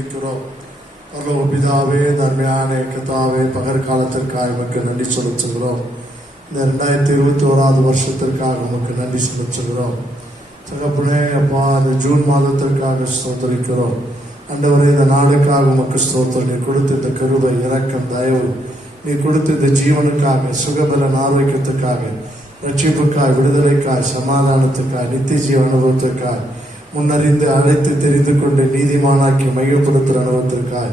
ஸ்தோத்திரிக்கிறோம். பரலோக பிதாவே, நன்மையான கர்த்தாவே, பகற்காலத்திற்காக உமக்கு நன்றி செலுத்துகிறோம். இந்த 2021 வருஷத்திற்காக உமக்கு நன்றி செலுத்துகிறோம். தகப்பனே அப்பா, இந்த ஜூன் மாதத்திற்காக ஸ்தோத்திரிக்கிறோம். ஆண்டவரே, இந்த நாளுக்காக உமக்கு ஸ்தோத்திரம். நீ கொடுத்த இந்த கிருபை, இரக்கம், தயவு, நீ கொடுத்த இந்த ஜீவனுக்காக, சுகபலன், ஆரோக்கியத்துக்காக, ரட்சிப்புக்காய், விடுதலைக்காய், சமாதானத்துக்காய், நித்திய ஜீவ அனுபவத்திற்காய், முன்னறிந்து அழைத்து தெரிந்து கொண்டு நீதிமானாக்கி மையப்படுத்துகிற அனுபவத்திற்காய்,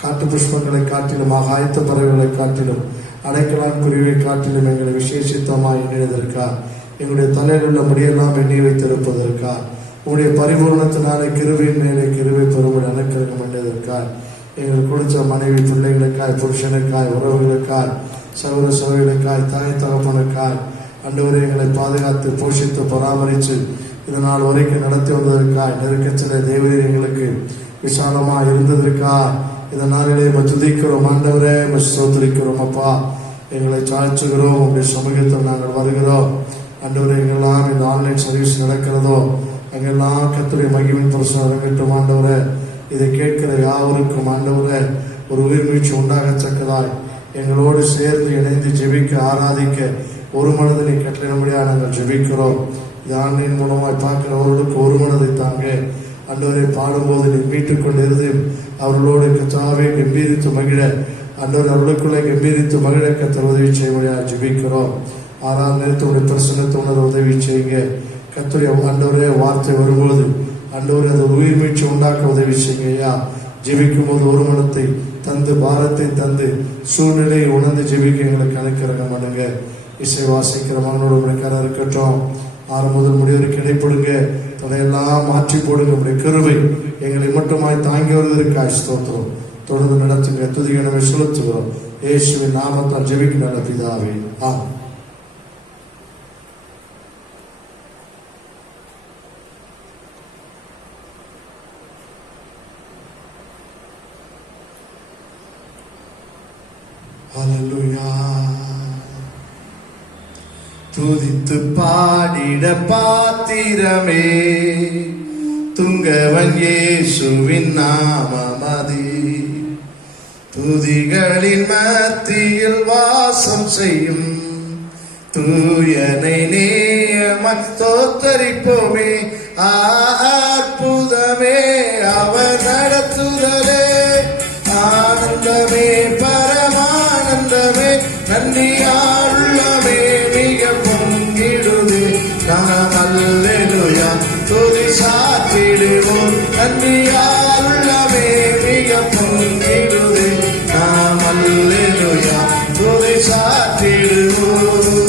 காட்டு புஷ்பங்களை காட்டிலும், ஆகாயத்த பறவைகளை காட்டிலும், அடைக்கலான் குருவியை காட்டிலும் எங்களை விசேஷித்தமாய் எண்ணியதற்காய், எங்களுடைய தலையில் உள்ள முடியெல்லாம் எண்ணி வைத்திருப்பதற்காய், உங்களுடைய பரிபூர்ணத்தினாலே கிருபையின் மேலே கிருபை பெறும்படி அனுக்கிரகம் பண்ணியதற்காய், எங்கள் கொடுத்த மனைவி பிள்ளைகளுக்காய், புருஷனுக்காய், உறவுகளுக்காய், சகோதர சகோதரிகளுக்காய், தாய் தகப்பனுக்காய், ஆண்டவரே எங்களை பாதுகாத்து போஷித்து பராமரித்து இதனால் வரைக்கும் நடத்தி வந்ததற்காய், நெருக்கத்திலே தேவரீர் எங்களுக்கு விசாலமாக இருந்ததற்காய் இந்த நாளிலே துதிக்கிறோம். ஆண்டவரே ஸ்தோத்திரிக்கிறோம். அப்பா, எங்களை சாய்ச்சுகிறோம். உங்களுடைய சமூகத்தில் நாங்கள் வருகிறோம். ஆண்டவரே, எங்கெல்லாம் இந்த ஆன்லைன் சர்வீஸ் நடக்கிறதோ அங்கெல்லாம் கர்த்தருடைய மகிமையின் பிரசனம் இறங்கட்டும். ஆண்டவரே, இதை கேட்கிற யாவருக்கும் ஆண்டவரே ஒரு உயிர் மீட்சி உண்டாகத்தக்கதாய் எங்களோடு சேர்ந்து இணைந்து ஜெபிக்க, ஆராதிக்க ஒரு மனதை கட்டளையிடும்படியாக நாங்கள் ஜெபிக்கிறோம். இது ஆன்லைன் மூலமாய் பார்க்கிறவர்களுக்கு ஒரு மனதை தாங்க. ஆண்டவரை பாடும்போது நீ மீட்டுக் கொண்டிருந்து அவர்களோடு கர்த்தாவே கம்பீரித்து மகிழ, ஆண்டவர் அவர்களுக்குள்ளே கம்பீரித்து மகிழ கர்த்தர் உதவி செய்யும்படியாக ஜெபிக்கிறோம். 6ஆம் நேரத்துடைய பிரசன்னத்தை உணர உதவி செய்யுங்க. கர்த்தருடைய ஆண்டவரே வார்த்தை வரும்போது ஆண்டவரே அது உயிர் மீட்சி உண்டாக்க உதவி செய்யுங்க ஐயா. ஜெபிக்கும் போது ஒரு மனத்தை தந்து, பாரத்தை தந்து, சூழ்நிலையை உணர்ந்து ஜெபிக்க எங்களுக்கு அனுக்கிரகம் பண்ணுங்க. இசை வாசிக்கிற மகனோட உங்களுக்காக இருக்கட்டும். 6 முதல் முடிவதற்கு இடைப்படுங்க. தடையெல்லாம் மாற்றி போடுங்க. உடைய கிருபை எங்களை மட்டுமாய் தாங்கி வருவதற்காக ஸ்தோத்திரம். தொடர்ந்து நடத்துங்க. துதிகளை செலுத்துகிறோம். இயேசுவின் நாமத்தால் ஜெபிக்க நல்ல பிதாவே, ஆமென். ஹல்லேலூயா. துதித்து பாடிட பாத்திரமே துங்கவன் இயேசுவின் நாமமதி, துதிகளின் மத்தியில் வாசம் செய்யும் தூயனை நேயமாய் ஸ்தோத்தரிப்போமே. அற்புதமே அவர் நடத்துதலே, ஆனந்தமே பரமானந்தமே, நன்றியாளுமே மிக பொங்கிடுது. நாம் அல்லேலூயா துதி சாற்றிடுவோம். நன்றியாளுமே மிக பொங்கிடுது. நாம் அல்லேலூயா துதி சாற்றிடுவோம்.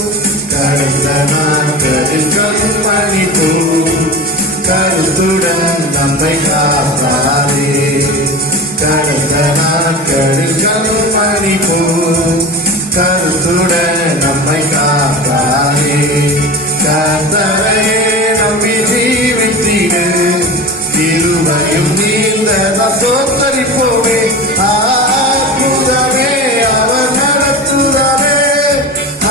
கடந்த நாட்களில் கண்மணி போ கருத்துடன் நம்மை காத்தாரே, கடந்த நாட்களில் கண்மணி போ கருத்துடன் நம்மை காத்தாரே. கர்த்தரையே நம்பி ஜீவித்திடு, இருவரையும் நீந்த தோத்தரிப்போமே. அற்புதமே அவர் நடத்துதலே,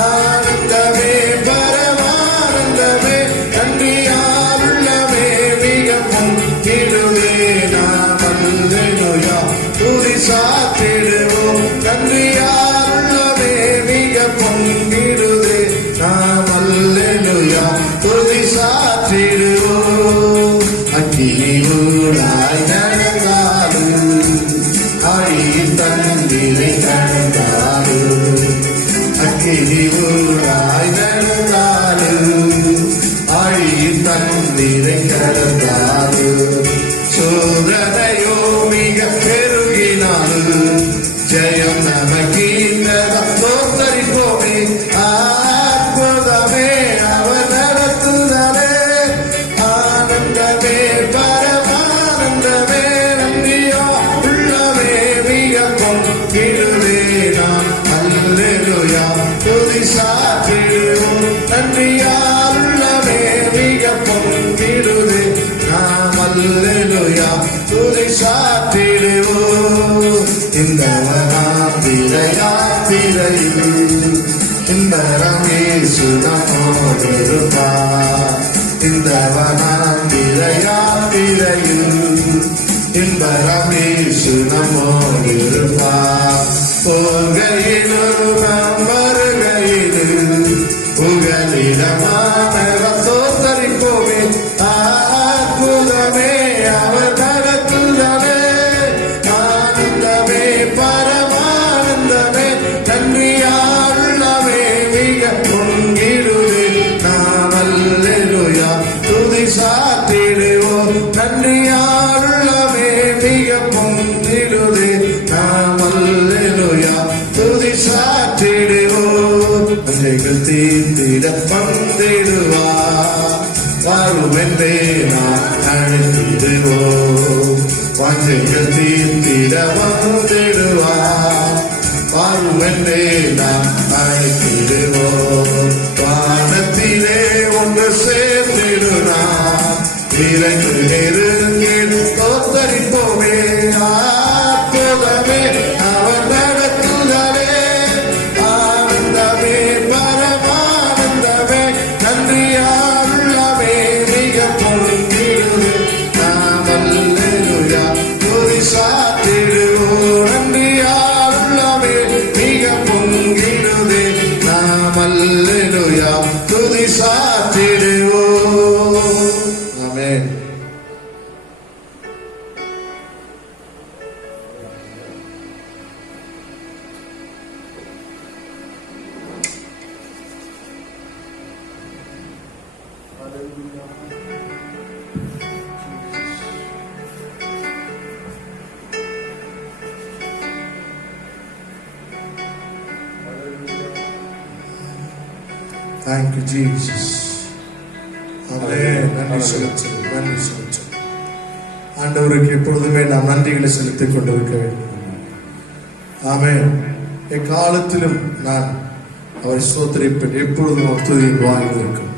ஆனந்தமே பரமானந்தமே, நன்றியாளுமே மிக பொங்கிடுவே. நாம் அல்லேலூயா துதி சாற்றிடுவோம். நன்றியாளுமே மிக பொங்கிடுவே. நாம் அல்லேலூயா துதி சாற்றிடுவோம். அக்கினியூடாய் நடந்தாரு, அழி தந்திரை கடந்தாரு, அக்கினியூடாய் நடந்தாரு, அழி தந்திரை கடந்தாரு. சோதனையோ மிக பெருகினாரு, ஜெயம் நமக்கின்றதம் தோத்தரிப்போமே. அற்புதமே அவர் நடத்துதலே, ஆனந்தமே பரமானந்தமே, நன்றியா உள்ளமே மிக பொங்கிடுவே. நாம் அல்லேலூயா துதி சாற்றிடுவோம். நன்றியாளுமே மிக பொங்கிடுவே. நாம் அல்லேலூயா துதி சாற்றிடுவோம். இந்த யாத்திரையில் இந்த ரமேசு நம்மோடு இருப்பார். இந்த யாத்திரையில் இன்பரம் வீசு நம்மோடு இருப்பார். போகையிலும் நாம் வருகையிலும் புகலிடமான தோத்தரிப்போமே. அற்புதமே அவர் நடத்துதலே, ஆனந்தமே பரமானந்தமே, நன்றியாருள்ளவே மிக பொங்கிடுவே. நாம் அல்லேலூயா துதி சாத்திடுவோம், நன்றியாருள்ளவே மிக பொங்கிடுவே. நாம் அல்லேலூயா துதி சாத்திடுவோம். பஞ்சைகள் தீர்ந்திட வந்திடுவார், வாழ்வென்றே நாம் அழைத்திடுவோம். பஞ்சைகள் தீர்ந்திட வந்திடுவார், வாழ்வென்றே நாம் அழைத்திடுவோம். வானத்திலே ஒன்று சேர்ந்திடுவார், இறங்கு நெருங்கில் தோத்தரிப்போமே. அற்புதமே அவர் நடத்துதலே, ஆனந்தமே பரமானந்தமே, நன்றியாருள்ளவே மிக பொங்கிடுவே. நாம் அல்லேலூயா துதி சாத்திடுவோம், நன்றியாருள்ளவே மிக பொங்கிடுவே. நாம் அல்லேலூயா துதி சாத்திடுவோம். ஆமென். Thank you, Jesus. Amen. நன்றி செலுத்தும், நன்றி செலுத்தும். ஆண்டவருக்கு எப்பொழுதுமே நாம் நன்றிகளை செலுத்திக் கொண்டிருக்க வேண்டும். ஆமென். எக்காலத்திலும் நான் அவரை ஸ்தோத்திரிப்பேன், எப்பொழுதும் அவர் துதியின் வாயில் இருக்கும்.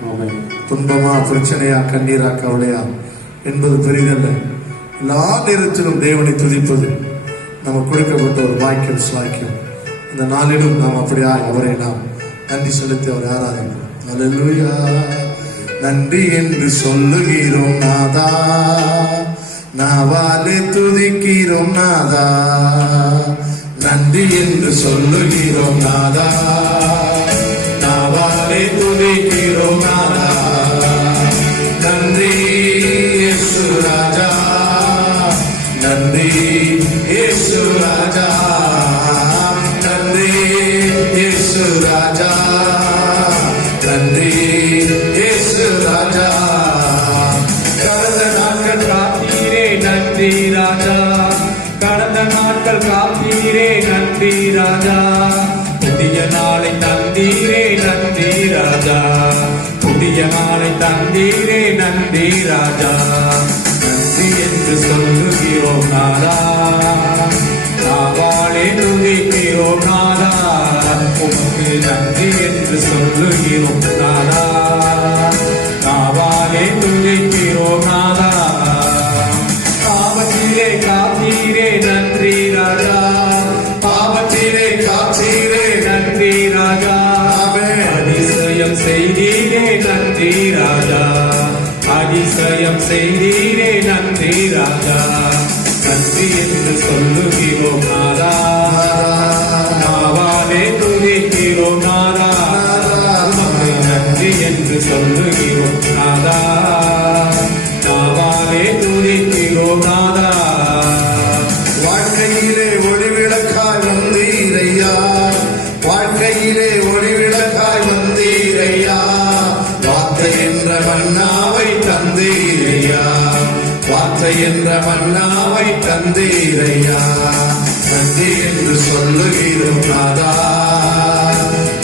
துன்பமா பிரச்சனையா கண்ணீரா கவலையா என்பது பெரிதல்ல, எல்லா நேரத்திலும் தேவனை துதிப்பது நமக்கு கொடுக்கப்பட்ட ஒரு பாக்கியம், சாக்கியம். இந்த நாளிலும் நாம் அப்படியாய் அவரை நாம் நன்றி செலுத்தி அவரை ஆராதிக்கிறோம். அல்லேலூயா. நன்றி என்று சொல்லுகிறோம் நாதா, நாவாலே துதிக்கிறோம் நாதா. நன்றி என்று சொல்லுகிறோம் நாதா, நாவாலே துதிக்கிறோம் நாதா. நன்றி இயேசு ராஜா, நன்றி இயேசு ராஜா, நன்றி இயேசு ராஜா, நன்றி இயேசு ராஜா. கடந்த நாட்கள் காத்தீரே நன்றி ராஜா, கடந்த நாட்கள் காத்தீரே நன்றி ராஜா. புதிய நாளை தந்தீரே நன்றி ராஜா, புதிய நாளை தந்தீரே நன்றி ராஜா. நன்றி என்று சொல்லுகிறோம் நாதா, நாவாலே துதிக்கிறோம் நாதா. உமக்கு நன்றி என்று சொல்லுகிறோம் நாதா, நாவாலே துதிக்கிறோம் நாதா. பாவத்திலே காத்தீரே நன்றி ராஜா, பாவத்திலே காத்தீரே நன்றி ராஜா. அதிசயம் செய்தீரே நன்றி ராஜா, அதிசயம் செய்தீரே நன்றி ராஜா. நன்றி என்று சொல்லுகிறோம் நாதா, நாவாலே துதிக்கிறோம் நாதா. உமக்கு நன்றி என்று சொல்லுகிறோம் நாதா, நாவாலே துதிக்கிறோம் நாதா. வாழ்க்கையிலே ஒளிவிளக்காய் வந்தீரையா, வாழ்க்கையிலே ஒளிவிளக்காய் வந்தீரையா. வார்த்தை என்ற மன்னாவை தந்தீரையா, வார்த்தை என்ற மன்னாவை தந்தீரையா. நன்றி என்று சொல்லுகிறோம் நாதா,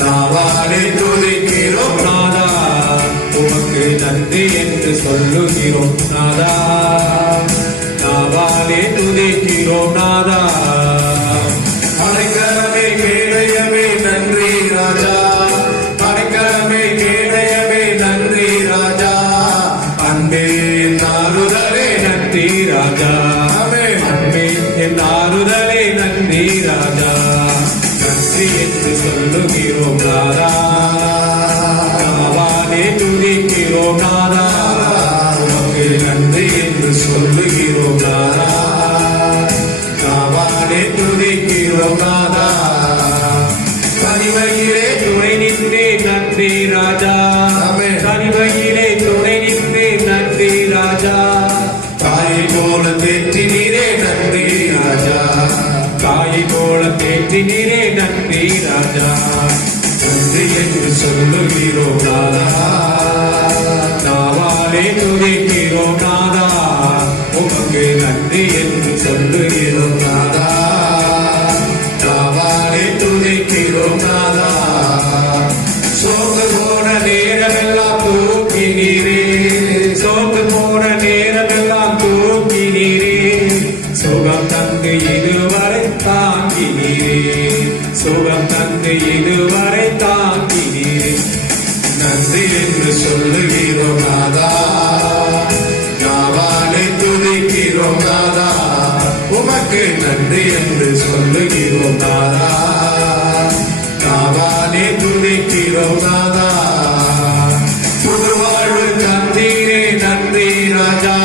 நாவாலே துதிக்கிறோம் நாதா. உமக்கு நன்றி என்று சொல்லுகிறோம் நாதா, நாவாலே துதிக்கிறோம் நாதா. அடைக்கலமே கேடயமே நன்றி ராஜா, அடைக்கலமே கேடயமே நன்றி ராஜா. அன்பே என் ஆறுதலே நன்றி ராஜா, அன்பே என் ஆறுதலே நன்றி ராஜா. நன்றி என்று சொல்லுகிறோம் நாதா, நாவாலே துதிக்கிறோம் நாதா. உமக்கு நன்றி என்று சொல்லுகிறோம் நாதா, சொல்லுகிறோம் நாதா. தனிமையிலே துணை நின்றே நன்றி ராஜா. தனிமையிலே துணை நின்றே நன்றி ராஜா. தாயை போல தேற்றினீரே நன்றி ராஜா. தாயை போல தேற்றினீரே நன்றி ராஜா. நன்றி என்று சொல்லுகிறோம் நாதா. நாவாலே துதிக்கிறோம் நாதா. உமக்கு நன்றி என்று சொல்லுகிறோம் நாதா. நாவாலே துதிக்கிறோம் நாதா. சோர்ந்து போன நேரமெல்லாம் தூக்கினீரே. சோர்ந்து போன நேரமெல்லாம் தூக்கினீரே. சுகம் தந்து இதுவரை தாங்கினீரே. சுகம் தந்து இதுவரை தாங்கினீரே. நன்றி என்று சொல்லுகிறோம் நாதா. நாவாலே துதிக்கிறோம் நாதா. உமக்கு நன்றி என்று சொல்லுகிறோம் நாதா. நாவாலே துதிக்கிறோம் நாதா. புது வாழ்வு தந்தீரே நன்றி ராஜா.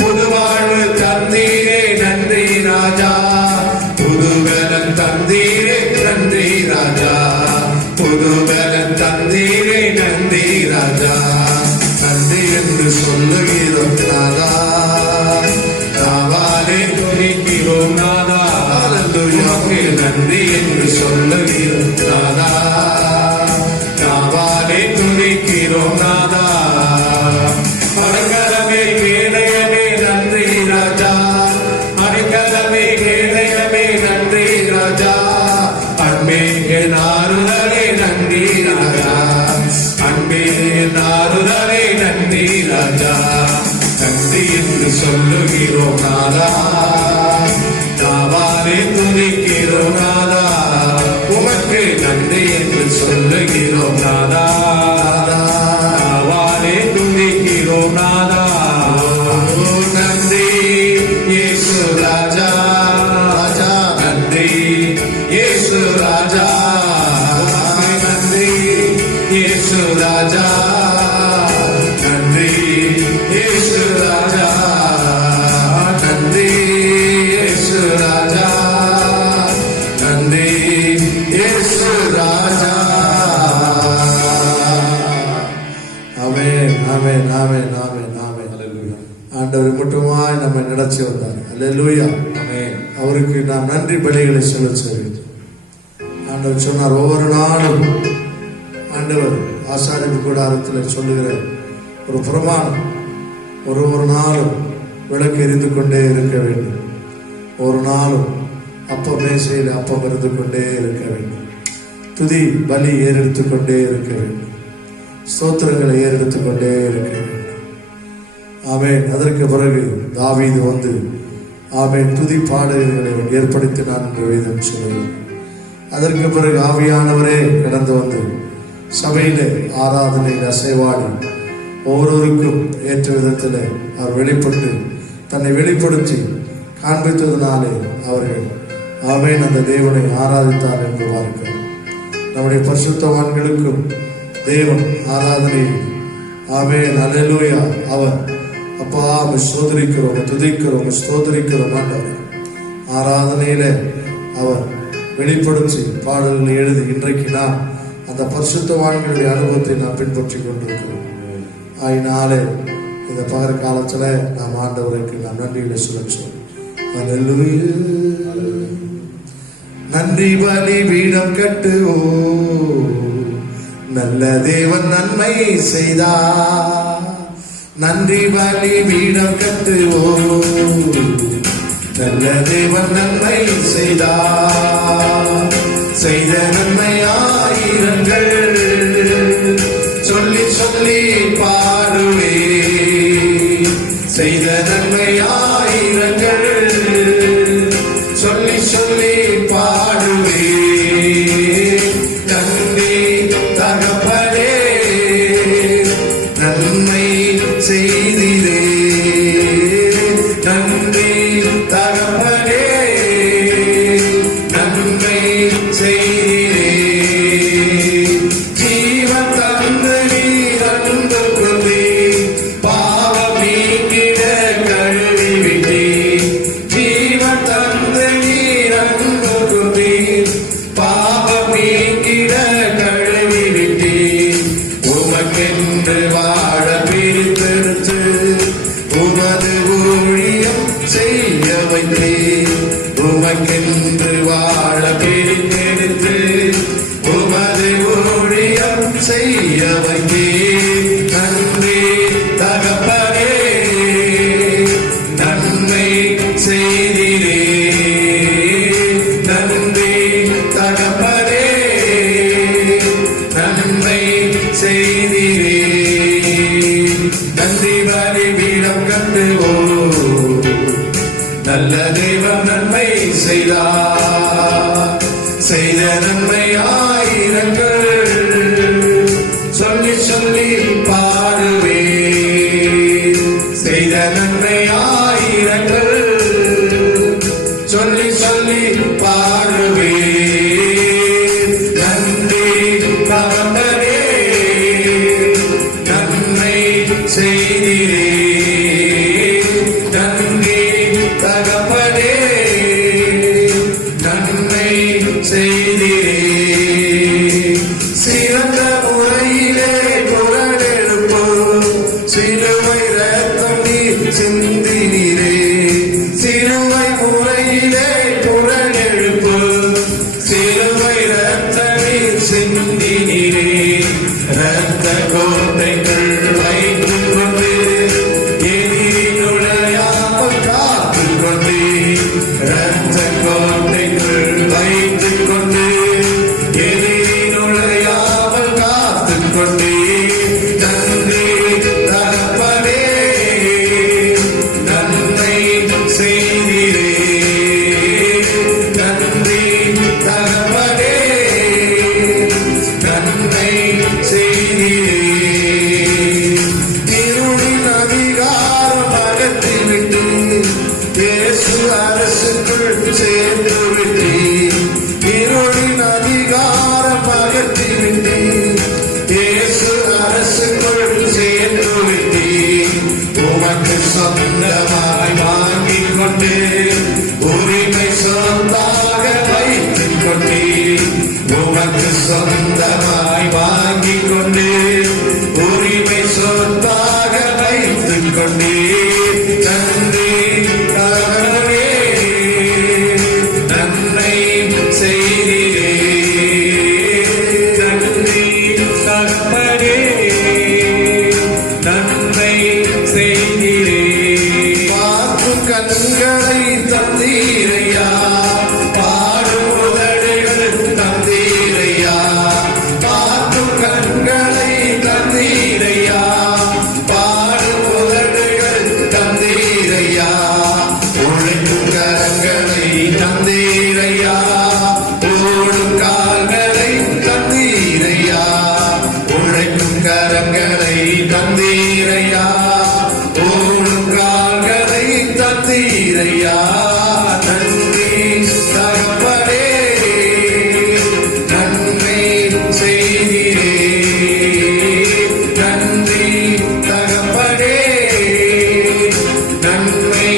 புது வாழ்வு தந்தீரே நன்றி ராஜா. புது பலன் தந்தீரே நன்றி ராஜா. புது பலன் தந்தீரே நன்றி ராஜா. நன்றி என்று சொல்லுகிறோம் நாதா. நாவாலே துதிக்கிறோம் நாதா. உமக்கு நன்றி என்று சொல்லுகிறோம் நாதா. நாவாலே துதிக்கிறோம் நாதா. அடைக்கலமே கேடயமே நன்றி ராஜா. அடைக்கலமே கேடயமே நன்றி ராஜா. அன்பே என் ஆறுதலே நன்றி ராஜா. அன்பே என் ஆறுதலே நன்றி ராஜா. நன்றி என்று சொல்லுகிறோம் நாதா. நாவாலே துதிக்கிறோம் நாதா. உமக்கு நன்றி என்று சொல்லுகிறோம் நாதா. நாவாலே துதிக்கிறோம் நாதா. நன்றி இயேசு ராஜா. ராஜா நன்றி இயேசு ராஜா. நன்றி இயேசு ராஜா. நன்றி இயேசு ராஜா. நன்றி இயேசு ராஜா. நன்றி இயேசு ராஜா. ஆமென் ஆமென் ஆமென் ஆமென் ஆமென். ஆண்டவர் மட்டுமாய் நம்மை நடத்தி வந்தார். அல்லேலூயா. அவருக்கு நாம் நன்றி பலிகளை செலுத்த வேண்டும். ஆண்டவர் சொன்னார், ஒவ்வொரு நாளும் ஆண்டவர் ஆசாரிய கூடாரத்தில் சொல்லுகிற ஒரு பிரமாணம், ஒரு நாளும் விளக்கு எரிந்து கொண்டே இருக்க வேண்டும். ஒரு நாளும் அப்பம் மேசையில் அப்பம் இருந்து கொண்டே இருக்க வேண்டும். துதி பலி ஏறெடுத்துக் கொண்டே இருக்க வேண்டும். ஸ்தோத்திரங்களை ஏறெடுத்துக் கொண்டே இருக்க வேண்டும். ஆமென். அதற்கு பிறகு தாவீது வந்து ஆமென் துதி பாடல்களை ஏற்படுத்தினான் என்று வேதம் சொல்லுகிறது. அதற்கு பிறகு ஆவியானவரே கடந்து வந்து சபையிலே ஆராதனையில் அசைவாடி ஒவ்வொருவருக்கும் ஏற்ற விதத்தில் அவர் வெளிப்பட்டு தன்னை வெளிப்படுத்தி காண்பித்ததினாலே அவர்கள் ஆமென் அந்த தேவனை ஆராதித்தார் என்று பார்க்கிறோம். நம்முடைய பரிசுத்தவான்களுக்கும் தேவன் ஆராதனை ஆமென் அல்லேலூயா. அவர் அப்பா சோதரிக்கிறோம், துதிக்கிறோம், ஸ்தோதரிக்கிறோம். ஆண்டவர் ஆராதனையில அவர் வெளிப்படுத்தி பாடல்களை எழுதி இன்றைக்கு நாம் அந்த பரிசுத்தவான்களுடைய அனுபவத்தை நாம் பின்பற்றி கொண்டிருக்கிறோம். அதனாலே இந்த பகல் காலத்துல நாம் ஆண்டவருக்கு நாம் நன்றிகளை சொல்லுவோம். அல்லேலூயா. நன்றி பலி பீடம் கட்டுவோ, நல்ல தேவன் நன்மை செய்தார். நன்றி பலி பீடம் கட்டுவோ, நல்ல தேவன் நன்மை செய்தார். செய்த நன்மை ஆயிரங்கள் சொல்லி சொல்லி பாடுவே. செய்த நன்மை ஆயிரங்கள் சொல்லி சொல்லி பாடுவே. நன்றி தகப்பனே நன்மை செய்திரே. நன்றி தகப்பனே நன்மை செய்திரே. ஜீவன் தந்து நீர் அன்பு வைத்தே உமக்கென்று வாழ பிரித்தெடுத்து உமது ஊழியம் செய்ய வைத்தே நன்றி தகப்பனே நன்மை செய்திரே நன்றி தகப்பனே நன்மை செய்திரே நன்றி பலிபீடம் கண்டுவோ நல்ல தெய்வம் நன்மை செய்தார் செய்த நன்மை ஆயிரங்கள் சொல்லி சொல்லி பாடுவே செய்த நன்மை ஆயிரங்கள் சொல்லி சொல்லி பாடுவே நன்றி தகப்பனே நன்மை செய்திரே நன்றி தகப்பனே நன்மை செய்திரே சிறந்த முறையிலே குரலெழுப்பு சிலுவை ரத்தம் நீர் சிந்தினீரே சிலுவை முறையிலே குரலெழுப்பு சிலுவை ரத்தம் நீர் சிந்தினீரே ரத்த கோட்டைகள் வைத்துக் கொண்டு எதிரி நுழையாமல் காத்துக் கொண்டு ரத்த கோட்டைகள் வைத்துக் கொண்டு எதிரி நுழையாமல் காத்துக் கொண்டு நன்றி தகப்பனே நன்மை செய்திரே நன்றி தகப்பனே நன்மை செய்திரே இருளின் அதிகாரம் அகற்றிவிட்டு இயேசு அரசுக்குள் சேர்ந்து விட்டு இருளின் அதிகாரம் அகற்றிவிட்டு இயேசு அரசுக்குள் சேர்ந்து விட்டு உமக்கு சொந்தமாய் வாங்கிக் கொண்டு உரிமை சொந்தாக வைத்துக் கொண்டு உமக்கு சொந்தமாய் வாங்கிக் கொண்டு உரிமை சொந்தாக வைத்துக் கொண்டு நன்றி தகப்பனே நன்மை செய்திரே நன்றி தகப்பனே நன்மை செய்திரே பார்க்கும் கண்களை தந்தீரையா பாடும் உதடுகள் தந்தீரையா பார்க்கும் கண்களை தந்தீரையா பாடும் உதடுகள் தந்தீரையா உழைக்கும் கரங்களை தந்தீரையா ஓடும் கால்களை தந்தீரையா உழைக்கும் கரங்களை தந்தீரையா ஓடும் கால்களை தந்தீரையா நன்றி தகப்பனே நன்மை செய்திரே நன்றி தகப்பனே நன்மை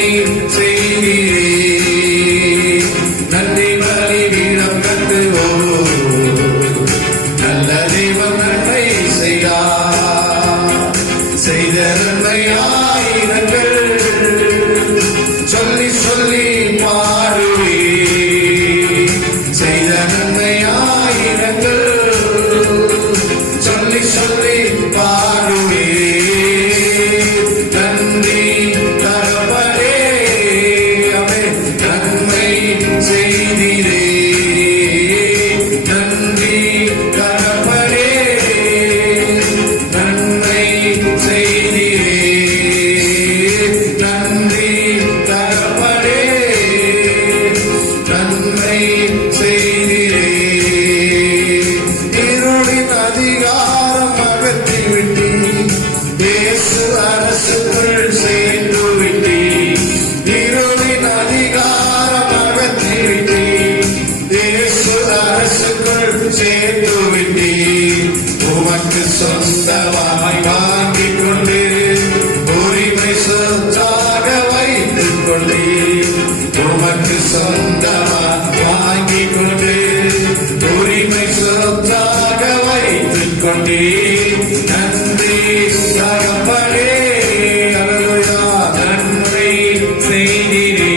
செய்திரே நன்றி பலிபீடம் கண்டுவோ நல்ல தெய்வம் நன்மை செய்தார் செய்த நன்மை ஆயிரங்கள் சொல்லி சொல்லி பாடுவே செய்த நன்மை ஆயிரங்கள் சொல்லி சொல்லி பாடுவே நன்றி தகப்பனே ஆமென் நன்மை செய்திரே நன்றி தகப்பனே நன்மை செய்திரே நன்றி தகப்பனே நன்மை செய்திரே இருளின் அதிகாரம் அகற்றிவிட்டு இயேசு அரசுக்குள் சேர்ந்து விட்டு இருளின் அதிகாரம் அகற்றிவிட்டு இயேசு அரசுக்குள் சேர்ந்து விட்டு உமக்கு சொந்தமாய் வாங்கிக் கொண்டு உரிமை சொத்தாக வைத்துக் கொண்டு உமக்கு சொந்தமாய் வாங்கிக் கொண்டு உரிமை சொத்தாக வைத்துக் கொண்டு நன்றி தகப்பனே அல்லேலூயா நன்மை செய்திரே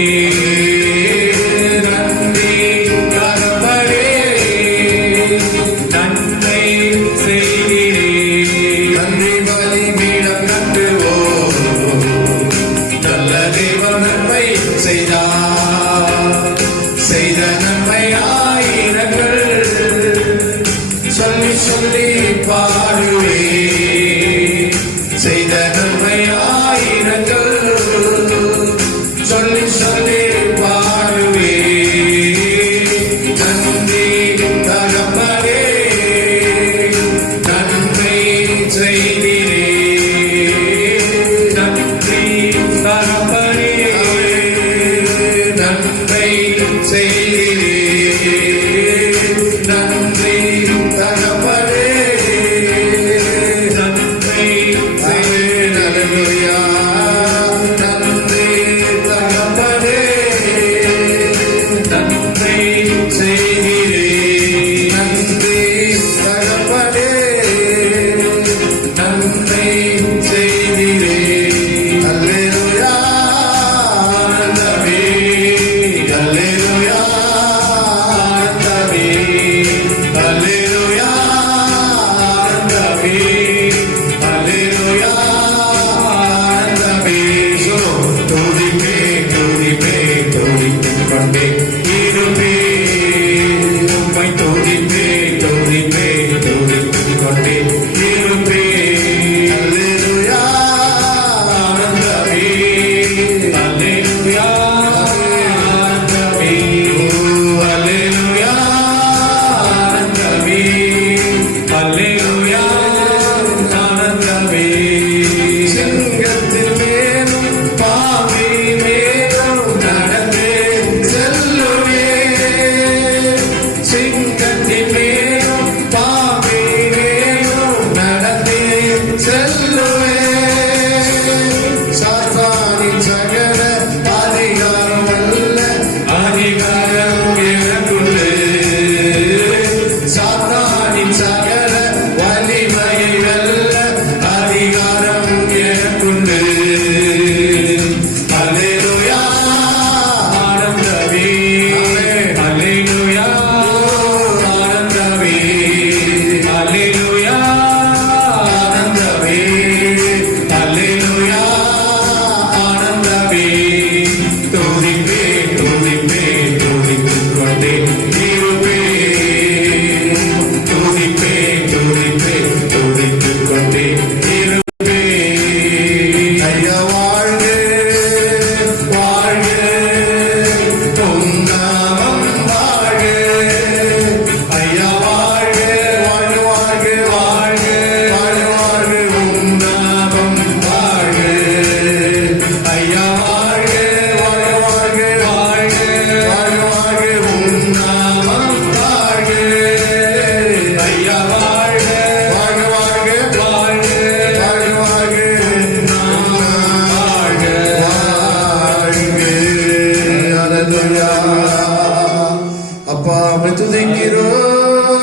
அப்பா உம்மை துதிக்கிறோம்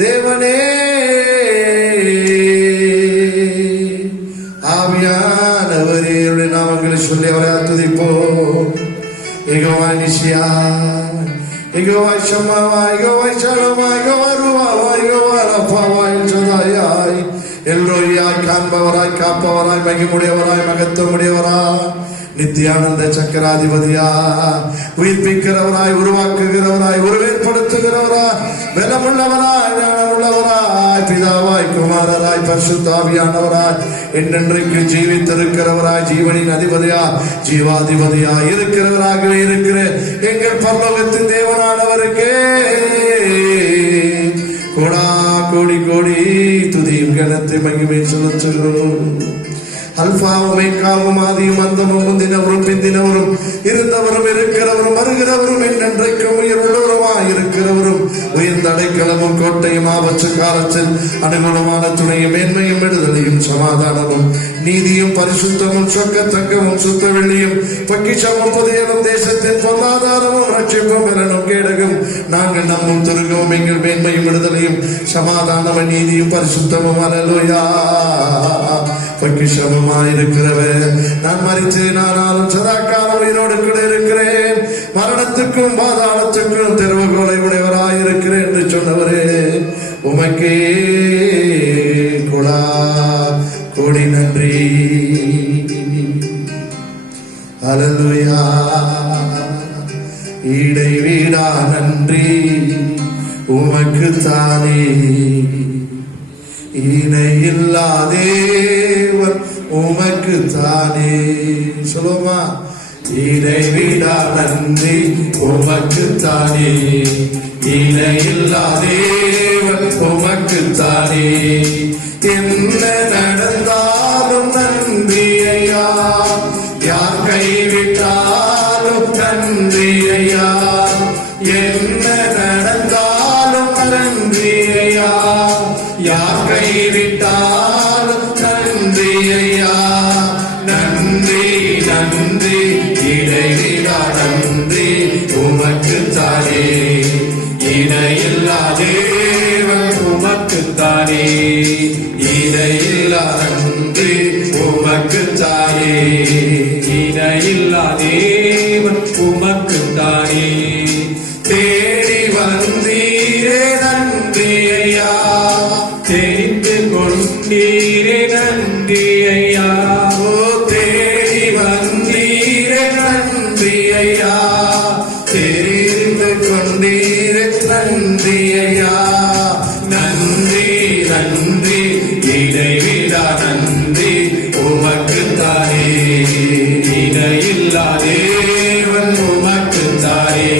தேவனே. ஆவியானவரே உடைய நாமங்களை சொல்லி அவரை துதிப்போம். யெகோவா நிசியா, யெகோவா ஷம்மாவா, யெகோவா ஷலோமா, யெகோவா ருவாவா, யெகோவா ரஃபாவா, எல் ஷதாயாய், எல்ரோயாய், காண்பவராய், காப்பவராய், மகிமுடையவராய், மகத்துவமுடையவராய், நித்தியானந்த சக்கராதிபதியா, உயிர்ப்பிக்கிறவராய், உருவாக்குகிறவராய், உருவேற்படுத்துகிறவராய், பலமுள்ளவராய், ஞானமுள்ளவராய், பிதாவாய், குமாரராய், பரிசுத்தாவியானவராய், என்றென்றைக்கு ஜீவித்திருக்கிறவராய், ஜீவனின் அதிபதியா, ஜீவாதிபதியா இருக்கிறவராகவே இருக்கிற எங்கள் பரலோகத்தின் தேவனானவருக்கே கோடா கோடி கோடி துதியும் கனத்தை மகிமை செலுத்துகிறோம். அல்பா ஒமேகாவும் ஆதியும் அந்தமும் முந்தினவரும் பிந்தினவரும் இருந்தவரும் இருக்கிறவரும் வருகிறவரும் என்றென்றைக்கும் உயிருள்ளவருமாய் இருக்கிறவரும் உயர்ந்த அடைக்கலமும் கோட்டையும் ஆபத்து காலத்தில் அனுகூலமான துணையும் மேன்மையும் விடுதலையும் சமாதானமும் நீதியும் பரிசுத்தமும் சொக்க தங்கமும் சுத்த வெள்ளியும் பொக்கிஷமும் புதையலும் தேசத்தின் பொருளாதாரமும் ரட்சிப்பும் பலனும் கேடகும் நாங்கள் நம்மும் திருகவும் எங்கள் மேன்மையும் விடுதலையும் சமாதானமும் நீதியும் பரிசுத்தமும் அல்லேலூயா. பொக்கிஷமுமாயிருக்கிறவர் நான் மரித்தேன் ஆனாலும் சதாக்காலம் உயிரோடு கூட இருக்கிறேன், மரணத்துக்கும் பாதாளத்துக்கும் திறவுகோலை உடையவராயிருக்கிறேன் என்று சொன்னவரே உமக்கே கொடா கோடி நன்றி. அல்லேலூயா. இடைவிடா நன்றி உமக்கு தானே, இணையில்லா தேவன் உமக்கு தானே. சொல்லுமா, இடைவிடா நன்றி உமக்கு தானே, இணையில்லா தேவன் உமக்கு தானே. என்ன நடந்தாலும் நன்றி ஐயா, யார் கைவிட்டாலும் நன்றி ஐயா. என்ன நடந்தாலும் நன்றி ஐயா, யார் கைவிட்டாலும் நன்றி ஐயா. நன்றி நன்றி இடைவிடா நன்றி உமக்கு தானே, இணையில்லா தேவன் உமக்கு தானே. இணையில்லா நன்றி உமக்கு தானே, இணையில்லா தேவன் உமக்கு தானே. தேடி வந்தீரே நன்றி ஐயா, தெரிந்து கொண்டீரே நன்றி ஐயா. ஓ தேடி வந்தீரே நன்றி ஐயா, தெரிந்து கொண்டீரே நன்றி ஐயா. நன்றி நன்றி இடைவிடா நன்றி உமக்கு தானே, இணையில்லா தேவன் உமக்கு தானே.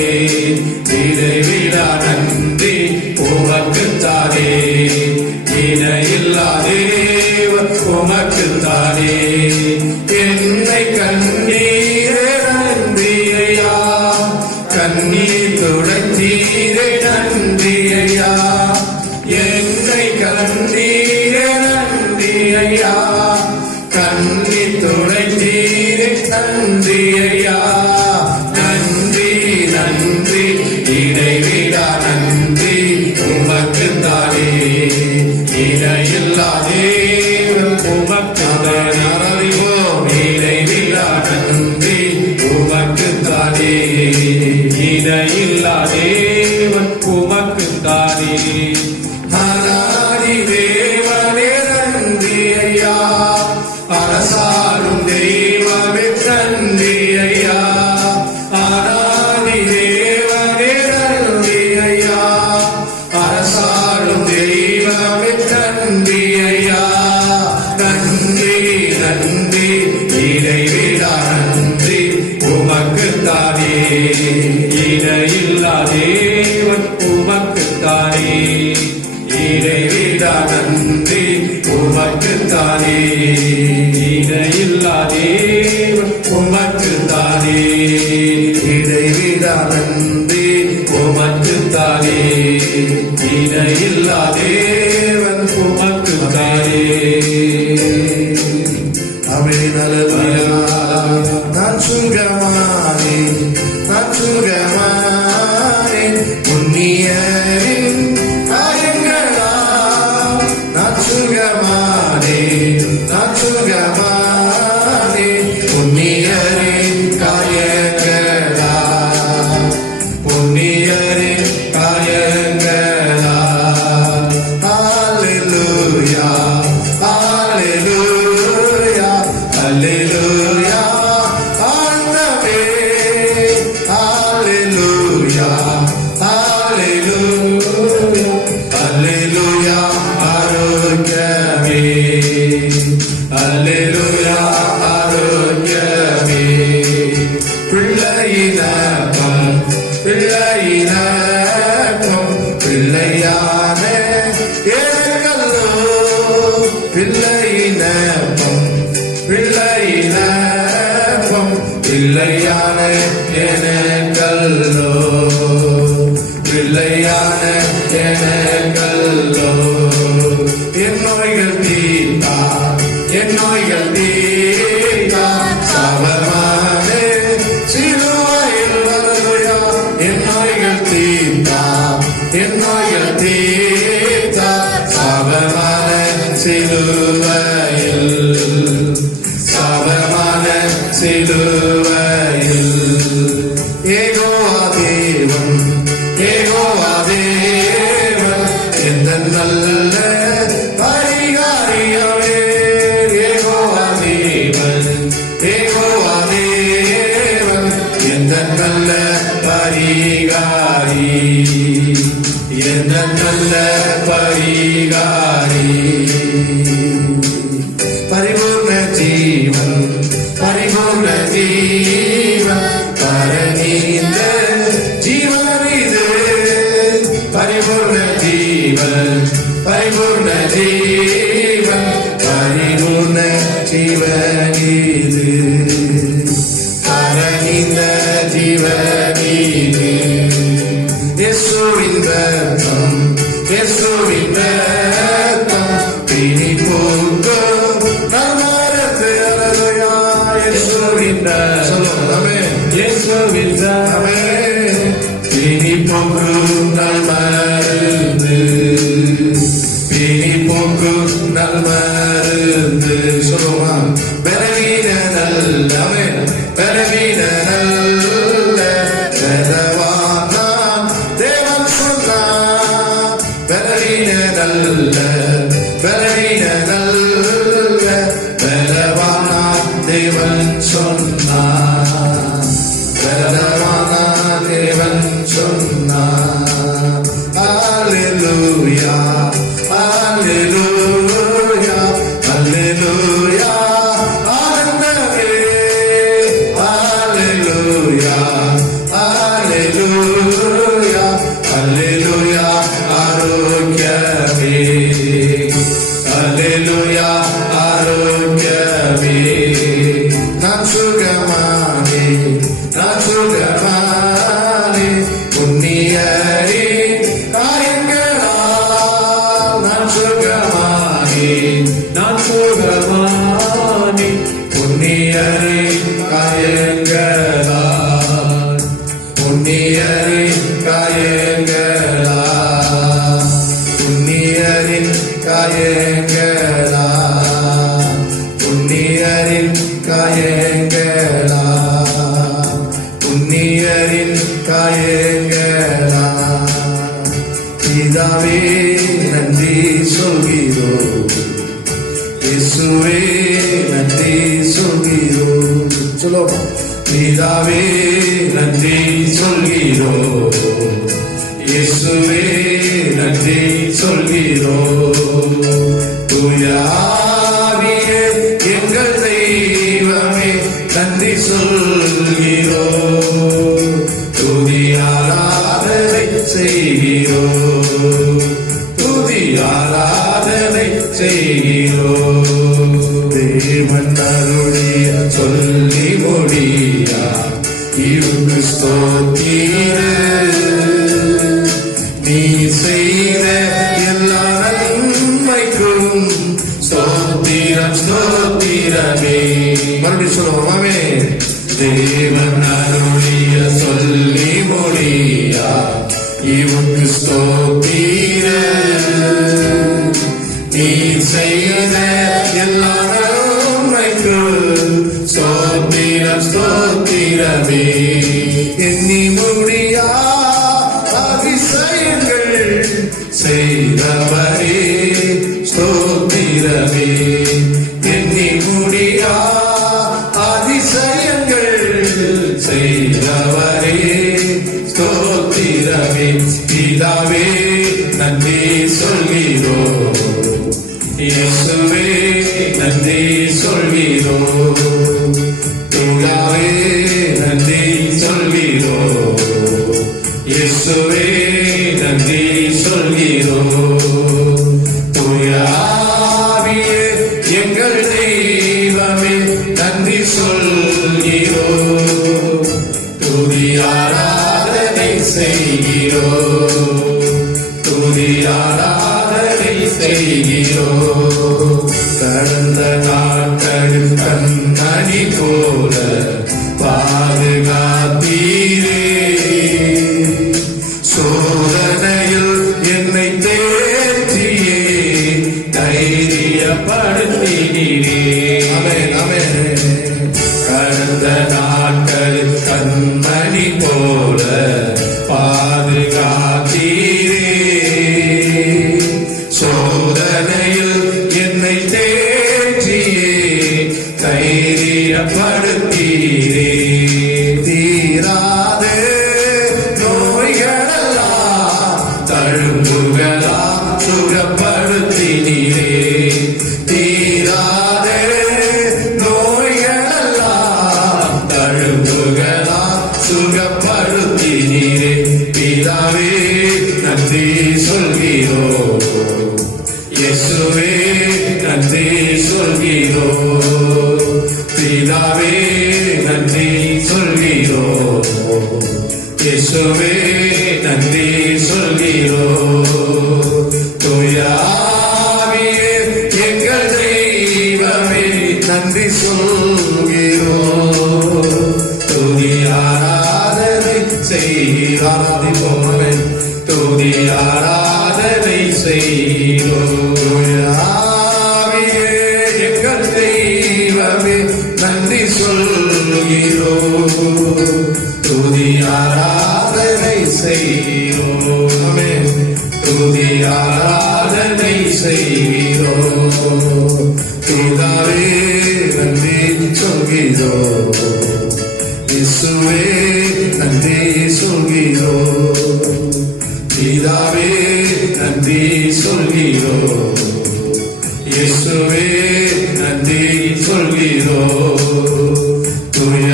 இடைவிடா நன்றி உமக்கு தானே, இணையில்லா தேவன் உமக்கு தானே. என்னை கண்ணீரே நன்றி ஐயா, கண்ணீர் துடைத்தீரே நன்றி ஐயா. என்னை கண்ணீரே நன்றி ஐயா, கண்ணீர் துடைத்தீரே நன்றி ஐயா. நன்றி நன்றி இடைவிடா நன்றி உமக்கு தானே, இணையில்லா தேவன் உமக்கு தானே. அறிவோம் இடைவிடா நன்றி உமக்கு தானே, இணையில்லா தேவன் உமக்கு தானே. அநாதி தேவனே நன்றி ஐயா, அரசாளும் தெய்வமே நன்றி ஐயா. அநாதி தேவனே நன்றி ஐயா, அரசாளும் தெய்வமே நன்றி ஐயா. நன்றி நன்றி இடைவிடா நன்றி உமக்கு தானே, இணையில்லா தேவன் உமக்கு தானே. இடைவிடா நன்றி உமக்கு தானே, இணையில்லா தேவன் உமக்கு தானே. இடைவிடா நன்றி உமக்கு தானே, இணையில்லா தேவன் உமக்கு தானே. அமே நலவியா நான் சுங்கமானே, நான் சுகமானே புண்ணியரின் காயங்களா நான் சுகமானே நான் சுகமானே புண்ணியரின் காயங்களா புண்ணியரின் காயங்களா ஹalleluya ஹalleluya ஹalleluya ஆண்டவே ஹalleluya ஹalleluya ஹalleluya ஆரோக்கியமே ஹalleluya ஆரோக்கியமே பிள்ளையினப்பம் பிள்ளையினப்பம் பிள்ளையான ஏகல்லோ பிள்ளையினப்பம் பிள்ளையினப்பம் பிள்ளையான எனக்கல்லோ பிள்ளையான எனக்கல்லோ என் நோய்கள் தீர்த்தா என் நோய்கள் தீர்த்தா சபமானே சிலுவையில் வரலுயா என் நோய்கள் தீர்த்தா என் நோய்கள் தீர்த்தா சபமான சிலுவையில் சபமான சிலுவையில் ஏகோவா தேவன் ஏகோவா தேவன் எந்த நல்ல பரிகாரியாவே ஏகோவா தேவன் ஏகோவா தேவன் எந்த நல்ல பரிகாரி எந்த நல்ல பரிகாரி பரிபூர்ண ஜீவன் பரிபூர்ண ஜீவன் பரநீந்த ஜீவன் இது பரிபூர்ண ஜீவன் பரிபூர்ண ஜீவன் பரிபூர்ண ஜீவன் இது பரநீந்த ஜீவன் இது இயேசுவின் ரத்தம் இயேசுவின் ரத்தம் பிணி போக்கும் நல்மரத்து அல்லேலூயா இயேசுவின் ரத்தம் இயேசுவின் ரத்தம் பிணி போக்கும் நல்மருந்து பிணி போக்கும் நல்மருந்து சொல்லுவா பலவீன நல்ல பலவீன நல்ல பலவானான் தேவன் சொன்னார் பலவீன நல்ல பலவீன நல்ல பலவானான் தேவன் சொன்னார் பலவானான் தேவன் சொன்னார் ஹalleluya ஹalleluya ஹalleluya ஆண்டவரே ஹalleluya ஹalleluya ஹalleluya ஆரோக்கியமே ஹalleluya ஆரோக்கியமே நான் சுகமானே நான் சுகமானே புண்ணியரே காயங்களால் நான் சுகமானே நான் சுகமானே புண்ணியரே காயங்களால் புண்ணியரே காயங்களால் புண்ணியரின் காயங்களால் புண்ணியரின் காயங்களால் புண்ணியரின் காயங்களால் பிதாவே நன்றி சொல்கிறோம் இயேசுவே நன்றி சொல்கிறோம் சொல்லுவோம் பிதாவே நன்றி சொல்கிறோம் இயேசுவே நன்றி சொல்கிறோம் தூய ஆவியே எங்கள் தெய்வமே நன்றி சொல்கிறோம் துதி ஆராதனை செய்கிறோம் துதி ஆராதனை செய்கிறோம் தேவன் அருளிய சொல்லி மொழியா இவங்க ஸ்தோத்திர நீ செய்த எல்லா நன்மைக்கும் ஸ்தோத்திரம் ஸ்தோத்திரமே மறுபடியும் சொல்லுவோமாமே தேவன் அருளிய சொல்லி இவனுக்கு ஸ்தோத்திரம். நீ செய்த எல்லா நன்மைக்கு ஸ்தோத்திரம் ஸ்தோத்திரமே. எண்ணி முடியா அதிசயங்கள் செய்தவரே ஸ்தோத்திரமே. எண்ணி முடியா அதிசயங்கள் செய்தவரே ஸ்தோத்திரமே. பிதாவே நன்றி சொல்கிறோம், இயேசுவே நன்றி சொல்கிறோம், பிதாவே நன்றி சொல்கிறோம், இயேசுவே நன்றி சொல்கிறோம். தூய ஆவியே எங்கள் தெய்வமே நன்றி சொல்கிறோம், துதி ஆராதனை செய்கிறோம், துதி ஆராதனை செய்கிறோம். கடந்த நாட்களில் கண்மணி போல பாதுகாத்தீரே, சோதனையில் என்னை தேற்றியே தைரியப்படுத்தினீரே. ஆமென் ஆமென். கடந்த நாட்களில் கண்மணி போல பாதுகாத்தீரே, சோதனையில் என்னை தேற்றியே தைரியப்படுத்தீரே. தீராதே நோய்களெல்லாம் தழும்புகளாம் சுகப்படுத்தினீரே, தீராதே நோய்களெல்லாம் தழும்புகளாம் சுகப்படுத்தினீரே. பிதாவே நன்றி சொல்கிறோம், இயேசுவே நன்றி சொல்கிறோம், பிதாவே நன்றி சொல்கிறோம், இயேசுவே நன்றி சொல்கிறோம். தூய ஆவியே எங்கள் தெய்வமே நன்றி சொல்கிறோம், துதி ஆராதனை செய்கிறோம், துதி ஆராதனை செய்கிறோம். ஆவியே எங்கள் தெய்வமே நன்றி சொல்கிறோம், துதி ஆராதனை செய்கிறோம், துதி ஆராதனை செய்கிறோம். பிதாவே நன்றி சொல்கிறோம், இயேசுவே நன்றி சொல்கிறோம், பிதாவே நன்றி சொல்கிறோம், இயேசுவே நன்றி சொல்கிறோம். தூய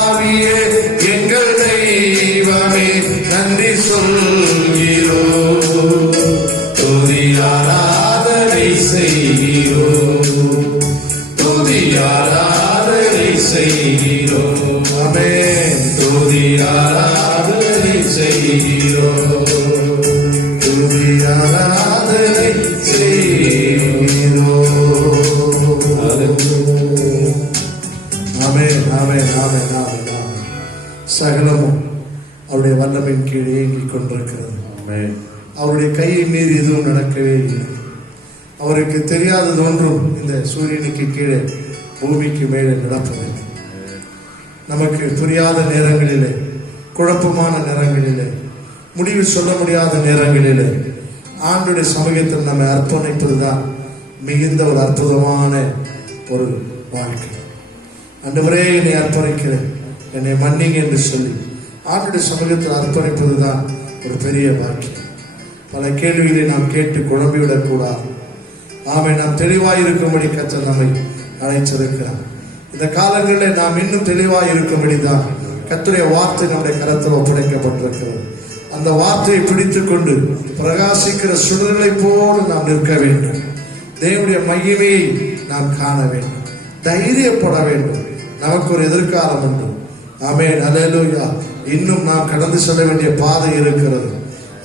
ஆவியே எங்கள் தெய்வமே நன்றி சொல்கிறோம், துதி ஆராதனை செய்கிறோம், துதி ஆராதனை செய்கிறோம். ஆமென். துதி ஆராதனை செய்கிறோம், துதி ஆராதனை செய்கிறோம். ஆமென் ஆமென் ஆமென் ஆமென் ஆமென். சகலமும் அவருடைய வல்லமையின் கீழே இயங்கிக் கொண்டிருக்கிறது. அவருடைய கையை மீறி எதுவும் நடக்கவே இல்லை. அவருக்கு தெரியாதது ஒன்றும் இந்த சூரியனுக்கு கீழே பூமிக்கு மேலே நடப்பதில்லை. நமக்கு புரியாத நேரங்களிலே, குழப்பமான நேரங்களிலே, முடிவு சொல்ல முடியாத நேரங்களிலே ஆண்டுடைய சமூகத்தில் நம்மை அர்ப்பணிப்பதுதான் மிகுந்த ஒரு அற்புதமான ஒரு வாழ்க்கை. ஆண்டவரே என்னை அர்ப்பணிக்கிறேன், என்னை மன்னிங்க என்று சொல்லி ஆண்டுடைய சமூகத்தில் அர்ப்பணிப்பதுதான் ஒரு பெரிய பாக்கியம். பல கேள்விகளை நாம் கேட்டு குழம்பிவிடக் கூடாது. ஆமென். நாம் தெளிவாய் இருக்கும்படி கர்த்தர் நம்மை அழைச்சிருக்கிறார். இந்த காலங்களில் நாம் இன்னும் தெளிவாய் இருக்கும்படி தான் கர்த்தருடைய வார்த்தை நம்முடைய கரத்தில் ஒப்படைக்கப்பட்டிருக்கிறது. அந்த வார்த்தையை பிடித்துக் கொண்டு பிரகாசிக்கிற சுடர்களை போல நாம் நிற்க வேண்டும். தேவனுடைய மகிமையை நாம் காண வேண்டும், தைரியப்பட வேண்டும். நமக்கு ஒரு எதிர்காலம் உண்டு. ஆமென். அல்லேலூயா. இன்னும் நாம் கடந்து செல்ல வேண்டிய பாதை இருக்கிறது.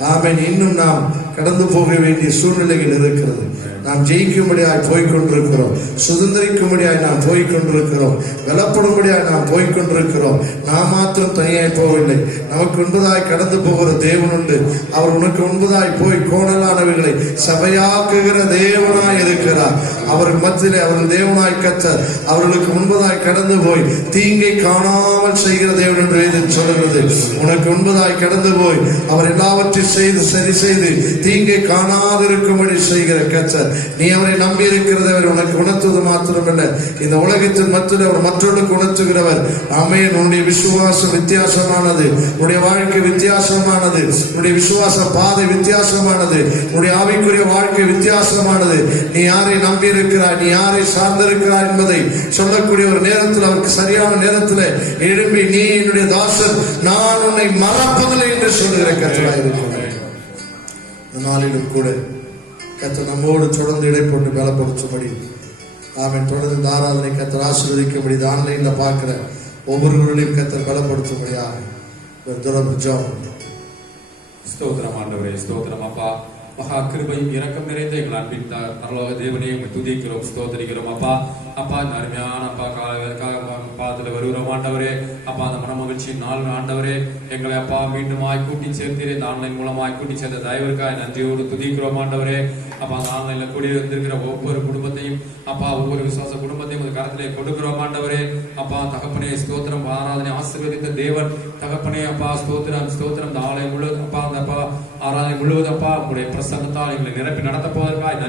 ஆமென். இன்னும் நாம் கடந்து போக வேண்டிய சூழ்நிலைகள் இருக்கிறது. நாம் ஜெயிக்கும்படியாய் போய்கொண்டிருக்கிறோம், சுதந்திரிக்கும்படியாய் நாம் போய்கொண்டிருக்கிறோம், பலப்படும்படியாய் நாம் போய்கொண்டிருக்கிறோம். நாம் மாத்திரம் தனியாய் போகவில்லை, நமக்கு முன்பதாய் கடந்து போகிற தேவன் உண்டு. அவர் உனக்கு முன்பதாய் போய் கோணலானவைகளை சபையாக்குகிற தேவனாய் இருக்கிறார். அவர் மத்தியிலே அவர்கள் தேவனாய் கர்த்தர் அவர்களுக்கு முன்பதாய் கடந்து போய் தீங்கை காணாமல் செய்கிற தேவன் என்று வேதம் சொல்கிறது. உனக்கு முன்பதாய் கடந்து போய் அவர் எல்லாவற்றையும் செய்து சரி செய்து தீங்கை காணாதிருக்கும்படி செய்கிற கர்த்தர். நீ அவரை நம்பி இருக்கிறதவர் உனக்கு உணர்த்துவது மாத்திரமல்ல, இந்த உலகத்தின் மத்தியில் அவர் மற்றவர்களுக்கு உணர்த்துகிறவர். ஆமென். உன்னுடைய விசுவாசம் வித்தியாசமானது, உன்னுடைய வாழ்க்கை வித்தியாசமானது, உன்னுடைய விசுவாச பாதை வித்தியாசமானது, உன்னுடைய ஆவிக்குரிய வாழ்க்கை வித்தியாசமானது. நீ யாரை நம்பி இருக்கிறாய், நீ யாரை சார்ந்திருக்கிறாய் என்பதை சொல்லக்கூடிய ஒரு நேரத்தில் அவருக்கு சரியான நேரத்தில் எழுப்பி நீ என்னுடைய தாசன், நான் உன்னை மறப்பதில்லை என்று சொல்லுகிற கர்த்தராய் இருக்கிறார். இந்த நாளிலும் கூட கர்த்தர் நம்மோடு தொடர்ந்து இடைப்பட்டு பலப்படுத்தும்படி ஆமென். தொடர்ந்து இந்த ஆராதனை கர்த்தர் ஆசீர்வதிக்கும்படி ஆன்லைன்ல பார்க்கிற ஒவ்வொருவர்களையும் கர்த்தர் பலப்படுத்தும்படியாக ஸ்தோத்திரம் ஆண்டவரே, ஸ்தோத்திரம் அப்பா. மகா கிருபையும் இரக்கம் நிறைந்த எங்கள் அன்பின் பரலோக தேவனே, உம்மை துதிக்கிறோம், ஸ்தோத்திரிக்கிறோம் அப்பா. அப்பா இந்த அருமையான அப்பா பாதத்தில் வருகிறோம் ஆண்டவரே. அப்பா அந்த மனமகிழ்ச்சியின் நாள் ஆண்டவரே, எங்களை அப்பா மீண்டுமாய் கூட்டி சேர்த்தீரே, இந்த ஆன்லைன் மூலமாய் கூட்டி சேர்த்த தயவிற்காய் நன்றியோடு துதிக்கிறோம் ஆண்டவரே. அப்பா அந்த ஆன்லைன்ல கூடி வந்திருக்கிற ஒவ்வொரு குடும்பத்தையும் அப்பா ஒவ்வொரு விசுவாச குடும்பத்தையும் ஒரு கரத்திலே கொடுக்கிறோம் ஆண்டவரே. அப்பா தகப்பனே ஸ்தோத்திரம், ஆராதனை ஆசீர்வதித்த தேவன் தகப்பனே அப்பா ஸ்தோத்திரம், ஸ்தோத்திரம். இந்த ஆலயம் முழுவதும் அப்பா அந்த அப்பா ஆராதனை முழுவதும் அப்பா உங்களுடைய பிரசன்னத்தால் எங்களை நிரப்பி நடத்த போவதற்காய்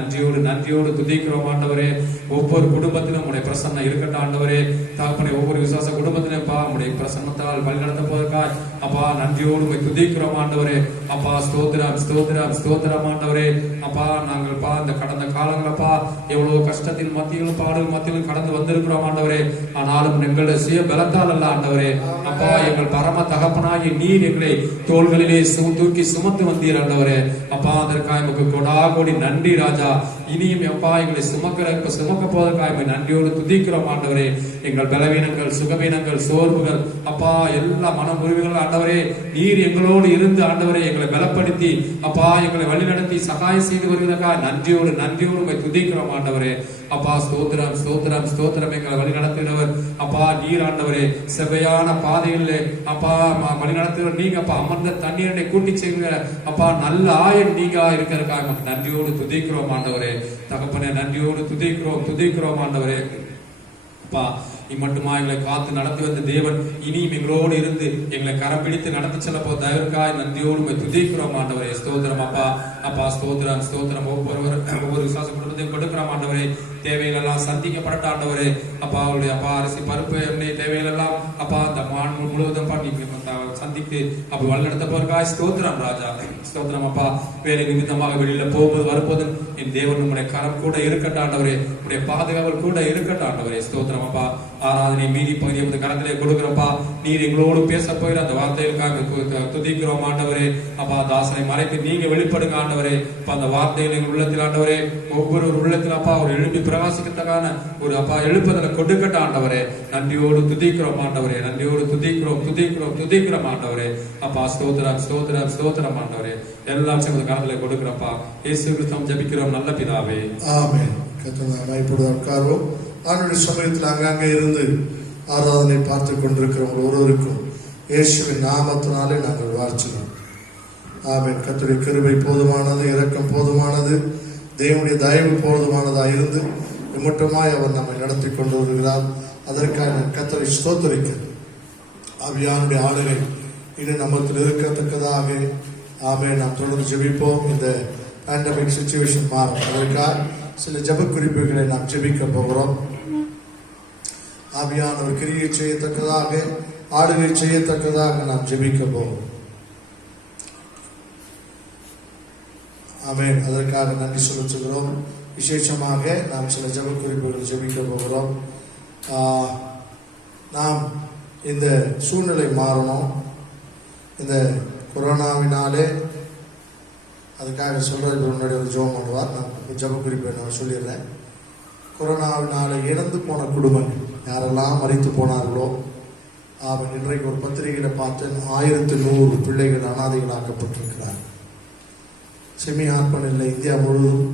நன்றியோடு துதிக்கிறோம் ஆண்டவரே. ஒவ்வொரு குடும்பத்திலும் உங்களுடைய பிரசன்னம் இருக்கட்டும் ஆண்டவரே. தகப்பனே ஒவ்வொரு விசுவாச குடும்பத்திலும் அப்பா உங்களுடைய பிரசன்னத்தால் வழி நடத்த போவதற்காய் அப்பா நன்றியோடு உங்களை துதிக்கிறோம் ஆண்டவரே. அப்பா ஸ்தோத்திரம், ஸ்தோத்திரம், ஸ்தோத்திரம் ஆண்டவரே. அப்பா நாங்கள் பா இந்த கடந்த காலங்களப்பா எவ்வளவு கஷ்டத்தின் மத்தியிலும் பாடல் மத்தியிலும் கடந்து வந்திருக்கிறோம் ஆண்டவரே. ஆனாலும் எங்களுடைய சுய பலத்தால் அல்ல ஆண்டவரே. அப்பா எங்கள் பரம தகப்பனாகி நீர் எங்களை தோள்களிலே தூக்கி சுமந்து வந்தீர் ஆண்டவரே. அப்பா அதற்காக எமக்கு கொடா கோடி நன்றி ராஜா. இனியும் அப்பா எங்களை சுமக்க போவதற்காக நன்றியோடு துதிக்கிறோம் ஆண்டவரே. எங்கள் பலவீனங்கள், சுகவீனங்கள், சோர்வுகள் அப்பா எல்லா மன முறிவுகள் ஆண்டவரே நீர் எங்களோடு இருந்து ஆண்டவரே எங்களை பலப்படுத்தி அப்பா எங்களை வழிநடத்தி சகாயம் செய்து வருவதற்காக நன்றியோடு துதிக்கிறோம் ஆண்டவரே. அப்பா ஸ்தோத்திரம், ஸ்தோத்திரம், ஸ்தோத்திரம். எங்களை வழி நடத்துகிறவர் அப்பா நீர் ஆண்டவரே. செவ்வையான பாதையில் அப்பா வழி நடத்துகிற நீங்க அப்பா அமர்ந்த தண்ணீரை கூட்டி செய்கிற அப்பா நல்ல ஆயன் நீங்க இருக்கிறதுக்காக நன்றியோடு துதிக்கிறோம் ஆண்டவரே. தகப்பனே நன்றியோடு துதிக்கிறோம் ஆண்டவரே. அப்பா இம்மட்டுமா எங்களை காத்து நடத்தி வந்த தேவன் இனியும் எங்களோடு இருந்து எங்களை கரம் பிடித்து நடத்தி செல்ல போ தயவுக்காய் நன்றியோடு துதிக்கிறோம் ஆண்டவரே. ஸ்தோத்திரம் அப்பா. அப்பா ஸ்தோத்திரம், ஸ்தோத்திரம். ஒவ்வொரு விசுவாச குடும்பத்தையும் கொடுக்கிறோம் ஆண்டவரே. தேவைகள் எல்லாம் சந்திக்கப்பட்ட ஆண்டவரே. அப்பா அவருடைய அப்பா அரிசி பருப்பு எண்ணெய் தேவைகள் எல்லாம் அப்பா அந்த மான் முழுவதும் சந்தித்து அப்படி வழிநடத்த போவதற்காக ஸ்தோத்திரம் ராஜா. ஸ்தோத்திரம் அப்பா. வேலை நிமித்தமாக வெளியில போகும்போது வரும்போதும் என் தேவன் உங்களுடைய கரம் கூட இருக்கட்டும் ஆண்டவரே. உங்களுடைய பாதுகாவல் கூட இருக்கட்டும் ஆண்டவரே. ஸ்தோத்திரம் அப்பா. ஆராதனை மீதி பகுதியை கரத்திலே கொடுக்கிறப்பா. நீர் எங்களோடு பேச போகிற அந்த வார்த்தைகளுக்காக துதிக்கிறோம் ஆண்டவரே. அப்பா தாசனை மறைத்து நீங்க வெளிப்படுங்க ஆண்டவரே. அப்பா அந்த வார்த்தைகள் எங்கள் உள்ளத்தில் ஆண்டவரே ஒவ்வொரு உள்ளத்தில் அப்பா ஒரு எழுப்பி பிரகாசிக்கத்தக்கான ஒரு அப்பா எழுப்பதில் கொடுக்கட்ட ஆண்டவரே. நன்றியோடு துதிக்கிறோம் ஆண்டவரே. நன்றியோடு துதிக்கிறோம் ஆண்டவரே. அப்பா ஸ்தோத்திரம், ஸ்தோத்திரம், ஸ்தோத்திரம் ஆண்டவரே. எல்லாம் சேர்ந்து கரத்திலே கொடுக்கிறப்பா. இயேசு கிறிஸ்துவின் ஜெபிக்கிறோம் நல்ல பிதாவே. ஆமென். கர்த்தர் இப்பொழுது உட்கார்வோம். ஆண்டுடைய சமயத்தில் அங்கங்கே இருந்து ஆராதனை பார்த்து கொண்டிருக்கிறவங்க ஒருவருக்கும் இயேசுவின் நாமத்தினாலே நாங்கள் வாழ்த்துகிறோம். ஆமென். கர்த்தருடைய கிருபை போதுமானது, இரக்கம் போதுமானது, தேவனுடைய தயவு போதுமானதாக இருந்து மட்டுமாய் அவர் நம்மை நடத்தி கொண்டு வருகிறார். அதற்காக கர்த்தரை ஸ்தோத்திரிக்கிறேன். ஆவியானுடைய ஆளுகை இனி நமக்கு இருக்கத்தக்கதாக ஆமென். நாம் தொடர்ந்து ஜெபிப்போம். இந்த பேண்டமிக் சிச்சுவேஷன் மாறும். அதற்காக சில ஜெப குறிப்புகளை நாம் ஜெபிக்க போகிறோம். ஆவியானவர் கிரியை செய்யத்தக்கதாக, ஆளுகை செய்யத்தக்கதாக நாம் ஜெபிக்க போகிறோம். ஆமென். அதற்காக நன்றி சொல்லுகிறோம். விசேஷமாக நாம் சில ஜெப குறிப்புகளை ஜெபிக்க போகிறோம். நாம் இந்த சூழ்நிலை மாறணும். இந்த கொரோனாவினாலே அதுக்காக சொல்றது முன்னாடி ஒரு ஜெபம் பண்ணுவார். நான் ஜெப குறிப்பை நான் சொல்லிடுறேன். கொரோனாவினால இழந்து போன குடும்பங்கள் யாரெல்லாம் மறித்து போனார்களோ அவன் இன்றைக்கு ஒரு பத்திரிகையில பார்த்தேன் 1100 பிள்ளைகள் அனாதைகளாக்கப்பட்டிருக்கிறார். செமி ஆர்பன் இல்லை, இந்தியா முழுவதும்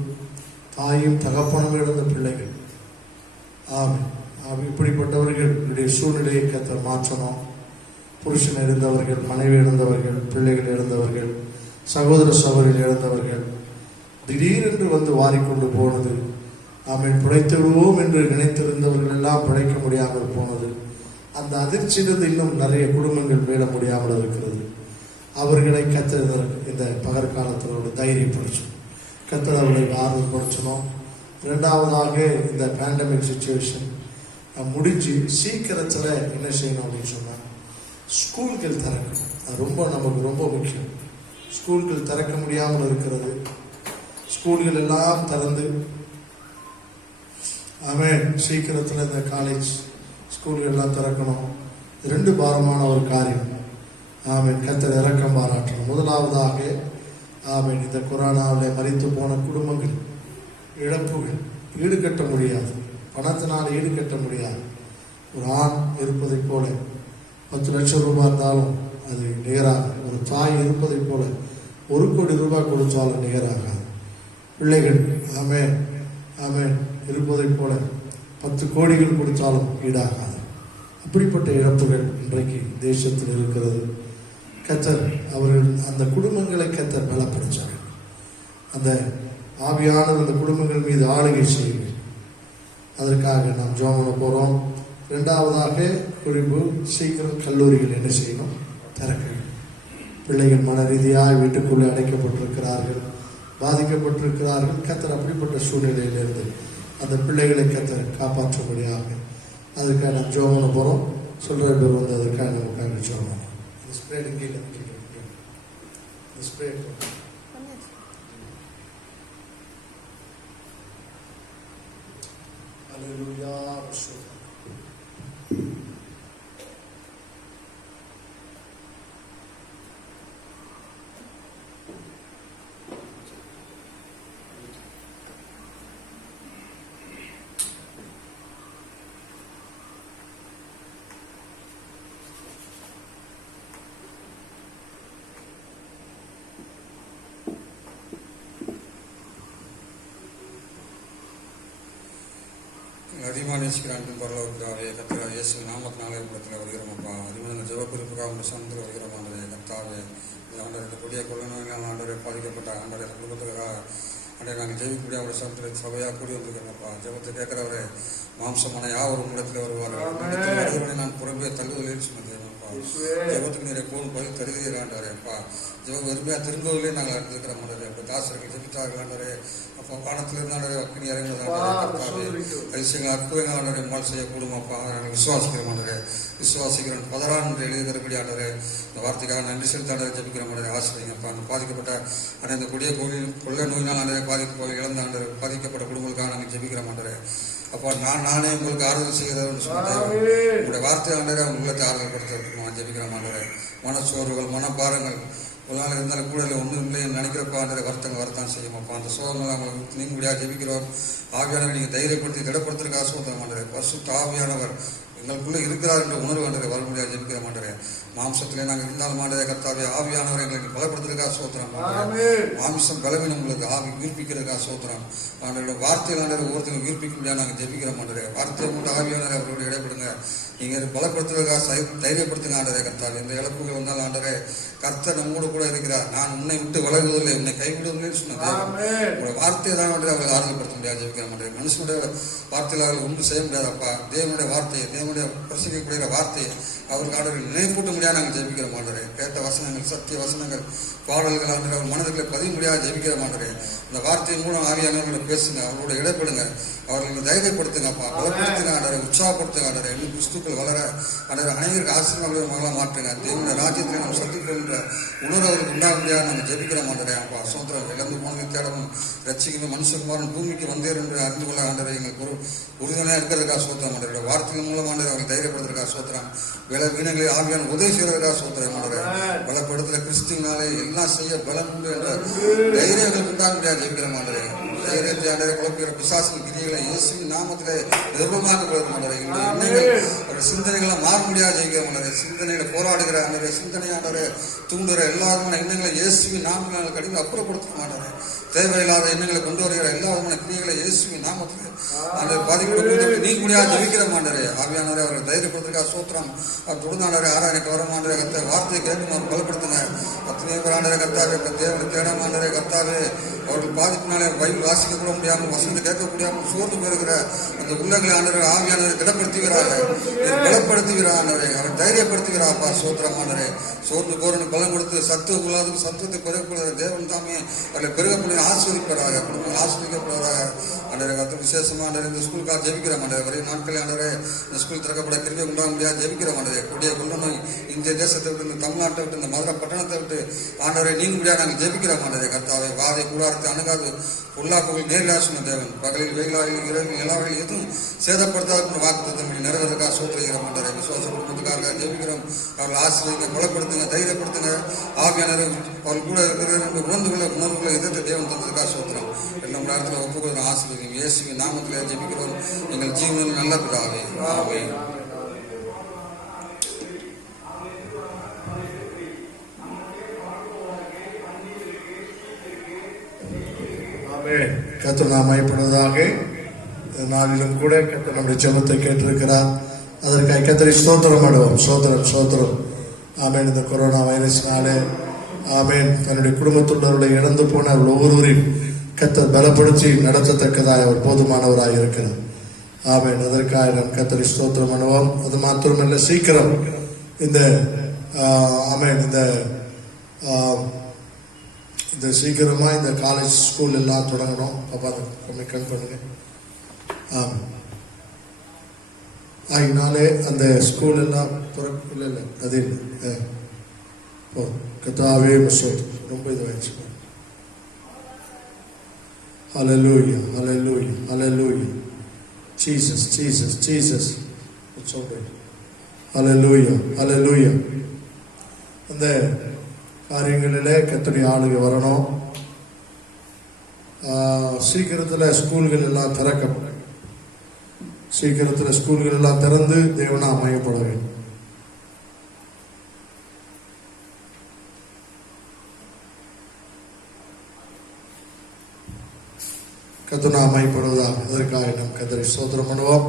தாயும் தகப்பனும் இழந்த பிள்ளைகள். இப்படிப்பட்டவர்களுடைய சூழ்நிலையை கர்த்தர் மாற்றணும். புருஷன் இழந்தவர்கள், மனைவி இழந்தவர்கள், பிள்ளைகள் இழந்தவர்கள், சகோதர சகோதரிகள் இழந்தவர்கள் திடீரென்று வந்து வாரிக்கொண்டு போனது. பிழைத்து விடுவோம் என்று நினைத்திருந்தவர்கள் எல்லாம் பிழைக்க முடியாமல் போனது. அந்த அதிர்ச்சியிலிருந்து இன்னும் நிறைய குடும்பங்கள் மீள முடியாமல் இருக்கிறது. அவர்களை கர்த்தர் இந்த பகற்காலத்தினோட தைரியப்படுத்தணும், கர்த்தர் அவர்களை ஆறுதல் படுத்தணும். இரண்டாவதாக இந்த பேண்டமிக் சுச்சுவேஷன் முடிஞ்சு சீக்கிரத்தில் என்ன செய்யணும் அப்படின்னு சொன்னால் ஸ்கூல்கள் திறக்கணும். அது நமக்கு ரொம்ப முக்கியம். ஸ்கூல்கள் திறக்க முடியாமல் இருக்கிறது. ஸ்கூல்கள் எல்லாம் திறந்து சீக்கிரத்தில் இந்த காலேஜ் ஸ்கூல்கள் எல்லாம் திறக்கணும். 2 பாரமான ஒரு காரியம். கர்த்தர் இரக்கம் பாராட்டணும். முதலாவதாக இந்த கொரோனாவில் மரித்து போன குடும்பங்கள் இழப்புகள் ஈடுகட்ட முடியாது, பணத்தினால் ஈடுகட்ட முடியாது. ஒரு ஆண் இருப்பதை போல 10 லட்சம் ரூபாய் இருந்தாலும் அது நிகராக, ஒரு தாய் இருப்பதை போல 1 கோடி ரூபாய் கொடுத்தாலும் நிகராகாது. பிள்ளைகள் இருப்பதை போல 10 கோடிகள் கொடுத்தாலும் ஈடாகாது. அப்படிப்பட்ட இழப்புகள் இன்றைக்கு தேசத்தில் இருக்கிறது. கர்த்தர் அவர்கள் அந்த குடும்பங்களை கர்த்தர் பலப்படுத்தார்கள். அந்த ஆவியானவர் அந்த குடும்பங்கள் மீது ஆளுகை செய்யுங்கள். அதற்காக நாம் ஜெபம் பண்ண போகிறோம். இரண்டாவதாக குறிப்பு, சீக்கிரம் கல்லூரிகள் என்ன செய்யணும், திறக்க வேண்டும். பிள்ளைகள் மன ரீதியாக வீட்டுக்குள்ளே அடைக்கப்பட்டிருக்கிறார்கள், பாதிக்கப்பட்டிருக்கிறார்கள். கர்த்தர் அப்படிப்பட்ட சூழ்நிலையிலிருந்து அந்த பிள்ளைகளை கர்த்தர் காப்பாற்றும்படியாக அதுக்காக நாம் ஜெபம் பண்ண போகிறோம். சொல்கிற பேர் வந்து அதுக்காக நமக்காக ஜெபம் பண்ணணும். ஸ்ப்ரே கீழே ஸ்ப்ரே Hallelujah. அதிகமாக நேசிக்கிறான் பரலோகத்தாவே கர்த்தராகிய இயேசு நாமத்தினாலே இடத்துல வருகிறோம்ப்பா. அதிகமான ஜெபக்குறிப்புக்காக உங்கள் சமத்தில் வருகிறோம் ஆண்டவரே. கர்த்தாவே ஆண்டவர் இந்த கொடிய கொள்ளநோயினால் ஆண்டவரை பாதிக்கப்பட்ட ஆண்டவரை குடும்பத்துக்காக ஆண்டவரை நாங்கள் ஜெபிக்கக்கூடிய அவருடைய சமத்தில் சபையாக கூடி வந்திருக்கிறோம்ப்பா. ஜெபத்தை கேட்கிறவரே மாம்சமான யாவரும் இடத்துல வருவார்கள். நான் புறம்பே தள்ளுதலில் சொன்னது ஜெபத்துக்கு நீரை கூண் பதில் தருகிறீர்கள் ஆண்டவரேப்பா. ஜெபம் வெறுமையாக திரும்புவதிலே நாங்கள் அறிந்திருக்கிற ஆண்டவரே. இப்போ தாசர்கள் ஜெபித்தார்கள் ஆண்டவரே. அப்போ வானத்திலிருந்து ஆண்டவரே அக்னி இறங்குவது அதிசயங்கள் அற்புதங்கள் ஆண்டவரை மால் செய்யக்கூடுமாப்பா. நாங்கள் விசுவாசிக்கிறோம் ஆண்டவரே, விசுவாசிக்கிறோம். 16 என்று எழுதியிருக்கக்கூடிய ஆண்டவரே இந்த வார்த்தைக்காக நன்றி செலுத்த ஆண்டவரை ஜெபிக்கிறோம் ஆண்டவரை. ஆசிரியங்கப்பா அந்த பாதிக்கப்பட்ட ஆனால் இந்த கொடிய கொள்ள நோயினால் ஆண்டவரை இழந்த ஆண்டவரை பாதிக்கப்பட்ட குடும்பங்களுக்காக நாங்கள் ஜெபிக்கிறோம் ஆண்டவரே. அப்போ நானே உங்களுக்கு ஆறுதல் செய்கிறதுன்னு சொன்னேன். உங்களுடைய வார்த்தை ஆண்டவரை உங்களுக்கு ஆறுதல் படுத்த ஜெபிக்கிறோம் ஆண்டவரை. மனச்சோர்வுகள், மனப்பாரங்கள் ஒரு நாள் இருந்தாலும் கூட இல்லை, ஒன்றும் இல்லை நினைக்கிறப்பா ஆண்டவரை வருத்தம் செய்யுமாப்பா. அந்த சோதனை அவங்களுக்கு நீங்க முடியாது ஜெபிக்கிறோம். ஆவியானவர் நீங்கள் தைரியப்படுத்தி திடப்படுத்துறதுக்கு ஆசுவத்தம் ஆண்டவரே. பரிசுத்த ஆவியானவர் எங்களுக்குள்ளே இருக்கிறார் என்ற உணர்வு ஆண்டவரை வர முடியாது ஜெபிக்கிற மாட்டேறே. மாம்சத்திலே நாங்கள் இருந்தாலும் ஆண்டவரே கர்த்தாவே ஆவியானவரை எங்களுக்கு பலப்படுத்துறதுக்காக சோத்திரம். மாம்சம் பலவீனம் உங்களுக்கு ஆவி உயிர்ப்பிக்கிறதுக்காக சோத்திரம். ஆண்டவருடைய வார்த்தையில் ஆண்டவரை ஒவ்வொருத்தரும் உயிர்ப்பிக்க முடியாது நாங்கள் ஜெபிக்கிற மாட்டேறே. வார்த்தையை கொண்டு ஆவியானவரை அவரோட இடைப்படுங்க. நீங்கள் பலப்படுத்துவதற்காக தைரியப்படுத்துங்க ஆண்டவரே கர்த்தாவே. இந்த இழப்புகள் வந்தால் ஆண்டவரே கர்த்தர் நம்மோடு கூட இருக்கிறார். நான் உன்னை விட்டு விலகுவதில்லை, உன்னை கைவிடுவதில்லைன்னு சொன்ன உங்களோட வார்த்தையை தான் ஆண்டவரை அவர்கள் ஆறுதல்படுத்த முடியாது ஜெபிக்கிற மாட்டேன். மனுஷனுடைய வார்த்தையில் அவர்கள் ஒன்றும் செய்ய முடியாதப்பா. தேவனுடைய வார்த்தையை, தேவனுடைய பிரசங்கிக்கக்கூடிய வார்த்தையை அவருக்கு ஆண்டவர்கள் நினைப்பூட்ட முடியாது நாங்கள் ஜெபிக்கிற மாட்டேறே. கேட்ட வசனங்கள், சத்திய வசனங்கள், பாடல்கள் ஆண்டவரை அவர் மனதுகளை பதிய முடியாது ஜெபிக்கிற மாட்டேறே. இந்த வார்த்தையின் மூலம் ஆவியானவர்களை பேசுங்க, அவரோட இடைப்படுங்க, அவர்களுக்கு தைரியப்படுத்துங்கப்பா, பலப்படுத்துங்க ஆண்டவரை, உற்சாகப்படுத்துங்க ஆண்டவரை. இன்னும் கிறிஸ்துக்கள் வளர ஆண்டவரை அனைவருக்கு ஆசீர்வாதம் மகளா மாற்றுங்க. தேவனுடைய ராஜ்யத்தை நம்ம சந்திக்கின்ற உணர்வு அவருக்கு உண்டாக முடியாது நாங்கள் ஜெபிக்கிற மாட்டேறே. அப்பா சோத்திரம் இழந்து போனதை தேடவும் ரட்சிக்கணும் மனுஷகுமாரன் பூமிக்கு வந்தேர் என்று அறிந்து கொள்ள ஆண்டவரை எங்களுக்கு உறுதுணையாக இருக்கிறதுக்காக சோத்திரம் ஆண்டவரை. வார்த்தைகள் மூலம் ஆண்டவரை அவர்கள் தைரியப்படுத்துறதுக்காக சோத்திரம். வேலை வீணங்களை ஆவியான உதவி செய்வதற்காக சோத்திரம் ஆண்டவரை. பலப்படுத்துகிற கிறிஸ்துவனாலே எல்லாம் செய்ய பலம் உண்டு என்ற தைரியங்கள் உண்டாக முடியாது ஜெபிக்கிற மாட்டேறே. தைரியத்தை ஆண்டவரை குழப்புகிற பிசாசின் கிரியைகளை இயேசுவின் நாமத்திலே நிர்பமாக்குகிறது ஆண்டவரை. எங்களுடைய எண்ணங்கள் அவருடைய சிந்தனைகளை மாற முடியாது செய்கிற சிந்தனைகளை போராடுகிற அந்த சிந்தனையானவரை தூண்டுகிற எல்லா விதமான எண்ணங்களை இயேசுவின் நாமங்களை கடிந்து அப்புறப்படுத்த மாட்டாரு. தேவையில்லாத எண்ணங்களை கொண்டு வருகிற எல்லா விதமான கிரியைகளை இயேசுவின் நாமத்தில் அந்த பாதிப்பு நீ முடியாது ஜெபிக்கிற மாட்டாரு. ஆவியானவரை அவர்கள் தைரியப்படுத்துறதுக்காக சோத்திரம். அவர் தொடர்ந்தாண்டவரை ஆராய்ச்சி வர மாண்டவரை கத்த வார்த்தையை கேட்கணும் அவர் பலப்படுத்துங்க. 10 பேர் ஆண்டவரை கத்தாவே தேவனை தேட மாண்டவரை கத்தாவே அவர்கள் பாதிப்பினாலே பைபிள் வாசிக்க கூட முடியாமல் வசனத்தை கேட்க முடியாமல் சோர்ந்து போயிருக்கிற அந்த உள்ளங்களை ஆண்டவரை ஆவியானவரை திடப்படுத்துகிறார்கள், பலப்படுத்துகிறாண்டவரை அவர் தைரியப்படுத்துகிறாப்பா. சோத்திரமானவரை சோர்ந்து போறவனுக்கு பலம் கொடுத்து சத்துவ உள்ளாதுக்கு சத்துவத்தை பெருகப்படுகிற தேவன் தாமே அவர்களை பெருகப்படி ஆசிரியப்படுறாங்க, குடும்பங்கள் ஆசிரியப்படுறாங்க. ஆண்டவரை கத்த விசேஷமான இந்த ஸ்கூலுக்காக ஜெபிக்கிற மாட்டேன். வரைய நாட்களே ஆண்டவரை இந்த ஸ்கூல் திறக்கப்பட கிருபை உண்டாக முடியாது ஜெபிக்கிற மாட்டேன். கொடிய குள்ளநோய் இந்திய தேசத்தை விட்டு இந்த தமிழ்நாட்டை விட்டு இந்த மதுரை பட்டணத்தை விட்டு ஆண்டவரை நீங்க முடியாது நாங்கள் ஜெபிக்கிற மாட்டேன். கர்த்தாவை வாதை கூடாரத்தை அணுகாது பொல்லாப்புகள் நேரிலாசன தேவன் பகலில் வெயிலாயில் இரவில் எல்லாவையும் எதுவும் சேதப்படுத்தாத வாக்குத்தத்தம்படி நிறைவேறதுக்காக சோற்றுகிற மாட்டாரை. விசுவாச குடும்பத்துக்காக ஜெபிக்கிறோம். அவர்கள் ஆசிரியங்க பலப்படுத்துங்க, தைரியப்படுத்துங்க. ஆவியானவரை அவர்கள் கூட இருக்கிற உணர்வுகளை எதிர்த்து தேவன் தந்ததுக்காக சோத்திரம். எல்லாம் இடத்துல ஒப்புக்கொள்ள ஆசிரியர் இயேசுவின் நாமத்திலே ஜெபிக்கிறோம். எங்கள் ஜீவனில் நல்ல பிதாவே. ஆமென். கர்த்தர் நாம் மகிமைப்படுவதாக. நாளிலும் கூட கர்த்தர் நம்முடைய ஜெபத்தை கேட்டிருக்கிறார். அதற்காக கர்த்தரை ஸ்தோத்திரம் பண்ணுவோம். ஸ்தோத்திரம். ஆமேன். இந்த கொரோனா வைரஸ்னாலே ஆமேன் தன்னுடைய குடும்பத்துள்ளவர்களை இழந்து போன அவர்கள் ஒவ்வொருவரையும் கர்த்தர் பலப்படுத்தி நடத்தத்தக்கதாக அவர் போதுமானவராக இருக்கிறார். ஆமேன். அதற்காக நாம் கர்த்தரை ஸ்தோத்திரம் பண்ணுவோம். அது மாத்திரமல்ல, சீக்கிரம் இந்த ஆமேன் இந்த சீக்கிரமா இந்த காலேஜ் ஸ்கூல் எல்லாம் தொடங்கணும். பாப்பா கண் பண்ணுங்க. அதனாலே அந்த ஸ்கூல் எல்லாம் இல்லை அது இல்லை. கத்தாவே ரொம்ப இதுவாயிடுச்சு. Hallelujah, hallelujah, hallelujah. Jesus. It's okay. Hallelujah, hallelujah. அந்த காரியங்களிலே கர்த்தருடைய ஆளுகை வரணும். சீக்கிரத்தில் ஸ்கூல்கள் எல்லாம் திறக்கப்படும். சீக்கிரத்தில் ஸ்கூல்கள் எல்லாம் திறந்து தேவனா மையப்பட வேண்டும். கர்த்தர் மையப்படுவதாக. அதற்காக நாம் கர்த்தரை ஸ்தோத்திரம் பண்ணுவோம்.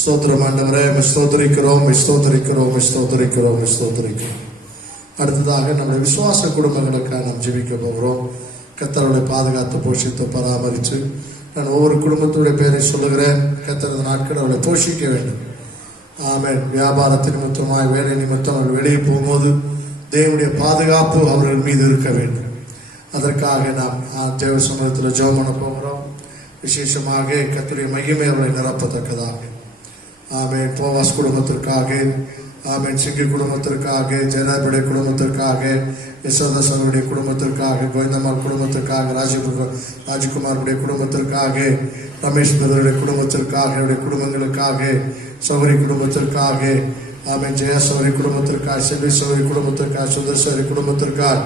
ஸ்தோத்திரம் ஆண்டவரே, ஸ்தோத்திரிக்கிறோம். அடுத்ததாக நம்முடைய விசுவாச குடும்பங்களுக்காக நாம் ஜெபிக்க போகிறோம். கர்த்தருடைய பாதுகாத்து போஷித்து பராமரித்து நான் ஒவ்வொரு குடும்பத்துடைய பெயரை சொல்லுகிறேன். கர்த்தரது நாட்கள் அவர்களை போஷிக்க வேண்டும். ஆமென். வியாபாரத்தின் நிமித்தமாய் வேலை நிமித்தம் அவர்கள் வெளியே போகும்போது தேவனுடைய பாதுகாப்பு அவர்கள் மீது இருக்க வேண்டும். அதற்காக நாம் தேவ சமூகத்தில் ஜெபம் பண்ண போகிறோம். விசேஷமாக கர்த்தருடைய மகிமை அவர்களை நிரப்பத்தக்கதாக. ஆமென். போவாஸ் குடும்பத்திற்காக, ஆமென், சிங்கி குடும்பத்திற்காக, ஜெயராஜுடைய குடும்பத்திற்காக, யசோதாசனுடைய குடும்பத்திற்காக, கோவிந்தம்மாள் குடும்பத்திற்காக, ராஜ்குமாருடைய குடும்பத்திற்காக, ரமேஷ் பிரதருடைய குடும்பத்திற்காக, என்னுடைய குடும்பங்களுக்காக, சௌரி குடும்பத்திற்காக, ஆமென், ஜெயா சௌரி குடும்பத்திற்காக, செல்வி சௌரி குடும்பத்திற்காக, சுந்தர் குடும்பத்திற்காக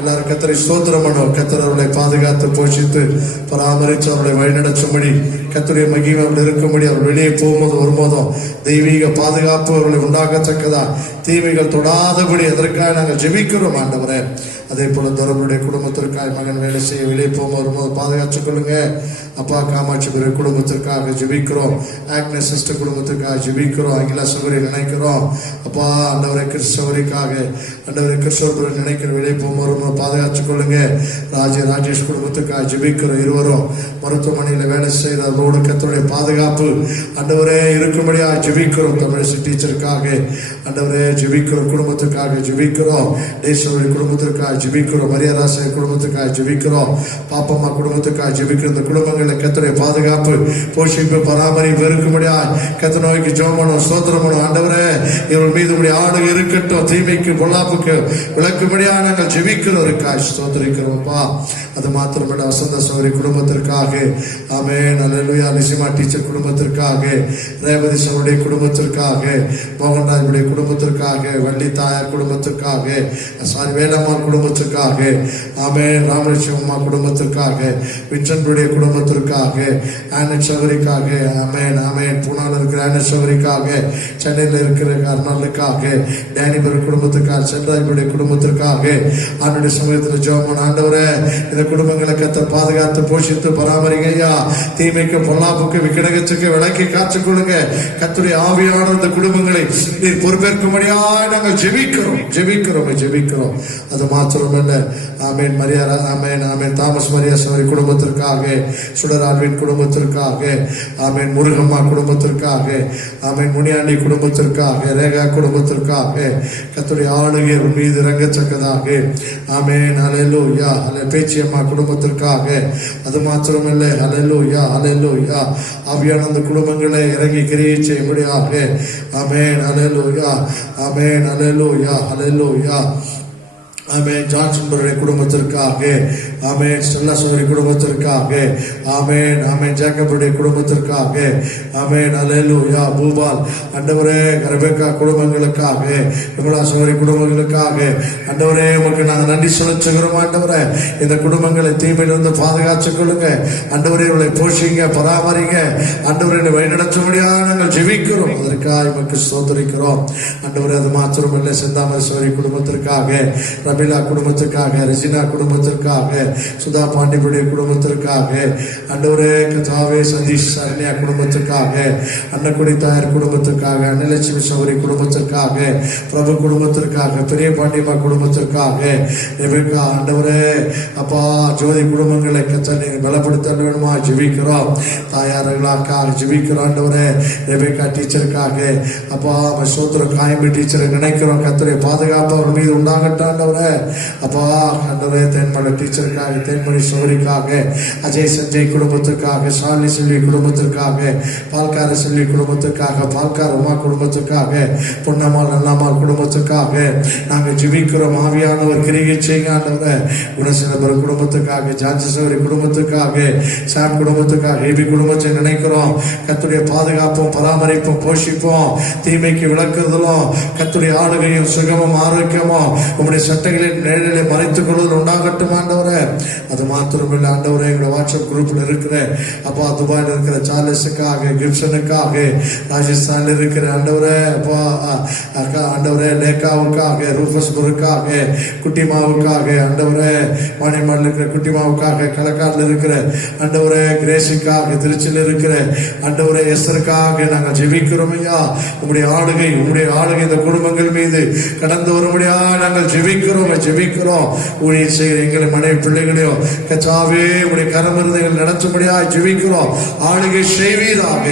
எல்லாரும் கர்த்தரை ஸ்தோத்திரம் பண்ணுவோம். கர்த்தர் அவர்களை பாதுகாத்து போஷித்து பராமரித்து அவர்களை வழிநடத்தும்படி, கர்த்தருடைய மகிமை அவர்கள் இருக்கும்படி, அவர் வெளியே போகும்போது வரும்போதும் தெய்வீக பாதுகாப்பு அவர்களை உண்டாகத்தக்கதா, தீமைகள் தொடாதபடி அதற்காக நாங்கள் ஜெபிக்கிறோம் ஆண்டவரே. அதே போல தோரனுடைய குடும்பத்திற்காக மகன் வேலை செய்ய வெளியே வரும்போது பாதுகாத்துக் கொள்ளுங்க. அப்பா காமாட்சி குடும்பத்திற்காக ஜெபிக்கிறோம். ஆக்னஸ் சிஸ்டர் குடும்பத்திற்காக ஜெபிக்கிறோம். அகிலா சௌரி நினைக்கிறோம். அப்பா ஆண்டவரை கிறிஸ்தவரிக்காக, ஆண்டவரை கிறிஸ்தவரை நினைக்கிற வெளியே போகும்போது பாதுகாத்துக் கொள்ளுங்க. ராஜேஷ் குடும்பத்துக்காக ஜெபிக்கிறோம். இருவரும் மருத்துவமனையில் வேலை செய்த அதோடு கர்த்தருடைய பாதுகாப்பு ஆண்டவரே இருக்கும்படியா ஜெபிக்கிறோம். தமிழிசை டீச்சருக்காக ஆண்டவரே ஜெபிக்கிறோம். குடும்பத்துக்காக ஜெபிக்கிறோம். டேஸ்வரி குடும்பத்திற்காக ஜெபிக்கிறோம். மரியாதாசை குடும்பத்துக்காக ஜெபிக்கிறோம். பாப்பம்மா குடும்பத்துக்காக ஜெபிக்கிறோம். இந்த குடும்பங்களை கர்த்தருடைய பாதுகாப்பு போஷிப்பு பராமரிப்பு இருக்கும்படியா கர்த்தர் நோய்க்கு ஜெபம் ஸ்தோத்திரம் பண்ணும். ஆண்டவரே இவர்கள் மீது உடைய ஆளுகை இருக்கட்டும். தீமைக்கு பொல்லாப்புக்கு விளக்கும்படியா நாங்கள் ஜெபிக்கிறோம். ஸ்தோத்திரிக்கிறோம்ப்பா. அது மாத்திரமல்ல வசந்த சௌரி குடும்பத்திற்காக, ஆமென், அல்லேலூயா. அல்லேலூயா. லிசிமா டீச்சர் குடும்பத்திற்காக, ரேவதி அவருடைய குடும்பத்திற்காக, மோகன்ராஜுடைய குடும்பத்திற்காக, வள்ளி தாயார் குடும்பத்திற்காக, வேலம்மாள் குடும்பத்திற்காக, ஆமென். ராமலட்சுமம்மா குடும்பத்திற்காக, வின்சன்டுடைய குடும்பத்திற்காக, ஆனட் சவரிக்காக, ஆமென் ஆமென். பூனால இருக்கிற ஆனட் சவரிக்காக, சென்னையில் இருக்கிற அர்னாலுக்காக, டேனிபர் குடும்பத்திற்காக, சென்றாய்புடைய குடும்பத்திற்காக ஆண்டுடைய சமயத்தில் ஜெபம். ஆண்டவரே, இந்த குடும்பங்களை கர்த்தர் பாதுகாத்து போஷித்து பராமரிங்கய்யா. தீமைக்கு பொல்லாப்புக்கு விக்கிரகத்துக்கு விளக்கி காத்துக் கொள்ளுங்க. கர்த்தருடைய ஆவியான இந்த குடும்பங்களை நீர் பொறுப்பேற்கும்படியாக நாங்கள் ஜெபிக்கிறோம். அது மாத்திரமல்ல, ஆமென். மரியா, ஆமென் ஆமென். தாமஸ் மரியா சவரி குடும்பத்திற்காக, சுடர் ஆல்வின் குடும்பத்திற்காக, ஆமென். முருகம்மா குடும்பத்திற்காக, ஆமென். முனியாண்டி குடும்பத்திற்காக, ரேகா குடும்பத்திற்காக கர்த்தருடைய ஆளுகை மீது இறங்கத்தக்கதாக, ஆமென். ஹல்லேலூயா. பேச்சியம்மா குடும்பத்திற்காக, அது மாத்திரமல்ல, ஹல்லேலூயா ஹல்லேலூயா. ஆவியான அந்த குடும்பங்களை இறங்கி கிரியை செய்யும்படியாக, ஆமென். ஹல்லேலூயா ஆமென். ஹல்லேலூயா ஹல்லேலூயா. ஆமென். ஜான்சன்பருடைய குடும்பத்திற்காக, ஆமென். ஸ்டெல்லா சோரி குடும்பத்திற்காக, ஆமென் ஆமென். ஜேக்கபுடைய குடும்பத்திற்காக, ஆமென். அல்லேலூயா. பூபால் ஆண்டவரே, ரெபெக்கா குடும்பங்களுக்காக, விமலா சோரி குடும்பங்களுக்காக ஆண்டவரே உமக்கு நாங்கள் நன்றி செலுத்துகிறோம். ஆண்டவரே, இந்த குடும்பங்களை தீமையிலிருந்து பாதுகாத்துக் கொள்ளுங்க. ஆண்டவரே, இவளை போஷிங்க, பராமரிங்க. ஆண்டவரை வழிநடத்தும்படியாக நாங்கள் ஜெபிக்கிறோம். அதற்காக உமக்கு ஸ்தோத்திரிக்கிறோம். ஆண்டவரே, அது மாத்திரமல்ல, செந்தாமரை சோரி குடும்பத்திற்காக, ரபிலா குடும்பத்திற்காக, ரெஜினா குடும்பத்திற்காக, சுதா பாண்டிபுடைய குடும்பத்திற்காக, ஆண்டவரே கர்த்தாவே, சதீஷ் சரண்யா குடும்பத்திற்காக, அன்னக்குடி தாயார் குடும்பத்திற்காக, அன்னலட்சுமி சௌரி குடும்பத்திற்காக, பிரபு குடும்பத்திற்காக, பெரிய பாண்டியம்மா குடும்பத்திற்காக, ரெபெக்கா ஆண்டவரே அப்பா, ஜோதி குடும்பங்களை கர்த்தர் நீங்க பலப்படுத்த வேணுமா ஜெபிக்கிறோம். தாயார்களுக்காக ஜெபிக்கிறோம். ஆண்டவரே, ரெபெக்கா டீச்சருக்காக, அப்பா சோத்திர காயம்பி டீச்சரை நினைக்கிறோம். கர்த்தருடைய பாதுகாப்பு அவர் மீது உண்டாகட்டும். ஆண்டவரே அப்பா, ஆண்டவரே, தேன்மலை டீச்சருக்காக, தேன்மணி சௌரிக்காக, அஜய் சஞ்சய் குடும்பத்திற்காக, சாலி செல்வி குடும்பத்திற்காக, பால்கார செல்வி குடும்பத்திற்காக, பால்கார் உமா குடும்பத்திற்காக, பொன்னம்மாள் நல்லாம்மாள் குடும்பத்திற்காக நாங்கள் ஜெபிக்கிறோம். ஆவியானவர் கிரியை செய்யுங்க. ஆண்டவரே, குணசேகரபுரம் குடும்பத்துக்காக, ஜான்சேவரி குடும்பத்துக்காக, சாம் குடும்பத்துக்காக, ஏபி குடும்பத்தை நினைக்கிறோம். கர்த்தருடைய பாதுகாப்பும் பராமரிப்பும் போஷிப்போம். தீமைக்கு விளக்குறதும் கர்த்தருடைய ஆளுகையும் சுகமும் ஆரோக்கியமும் உங்களுடைய சட்டைகளின் நிழலிலே மறைத்துக் கொள்வது உண்டாகட்டும். ஆண்டவரே, அது மாத்திரமில்லை ஆண்டவரே, எங்களோட வாட்ஸ்அப் குரூப்ல இருக்கிற அப்பா, துபாயில் இருக்கிற சார்லஸுக்காக, கிப்சனுக்காக, ராஜஸ்தான்ல இருக்கிற ஆண்டவரே அப்பா, ஆண்டவரே லேக்காவுக்காக, ரூபஸ்புருக்காக, குட்டிமாவுக்காக, ஆண்டவரே வாணியம்மாள் இருக்கிற குட்டிமாவுக்காக, களக்காட்டில் இருக்கிற ஆண்டவரே கிரேசிக்காக, திருச்சியில் இருக்கிற ஆண்டவரே எஸ்தருக்காக நாங்கள் ஜெபிக்கிறோம். ஐயா, உங்களுடைய ஆளுகை இந்த குடும்பங்கள் மீது கடந்து வரும்படியாக நாங்கள் ஜெபிக்கிறோம். ஊழியர் செய்கிற எங்களை மனைவி பிள்ளைகளையும் கர்த்தாவே உடைய கரமிருந்துகள் நடத்தும்படியாக ஜெபிக்கிறோம். ஆளுகை செய்வீராக.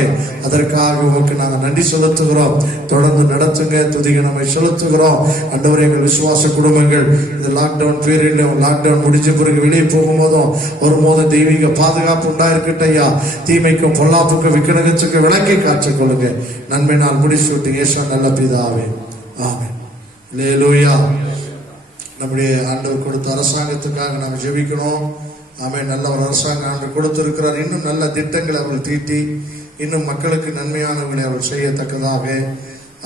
அதற்காக உமக்கு நாங்கள் நன்றி செலுத்துகிறோம். தொடர்ந்து நடத்துங்க, துதிக நம்மை செலுத்துகிறோம். ஆண்டவரே, எங்கள் விசுவாச குடும்பங்கள் இந்த லாக்டவுன் பீரியட்லையும், லாக்டவுன் முடிஞ்ச பிறகு வெளியே போகும்போதும் ஒருபோதும் தெய்வீக பாதுகாப்பு உண்டாயிருக்கட்டும். ஐயா, தீமைக்கும் பொல்லாப்புக்கும் விக்கிரகத்துக்கு விளக்கை காற்றுக் கொள்ளுங்க. நன்மை நாள் முடிச்சுட்டு இயேசு நல்ல பிதாவே, ஆமென். அல்லேலூயா. நம்முடைய ஆண்டவர் கொடுத்த அரசாங்கத்துக்காக நாம் ஜெபிக்கணும். ஆமென். நல்ல ஒரு அரசாங்கம் ஆண்டவர் கொடுத்திருக்கிறார். இன்னும் நல்ல திட்டங்களை அவர்கள் தீட்டி இன்னும் மக்களுக்கு நன்மையானவர்களை அவர்கள் செய்யத்தக்கதாக,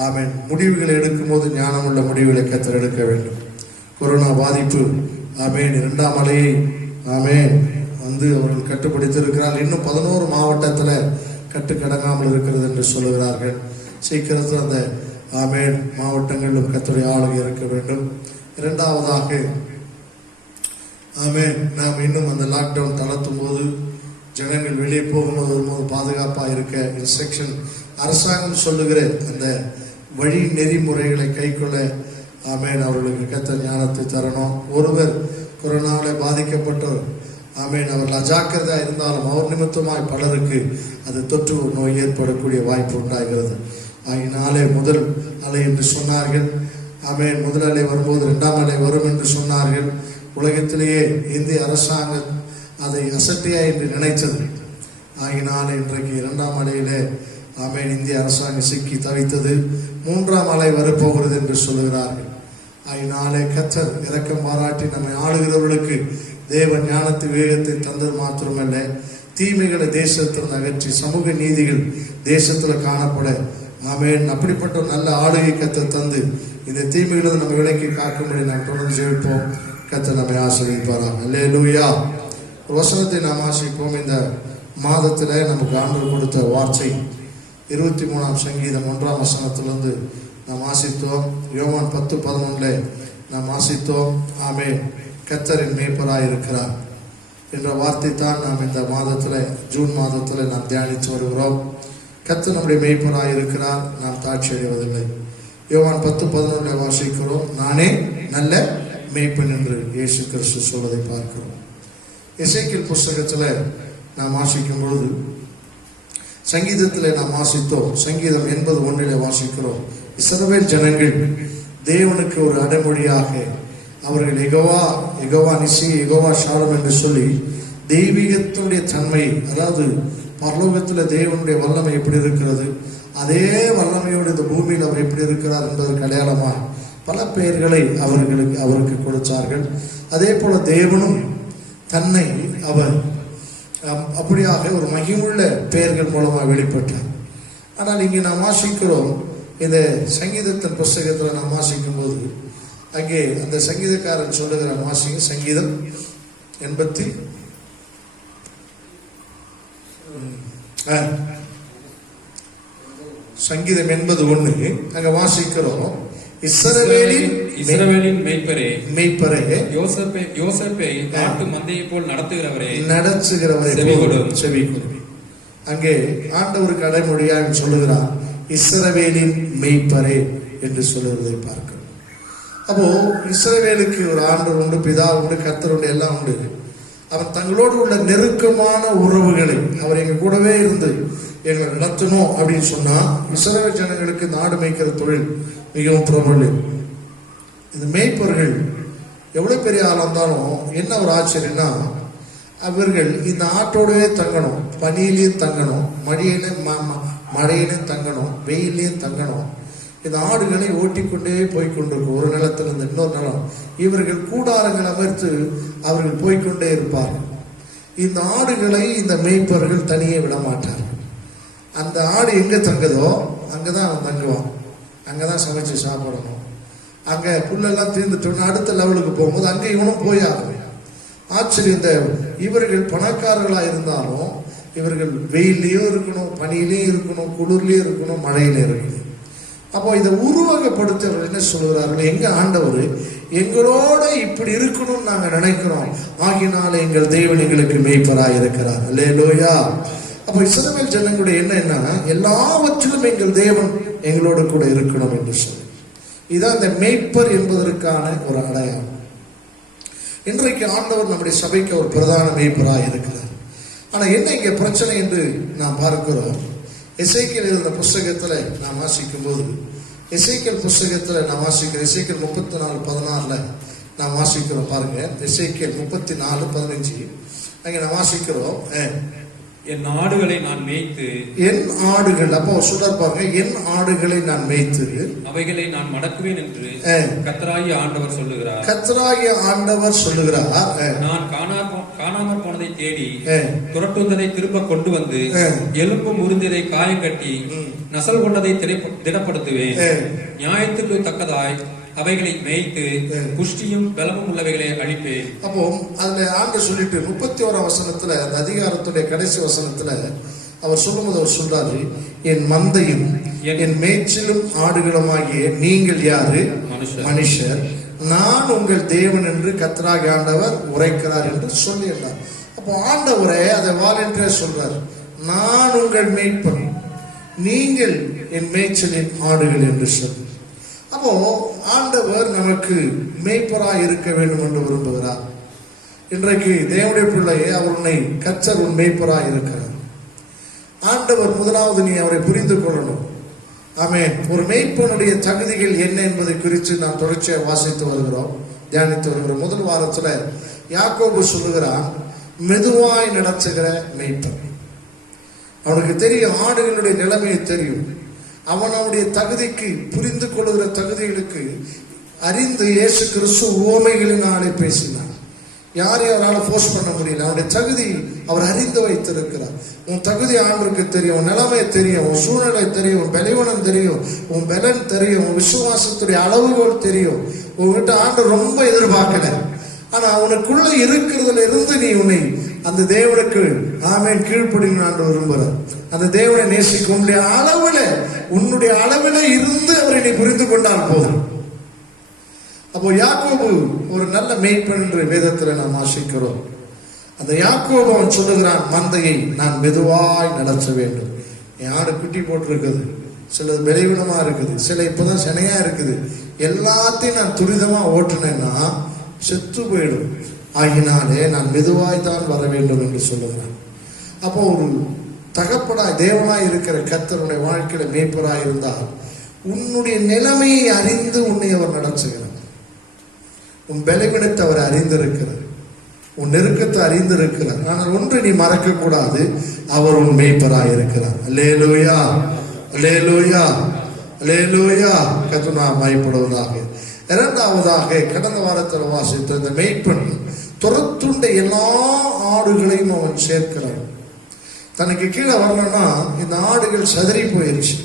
ஆமென், முடிவுகளை எடுக்கும் போது ஞானமுள்ள முடிவுகளை கர்த்தர் எடுக்க வேண்டும். கொரோனா பாதிப்பு, ஆமென், 2ஆம் அலையை ஆமென் வந்து அவர்கள் கட்டுப்படுத்தியிருக்கிறார். இன்னும் 11 மாவட்டத்தில் கட்டுக்கடங்காமல் இருக்கிறது என்று சொல்லுகிறார்கள். சீக்கிரத்தில் அந்த ஆமென் மாவட்டங்களிலும் கர்த்தருடைய ஆளுகை இருக்க வேண்டும். இரண்டாவதாக, ஆமென், நாம் இன்னும் அந்த லாக்டவுன் தளர்த்தும் போது ஜனங்கள் வெளியே போகும்போது வரும்போது பாதுகாப்பாக இருக்க இன்ஸ்ட்ரக்ஷன் அரசாங்கம் சொல்லுகிற அந்த வழி நெறிமுறைகளை கைக்கொள்ள, ஆமென், அவர்களுக்கு கர்த்தர் ஞானத்தை தரணும். ஒருவர் கொரோனாவில் பாதிக்கப்பட்டோர், ஆமென், அவர்கள் அஜாக்கிரதா இருந்தாலும் அவர் நிமித்தமாய் பலருக்கு அது தொற்று நோய் ஏற்படக்கூடிய வாய்ப்பு உண்டாகிறது. ஆகினாலே முதல் அலை என்று சொன்னார்கள். ஆமென், முதல் அலை வரும்போது 2ஆம் அலை வரும் என்று சொன்னார்கள். உலகத்திலேயே இந்திய அரசாங்கம் அதை அசட்டியா என்று நினைத்தது. ஆகினாலே இன்றைக்கு 2ஆம் அலையிலே, ஆமென், இந்திய அரசாங்கம் சிக்கி தவித்தது. 3ஆம் அலை வரப்போகிறது என்று சொல்லுகிறார்கள். ஆகினாலே கர்த்தர் இரக்கம் பாராட்டி நம்மை ஆளுகிறவர்களுக்கு தேவ ஞானத்தை வேகத்தை தந்தது மாத்திரமல்ல, தீமைகளை தேசத்தில் அகற்றி சமூக நீதிகள் தேசத்துல காணப்பட ஆமென். அப்படிப்பட்ட ஒரு நல்ல ஆளுகை கர்த்தர் தந்து இந்த தீமைகளை நம்ம விலக்கி காக்கும்படி நாம் தொடர்ந்து ஜெபிப்போம். கர்த்தர் நம்மை ஆசீர்வதிப்பாராக. அல்லேலூயா. ஒரு வசனத்தை நாம் ஆசீர்வதிப்போம். இந்த மாதத்துல நமக்கு ஆண்டவர் கொடுத்த வார்த்தை 23ஆம் சங்கீதம் 1ஆம் வசனத்திலிருந்து நாம் வாசித்தோம். யோவான் 10:11 நாம் வாசித்தோம். ஆமென். கர்த்தரின் மேய்ப்பராய் இருக்கிறார் என்ற வார்த்தை தான் நாம் இந்த மாதத்துல ஜூன் மாதத்துல நாம் தியானித்து வருகிறோம். கர்த்தர் நம்முடைய மேய்ப்பராய் இருக்கிறார், நாம் தாட்சி அடைவதில்லை. யோவான் 10:11 வாசிக்கிறோம். நானே நல்ல மேய்ப்பன் என்று இயேசு கிறிஸ்து சொல்வதை பார்க்கிறோம். எசேக்கியேல் புஸ்தகத்துல நாம் வாசிக்கும் பொழுது சங்கீதத்திலே நாம் வாசித்தோம். சங்கீதம் 80:1 வாசிக்கிறோம். இஸ்ரவேல் ஜனங்கள் தேவனுக்கு ஒரு அடைமொழியாக அவர்கள் யெகோவா நிசி, யெகோவா ஷாலம் என்று சொல்லி தெய்வீகத்தினுடைய தன்மை, அதாவது பரலோகத்தில் தேவனுடைய வல்லமை எப்படி இருக்கிறது, அதே வல்லமையோடு இந்த பூமியில் அவர் எப்படி இருக்கிறார் என்பதற்கு அடையாளமாக பல பெயர்களை அவருக்கு கொடுத்தார்கள். அதே போல தேவனும் தன்னை அவர் அப்படியாக ஒரு மகிமுள்ள பெயர்கள் மூலமாக வெளிப்பட்டார். ஆனால் இங்கே நாம் வாசிக்கிறோம், இந்த சங்கீதத்தின் புஸ்தகத்தில் நாம் வாசிக்கும் போது அங்கே அந்த சங்கீதக்காரன் சொல்லுகிற வாசிங்க. சங்கீதம் 80 சங்கீதம் 80:1 அங்க வாசிக்கிறோம். இஸ்ரவேலின் மேய்ப்பரே யோசேப்பை நாட்டு மந்தையை போல் நடத்துகிறவரே செவி கொடு. அங்கே ஆண்டவருக்கு அடைமொழியாக சொல்லுகிறார், இஸ்ரவேலின் மேய்ப்பரே என்று சொல்லுவதை பார்க்கிறோம். அப்போ இஸ்ரவேலுக்கு ஒரு ஆண்டவர் உண்டு, பிதா உண்டு, கர்த்தர் உண்டு, எல்லாம் உண்டு. அவன் தங்களோடு உள்ள நெருக்கமான உறவுகளை அவர் எங்க கூடவே இருந்து எங்களை நடத்தணும் அப்படின்னு சொன்னா, இஸ்ரவேல் ஜனங்களுக்கு நாடு மேய்க்கிற தொழில் மிகவும் பிரபலம். இந்த மேய்ப்பர்கள் எவ்வளவு பெரிய ஆளா இருந்தாலும் என்ன ஒரு ஆச்சரியம்னா, அவர்கள் இந்த ஆட்டோடவே தங்கணும், பனியிலையும் தங்கணும், மழையிலையும் தங்கணும், வெயிலையும் தங்கணும். இந்த ஆடுகளை ஓட்டிக்கொண்டே போய்கொண்டிருக்கும் ஒரு நிலத்திலிருந்து இன்னொரு நிலம். இவர்கள் கூடாரங்கள் அமர்த்து அவர்கள் போய்கொண்டே இருப்பார்கள். இந்த ஆடுகளை இந்த மேய்ப்பர்கள் தனியே விட மாட்டார்கள். அந்த ஆடு எங்க தங்குதோ அங்கதான் அவன் தங்குவான், அங்கதான் சமைச்சு சாப்பிடணும். அங்க புல்லெல்லாம் தீர்ந்துட்டோம்னா அடுத்த லெவலுக்கு போகும்போது அங்கே இவனும் போய் ஆகும். ஆச்சரியம். இந்த இவர்கள் பணக்காரர்களா இருந்தாலும் இவர்கள் வெயிலையும் இருக்கணும், பனியிலையும் இருக்கணும், குளிர்லயும் இருக்கணும், மழையிலையும் இருக்கணும். அப்போ இதை உருவகப்படுத்தவர்கள் என்ன சொல்கிறார்கள், எங்க ஆண்டவர் எங்களோட இப்படி இருக்கணும்னு நாங்க நினைக்கிறோம், ஆகினால எங்கள் தேவன் எங்களுக்கு மேய்ப்பராய் இருக்கிறார். அல்லேலூயா. அப்போ இஸ்ரவேல் ஜனங்களுடைய என்ன என்னன்னா, எல்லாவற்றிலும் எங்கள் தேவன் எங்களோடு கூட இருக்கணும் என்று சொல்லி, இதான் இந்த மேய்ப்பர் என்பதற்கான ஒரு அடையாளம். இன்றைக்கு ஆண்டவர் நம்முடைய சபைக்கு ஒரு பிரதான மேய்ப்பராய் இருக்கிறார். ஆனா என்ன இங்க பிரச்சனை என்று நாம் பார்க்கிறோம். எசேக்கியேல் எழுதின புஸ்தகத்துல நாம் வாசிக்கும் போது, எசேக்கியேல் புஸ்தகத்துல நாம் வாசிக்கிறோம். எசேக்கியேல் 34:16 நாம் வாசிக்கிறோம். பாருங்க, எசேக்கியேல் 34:15 அங்க நாம் வாசிக்கிறோம். என் ஆடுகளை நான் மேய்த்து, என் ஆடுகள், அப்போ சொல்றார் பாருங்க, என் ஆடுகளை நான் மேய்த்து அவைகளை நான் மடக்குவேன் என்று கர்த்தராகிய ஆண்டவர் சொல்லுகிறார். கர்த்தராகிய ஆண்டவர் சொல்லுகிறார், நான் காணாமற் போனதை தேடி துரட்டுவதை திரும்ப கொண்டு வந்து, எலும்பு முறிந்ததை காயம் கட்டி நசல் கொண்டதை திடப்படுத்துவேன். நியாயத்துக்கு தக்கதாய் அவைகளை மேய்த்து புஷ்டியும் பலமும் உள்ளவைகளை அழிப்பேன். அப்போ அதுல ஆண்டு சொல்லிட்டு 31ஆம் வசனத்துல, அந்த அதிகாரத்துடைய கடைசி வசனத்துல அவர் சொல்லும்போது அவர் சொல்றாரு, என் மந்தையும் என் மேய்ச்சலும் ஆடுகளுமாகிய நீங்கள் யாரு? மனுஷர். நான் உங்கள் தேவன் என்று கர்த்தராகிய ஆண்டவர் உரைக்கிறார் என்று சொல்லியிருந்தார். அப்போ ஆண்டவரே அதை வாலண்டியரா சொல்றார், நான் உங்கள் மேய்ப்பன், நீங்கள் என் மேய்ச்சலின் ஆடுகள் என்று சொல்லி. அப்போ ஆண்டவர் நமக்கு மேய்ப்பராய் இருக்க வேண்டும் என்று விரும்புகிறார். இன்றைக்கு தேவனுடைய பிள்ளையே, அவர் உன்னை கர்த்தர் உன் மேய்ப்பராய் இருக்கிறார். ஆண்டவர் முதலாவது நீ அவரை புரிந்து கொள்ளணும். ஆமென். ஒரு மேய்ப்பனுடைய தகுதிகள் என்ன என்பதை குறித்து நாம் தொடர்ச்சியாக வாசித்து வருகிறோம், தியானித்து வருகிறோம். முதல் வாரத்துல யாக்கோபு சொல்லுகிறான், மெதுவாய் நடத்துகிற மேய்ப்பன். அவனுக்கு தெரியும், ஆடுகளுடைய நிலைமையை தெரியும். அவனுடைய தகுதிக்கு, புரிந்து கொள்ளுகிற தகுதிகளுக்கு அறிந்து இயேசு கிறிஸ்து உவமைகளினாலே பேசினார். யாரையும் அவரால் ஃபோர்ஸ் பண்ண முடியல. அவருடைய தகுதி அவர் அறிந்து வைத்திருக்கிறார். உன் தகுதி ஆண்டவருக்கு தெரியும், உன் நிலைமை தெரியும், உன் சூழ்நிலை தெரியும், உன் பலவீனம் தெரியும், உன் பலன் தெரியும், உன் விசுவாசத்துடைய அளவுகோல் தெரியும். உங்ககிட்ட ஆண்டவர் ரொம்ப எதிர்பார்க்கல, ஆனா உனக்குள்ள இருக்கிறதுல இருந்து நீ உன்னை அந்த தேவனுக்கு ஆமென் கீழ்ப்படின்னு ஆண்டு விரும்புகிறார். அந்த தேவனை நேசிக்க உன்னுடைய அளவுல, உன்னுடைய அளவில இருந்து அவரை நீ புரிந்து கொண்டால் போதும். அப்போ யாக்கோபு ஒரு நல்ல மேய்ப்பன் என்று வேதத்துல நாம் வாசிக்கிறோம். அந்த யாக்கோபு அவன் சொல்லுகிறான், மந்தையை நான் மெதுவாய் நடத்த வேண்டும். என் ஆடு குட்டி போட்டிருக்குது, சிலது பலவீனமா இருக்குது, சில இப்பதான் செனையா இருக்குது, எல்லாத்தையும் நான் துரிதமா ஓட்டுனேன்னா செத்து போயிடும். ஆகினாலே நான் மெதுவாய் தான் வர வேண்டும் என்று சொல்லுகிறான். அப்போ ஒரு தகப்படாய் தேவனாய் இருக்கிற கர்த்தருடைய வாழ்க்கையில மேய்ப்பராய் இருந்தால் உன்னுடைய நிலைமையை அறிந்து உன்னை அவர் நடத்துகிறார். உன் பலவீனத்தை அவர் அறிந்திருக்கிறார், உன் நெருக்கத்தை அறிந்திருக்கிறார். ஆனால் ஒன்று நீ மறக்க கூடாது, அவர் உன் மேய்ப்பராய் இருக்கிறார். அல்லேலூயா, அல்லேலூயா, அல்லேலூயா. கர்த்தர் மகிமைப்படுவதாக. இரண்டாவதாக கடந்த வாரத்தில் வாசித்த இந்த மேய்ப்பன் துரத்துண்ட எல்லா ஆடுகளையும் அவன் சேர்க்கிறான். தனக்கு கீழே வரணும்னா இந்த ஆடுகள் சதறி போயிடுச்சு,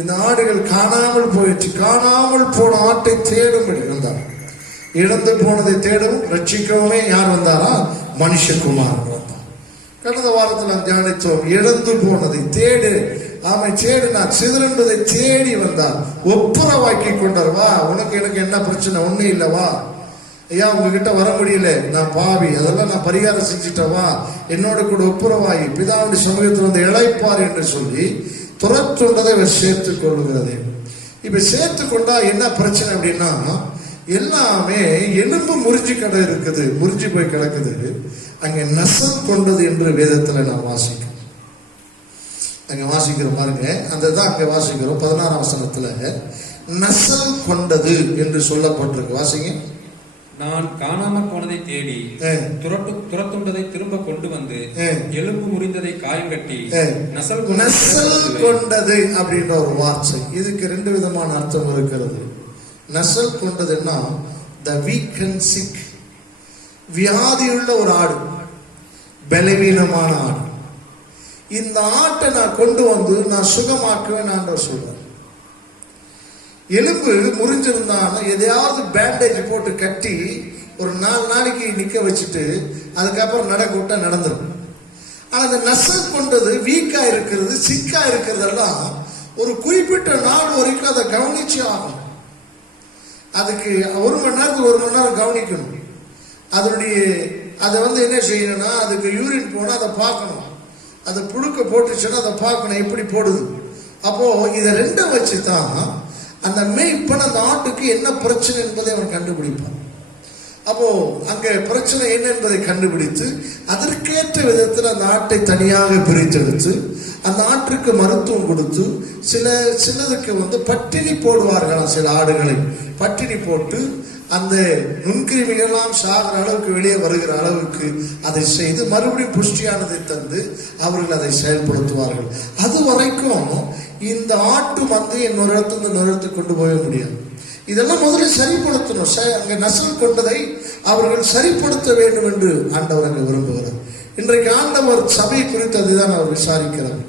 இந்த ஆடுகள் காணாமல் போயிடுச்சு. காணாமல் போன ஆட்டை தேடும்படி இருந்தார். இழந்து போனதை தேடவும் ரட்சிக்கவுமே யார் வந்தாரா? மனுஷகுமாரன் வந்தார். கடந்த வாரத்தில் நாம் தியானித்தோம், இழந்து போனதை தேடு, அவன் தேடினா சிதறந்ததை தேடி வந்தார். ஒப்புரவாக்கி கொண்டார். வா, உனக்கு எனக்கு என்ன பிரச்சனை? ஒன்னும் இல்லை, வா ஐயா, உங்ககிட்ட வர முடியல, நான் பாவி, அதெல்லாம் நான் பரிகாரம் செஞ்சுட்டவா, என்னோட கூட ஒப்புரவாகி பிதாவுடைய சமூகத்தில் வந்து இழைப்பார் என்று சொல்லி துரத்துண்டதை அவர் சேர்த்து கொள்ளுகிறது. இப்ப சேர்த்து கொண்டா என்ன பிரச்சனை அப்படின்னா, எல்லாமே எலும்பு முறிஞ்சு கடை இருக்குது, முறிஞ்சு போய் கிடக்குது. அங்கே நசல் கொண்டது என்று வேதத்துல நான் வாசிக்கிறோம். அங்க வாசிக்கிறோம் பாருங்க, அந்த தான் அங்க வாசிக்கிறோம் 16ஆம் வசனத்துல நசல் கொண்டது என்று சொல்லப்பட்டிருக்கு. வாசிங்க. நான் காணாம போனதை தேடி துரத்துண்டதை திரும்ப கொண்டு வந்து எலும்பு முறிந்ததை காயம் கட்டி நசல் கொண்டது அப்படின்ற ஒரு வார்த்தை, இதுக்கு ரெண்டு விதமான அர்த்தம் இருக்கிறது. நசல் கொண்டதுன்னா the weak and sick, வியாதியுள்ள ஒரு ஆடு, பலவீனமான ஆடு. இந்த ஆட்டை நான் கொண்டு வந்து நான் சுகமாக்குவேன் ஆண்டவர் சொல்றார். எலும்பு முறிஞ்சிருந்தாலும் எதையாவது பேண்டேஜ் போட்டு கட்டி ஒரு 4 நாளைக்கு நிக்க வச்சுட்டு அதுக்கப்புறம் நடக்க விட்டா நடந்துடும். ஆனா அந்த நசல் கொண்டது வீக்கா இருக்கிறது, சிக்கா இருக்கிறதெல்லாம் ஒரு குறிப்பிட்ட நாள் வரைக்கும் அதை கவனிச்சு ஆகும். அதுக்கு 1 மணி நேரத்துக்கு 1 மணி நேரம் கவனிக்கணும். அதனுடைய அதை என்ன செய்யணும்னா, அதுக்கு யூரின் போனா அதை பார்க்கணும், அதை புழுக்க போட்டுச்சுன்னா அதை பார்க்கணும் எப்படி போடுது. அப்போ இதை ரெண்டும் வச்சு தான் அந்த மேய்ப்பன் அந்த ஆட்டுக்கு என்ன பிரச்சனை என்பதை அவன் கண்டுபிடிப்பான். அப்போ அங்க பிரச்சனை என்ன என்பதை கண்டுபிடித்து அதற்கேற்ற விதத்தில் அந்த ஆட்டை தனியாக பிரித்தெடுத்து அந்த ஆட்டுக்கு மருத்துவம் கொடுத்து சிலதுக்கு பட்டினி போடுவார்களாம். சில ஆடுகளை பட்டினி போட்டு அந்த நுண்கிருமிகள்லாம் சாகிற அளவுக்கு வெளியே வருகிற அளவுக்கு அதை செய்து மறுபடியும் புஷ்டியானதை தந்து அவர்கள் அதை செயல்படுத்துவார்கள். அது வரைக்கும் இந்த ஆட்டு இன்னொரு இடத்துல இன்னொரு இடத்துக்கு கொண்டு போக முடியாது. இதெல்லாம் முதல்ல சரிப்படுத்தணும். அங்க நசல் கொண்டதை அவர்கள் சரிப்படுத்த வேண்டும் என்று ஆண்டவர் அங்க விரும்புகிறார். இன்றைக்கு ஆண்டவர் சபை குறித்து அதுதான் அவர் விசாரிக்கிறார்.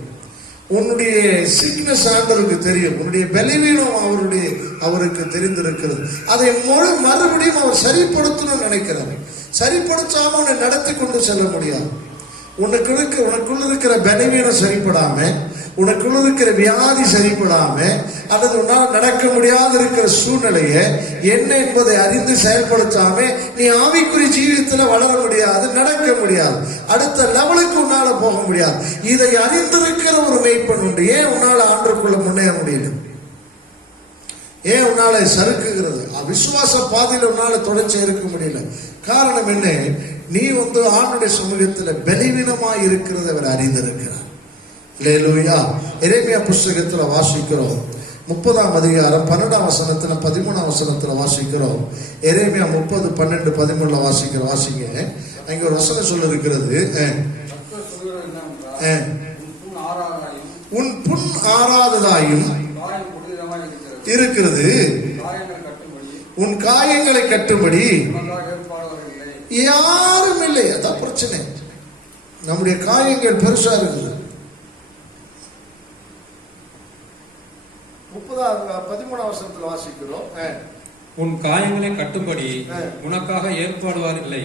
உன்னுடைய சிக்னஸ் ஆண்டவருக்கு தெரியும், உன்னுடைய பலவீனம் அவருக்கு தெரிந்திருக்கிறது. அதை மறுபடியும் அவர் சரிப்படுத்தணும்னு நினைக்கிறார். சரிப்படுத்தாம உன்னை நடத்தி கொண்டு செல்ல முடியாது. உனக்குள்ள இருக்கிற பலவீனம் சரிப்படாம, உனக்குள்ள இருக்கிற வியாதி சரிப்படாம, அல்லது உன்னால் நடக்க முடியாத இருக்கிற சூழ்நிலையை என்ன என்பதை அறிந்து செயல்படுத்தாம நீ ஆவிக்குரிய ஜீவிதத்துல வளர முடியாது, நடக்க முடியாது, அடுத்த லெவலுக்கு உன்னால போக முடியாது. இதை அறிந்திருக்கிற ஒரு மேய்ப்பன் உண்டு. ஏன் உன்னால ஆண்டுக்குள்ள முன்னேற முடியல? ஏன் உன்னால சறுக்குகிறது? விசுவாச பாதையில உன்னால தொடர்ச்சி இருக்க முடியல. காரணம் என்ன? நீ ஆண்டுடைய சமூகத்துல பலவீனமாய் இருக்கிறது அவர் அறிந்திருக்கிறார். அல்லேலூயா. எரேமியா புஸ்தகத்துல வாசிக்கிறோம் 30ஆம் அதிகாரம் 12ஆம் வசனத்துல 13ஆம் வசனத்துல வாசிக்கிறோம். எரேமியா 30, 12, 13 வாசிக்கிறோம். வாசிங்க. அங்க ஒரு வசனம் சொல்ல இருக்கிறது, உன் புண் ஆறாததாயும் இருக்கிறது, உன் காயங்களை கட்டும்படி யாரும் இல்லை. அதான் பிரச்சனை. நம்முடைய காயங்கள் பெருசா இருக்குது. 13 வாசிக்கிறோம். உன் காயங்களை கட்டும்படி உனக்காக ஏற்பாடுவார் இல்லை,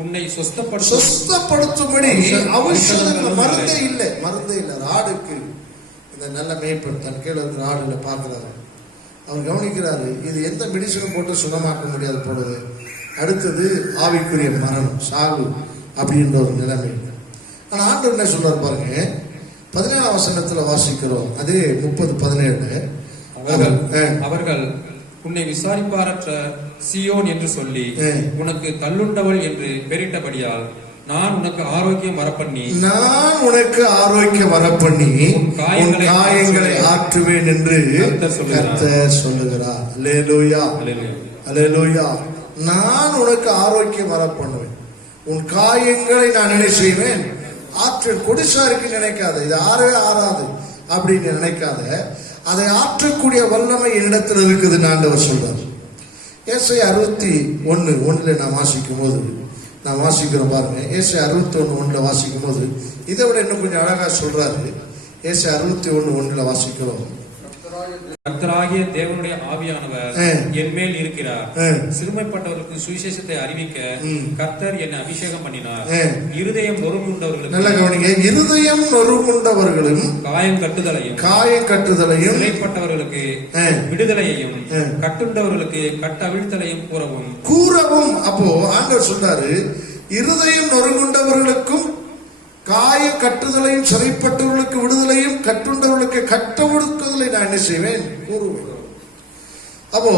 உன்னை சொஸ்தப்படுத்தும்படி அவசியம் மருந்தே இல்லை. ராடுக்கு இந்த நல்ல மேய்ப்பன் தன் கீழே வந்து ராடுல பாக்குறாரு. அவர் கவனிக்கிறாரு, இது எந்த மெடிசனும் போட்டு சுகமாக்க முடியாது போடுது. அடுத்தது ஆவிக்குரிய மரணம், சாகு அப்படின்ற ஒரு நிலைமை. ஆனா ஆண்டவர் என்ன சொல்றாரு பாருங்க, 17ஆம் வசனத்துல வாசிக்கிறோம். அதே 30:17. அவர்கள் உன்னை விசாரிப்பாரற்ற சியோன் என்று சொல்லி உனக்கு கல்லுண்டவள் என்று பெயரிட்டபடியால் நான் உனக்கு ஆரோக்கியம் வரப்பண்ணி உன் காயங்களை ஆற்றுவேன் என்று கர்த்தர் சொல்லுகிறார். அல்லேலூயா, அல்லேலூயா. நான் உனக்கு ஆரோக்கியம் வரப்பண்ணுவேன், உன் காயங்களை நான் என்ன செய்வேன், ஆற்றுவேன். கொடுசா இருக்கு நினைக்காத, இது ஆறவே ஆறாது அப்படின்னு நினைக்காத, அதை ஆற்றக்கூடிய வல்லமை என்னிடத்தில் இருக்குதுன்னு ஆண்டவர் சொல்றார். ஏசாயா 61:1 நான் வாசிக்கும் போது, நான் வாசிக்கிறோம் பாருங்க. ஏசாயா 61:1 வாசிக்கும் போது இதை விட இன்னும் கொஞ்சம் அழகா சொல்றாரு. ஏசாயா 61:1 வாசிக்கிறோம். கர்த்தராகிய தேவனுடைய ஆவியானவர் என் மேல் இருக்கிறார், சிறுமைப்பட்டவர்களுக்கு சுவிசேஷத்தை அறிவிக்க கர்த்தர் என்னை அபிஷேகம் பண்ணினார். இருதயம் நொறுங்குண்டவர்களுக்கு, நல்ல கவனிங்க, இருதயம் நொறுங்குண்டவர்களும் காயம் கட்டுதலையும் சிறைப்பட்டவர்களுக்கு விடுதலையையும் கட்டுண்டவர்களுக்கு கட்டவிழ்த்தலையும் கூறவும். அப்போ ஆண்டவர் சொல்றாரு, இருதயம் நொறுங்குண்டவர்களுக்கும் காய கட்டுதலையும் சிறைப்பட்டவர்களுக்கு விடுதலையும் கட்டுண்டவர்களுக்கு கட்டவிழ்க்குதலை நான் என்ன செய்வேன், கூறுவேன். அப்போ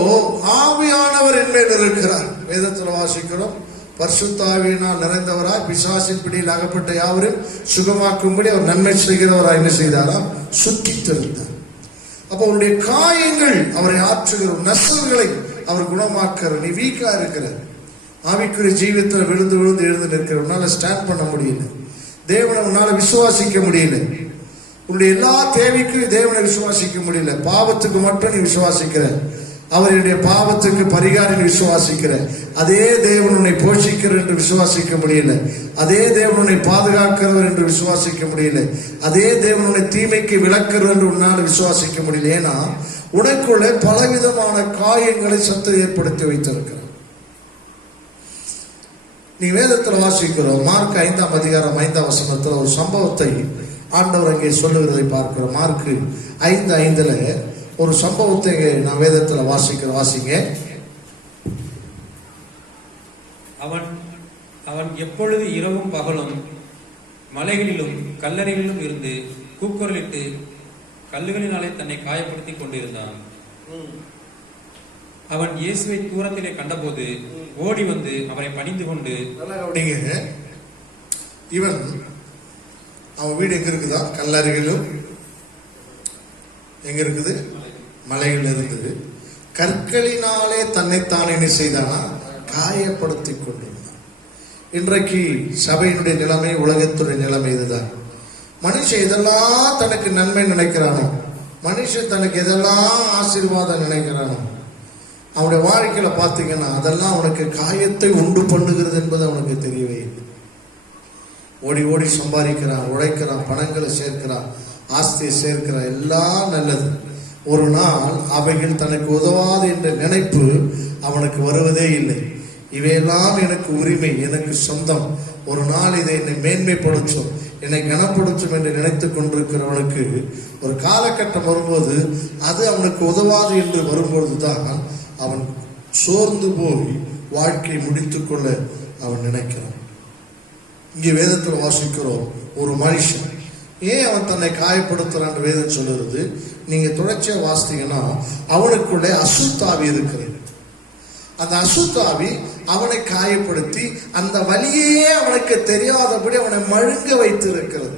ஆவியானவர் என் மேல் இருக்கிறார். வேதத்தில் வாசிக்கிறோம், பரிசுத்த ஆவியினால் நிறைந்தவராய் பிசாசின் பிடியில் அகப்பட்ட யாவரும் சுகமாக்கும்படி அவர் நன்மை செய்கிறவராய் என்ன செய்தாராம், சுற்றித் திரிந்தார். அப்போ அவருடைய காயங்கள் அவரை ஆற்றுகிற, நசல்களை அவர் குணமாக்குற. நீ வீக்கா இருக்கிற, ஆவிக்குரிய ஜீவியத்தில் விழுந்து எழுந்து நிற்கிற, உன்னால ஸ்டாண்ட் பண்ண முடியல, தேவனை உன்னால விசுவாசிக்க முடியல, உன்னுடைய எல்லா தேவைக்கும் தேவனை விசுவாசிக்க முடியல, பாவத்துக்கு மட்டும் நீ விசுவாசிக்கிற, அவருடைய பாவத்துக்கு பரிகாரம் விசுவாசிக்கிற, அதே தேவன் உன்னை போஷிக்கிறார் என்று விசுவாசிக்க முடியல, அதே தேவன் உன்னை பாதுகாக்கிறவர் என்று விசுவாசிக்க முடியல, அதே தேவன் உன்னை தீமைக்கு விளக்குறவர் என்று உன்னால் விசுவாசிக்க முடியல. ஏன்னா உனக்குள்ளே பலவிதமான காயங்களை சத்து ஏற்படுத்தி வைத்திருக்கிறார். நீ வேதத்தில் வாசிக்கிறோம், மார்க் 5ஆம் அதிகாரம் 5ஆம் வசனத்தில் ஒரு சம்பவத்தை ஆண்டவர் அங்கே சொல்லுகிறதை பார்க்கிறோம். மார்க் 5:5 ஒரு சம்பவத்தை நான் வேதத்தில் வாசிங்க. அவன் எப்பொழுது இரவும் பகலும் மலைகளிலும் கல்லறைகளிலும் இருந்து கூக்குரலிட்டு கல்லுகளினாலே தன்னை காயப்படுத்தி கொண்டிருந்தான். அவன் இயேசுவை தூரத்திலே கண்டபோது ஓடி வந்து அவரை பணிந்து கொண்டு, இவன் அவன் வீடு எங்க இருக்குதா, கல்லறைகளும் எங்க இருக்குது, மலைகள் இருந்தது. கற்களினாலே தன்னைத்தான் என்ன செய்தானா, காயப்படுத்தி கொண்டிருந்தான். இன்றைக்கு சபையினுடைய நிலைமை, உலகத்துடைய நிலைமை இதுதான். மனுஷன் எதெல்லாம் தனக்கு நன்மை நினைக்கிறானோ, மனுஷன் தனக்கு எதெல்லாம் ஆசீர்வாதம் நினைக்கிறானோ, அவனுடைய வாழ்க்கையில பாத்தீங்கன்னா அதெல்லாம் அவனுக்கு காயத்தை உண்டு பண்ணுகிறது என்பது அவனுக்கு தெரியவே இல்லை. ஓடி ஓடி சம்பாதிக்கிறான், உழைக்கிறான், பணங்களை சேர்க்கிறான், ஆஸ்தியை சேர்க்கிறான், எல்லாம் நல்லது. ஒரு நாள் அவைகள் தனக்கு உதவாது என்ற நினைப்பு அவனுக்கு வருவதே இல்லை. இவையெல்லாம் எனக்கு உரிமை, எனக்கு சொந்தம், ஒரு நாள் இதை என்னை மேன்மைப்படுத்தும், என்னை கனப்படுத்தும் என்று நினைத்துக் கொண்டிருக்கிறவனுக்கு ஒரு காலகட்டம் வரும்போது அது அவனுக்கு உதவாது என்று வரும்பொழுதுதான் அவன் சோர்ந்து போய் வாழ்க்கையை முடித்துக் கொள்ள அவன் நினைக்கிறான். இங்கே வேதத்தில் வாசிக்கிறோம், ஒரு மனுஷன் ஏன் அவன் தன்னை காயப்படுத்துறான் வேதம் சொல்லுறது. நீங்க தொடர்ச்சியா வாசித்தீங்கன்னா அவனுக்குள்ளே அசுத்தாவி இருக்கிறது. அந்த அசுத்தாவி அவனை காயப்படுத்தி அந்த வலியே அவனுக்கு தெரியாதபடி அவனை மழுங்க வைத்து இருக்கிறது.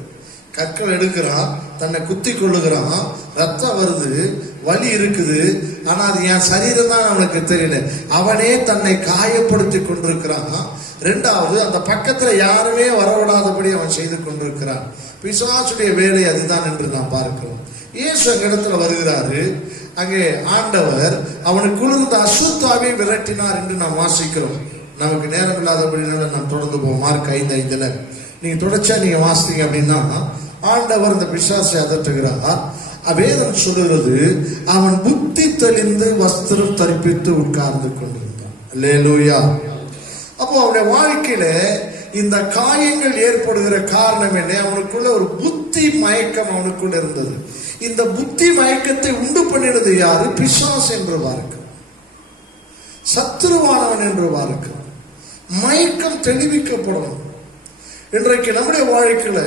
கற்கள் எடுக்கிறான், தன்னை குத்தி கொள்ளுகிறான், ரத்தம் வருது, வலி இருக்குது, ஆனா அது என் சரீரம் தான் அவனுக்கு தெரியல. அவனே தன்னை காயப்படுத்தி கொண்டிருக்கிறான். ரெண்டாவது, அந்த பக்கத்துல யாருமே வரவிடாதபடி அவன் செய்து கொண்டிருக்கிறான். பிசாசுடைய வேலை அதுதான் என்று நாம் பார்க்கிறோம். இயேசு அங்க இடத்துல வருகிறாரு. அங்கே ஆண்டவர் அவனுக்குள்ள இருந்த அசுத்தாவை விரட்டினார் என்று நாம் வாசிக்கிறோம். நமக்கு நேரம் இல்லாதபடினால நாம் தொடர்ந்து போவோம். மார்க் 5:5 நீங்க தொடர்ச்சியா நீங்க வாசித்தீங்க அப்படின்னா ஆண்டவர் இந்த பிசாசை அதட்டுகிறார். வேதம் சொல்லுகிறது, அவன் புத்தி தெளிந்து வஸ்திரம் தரிப்பித்து உட்கார்ந்து கொண்டிருந்தான். அல்லேலூயா. அப்போ அவனுடைய வாழ்க்கையில இந்த காயங்கள் ஏற்படுகிற காரணம் என்ன? அவனுக்குள்ள ஒரு புத்தி மயக்கம் அவனுக்குள்ள இருந்தது. இந்த புத்தி மயக்கத்தை உண்டு பண்ணினது யாரு? பிசாசு என்று வாருக்கு, சத்துருவானவன் என்று வாருக்கு. மயக்கம் தெளிவிக்கப்படணும். இன்றைக்கு நம்முடைய வாழ்க்கையில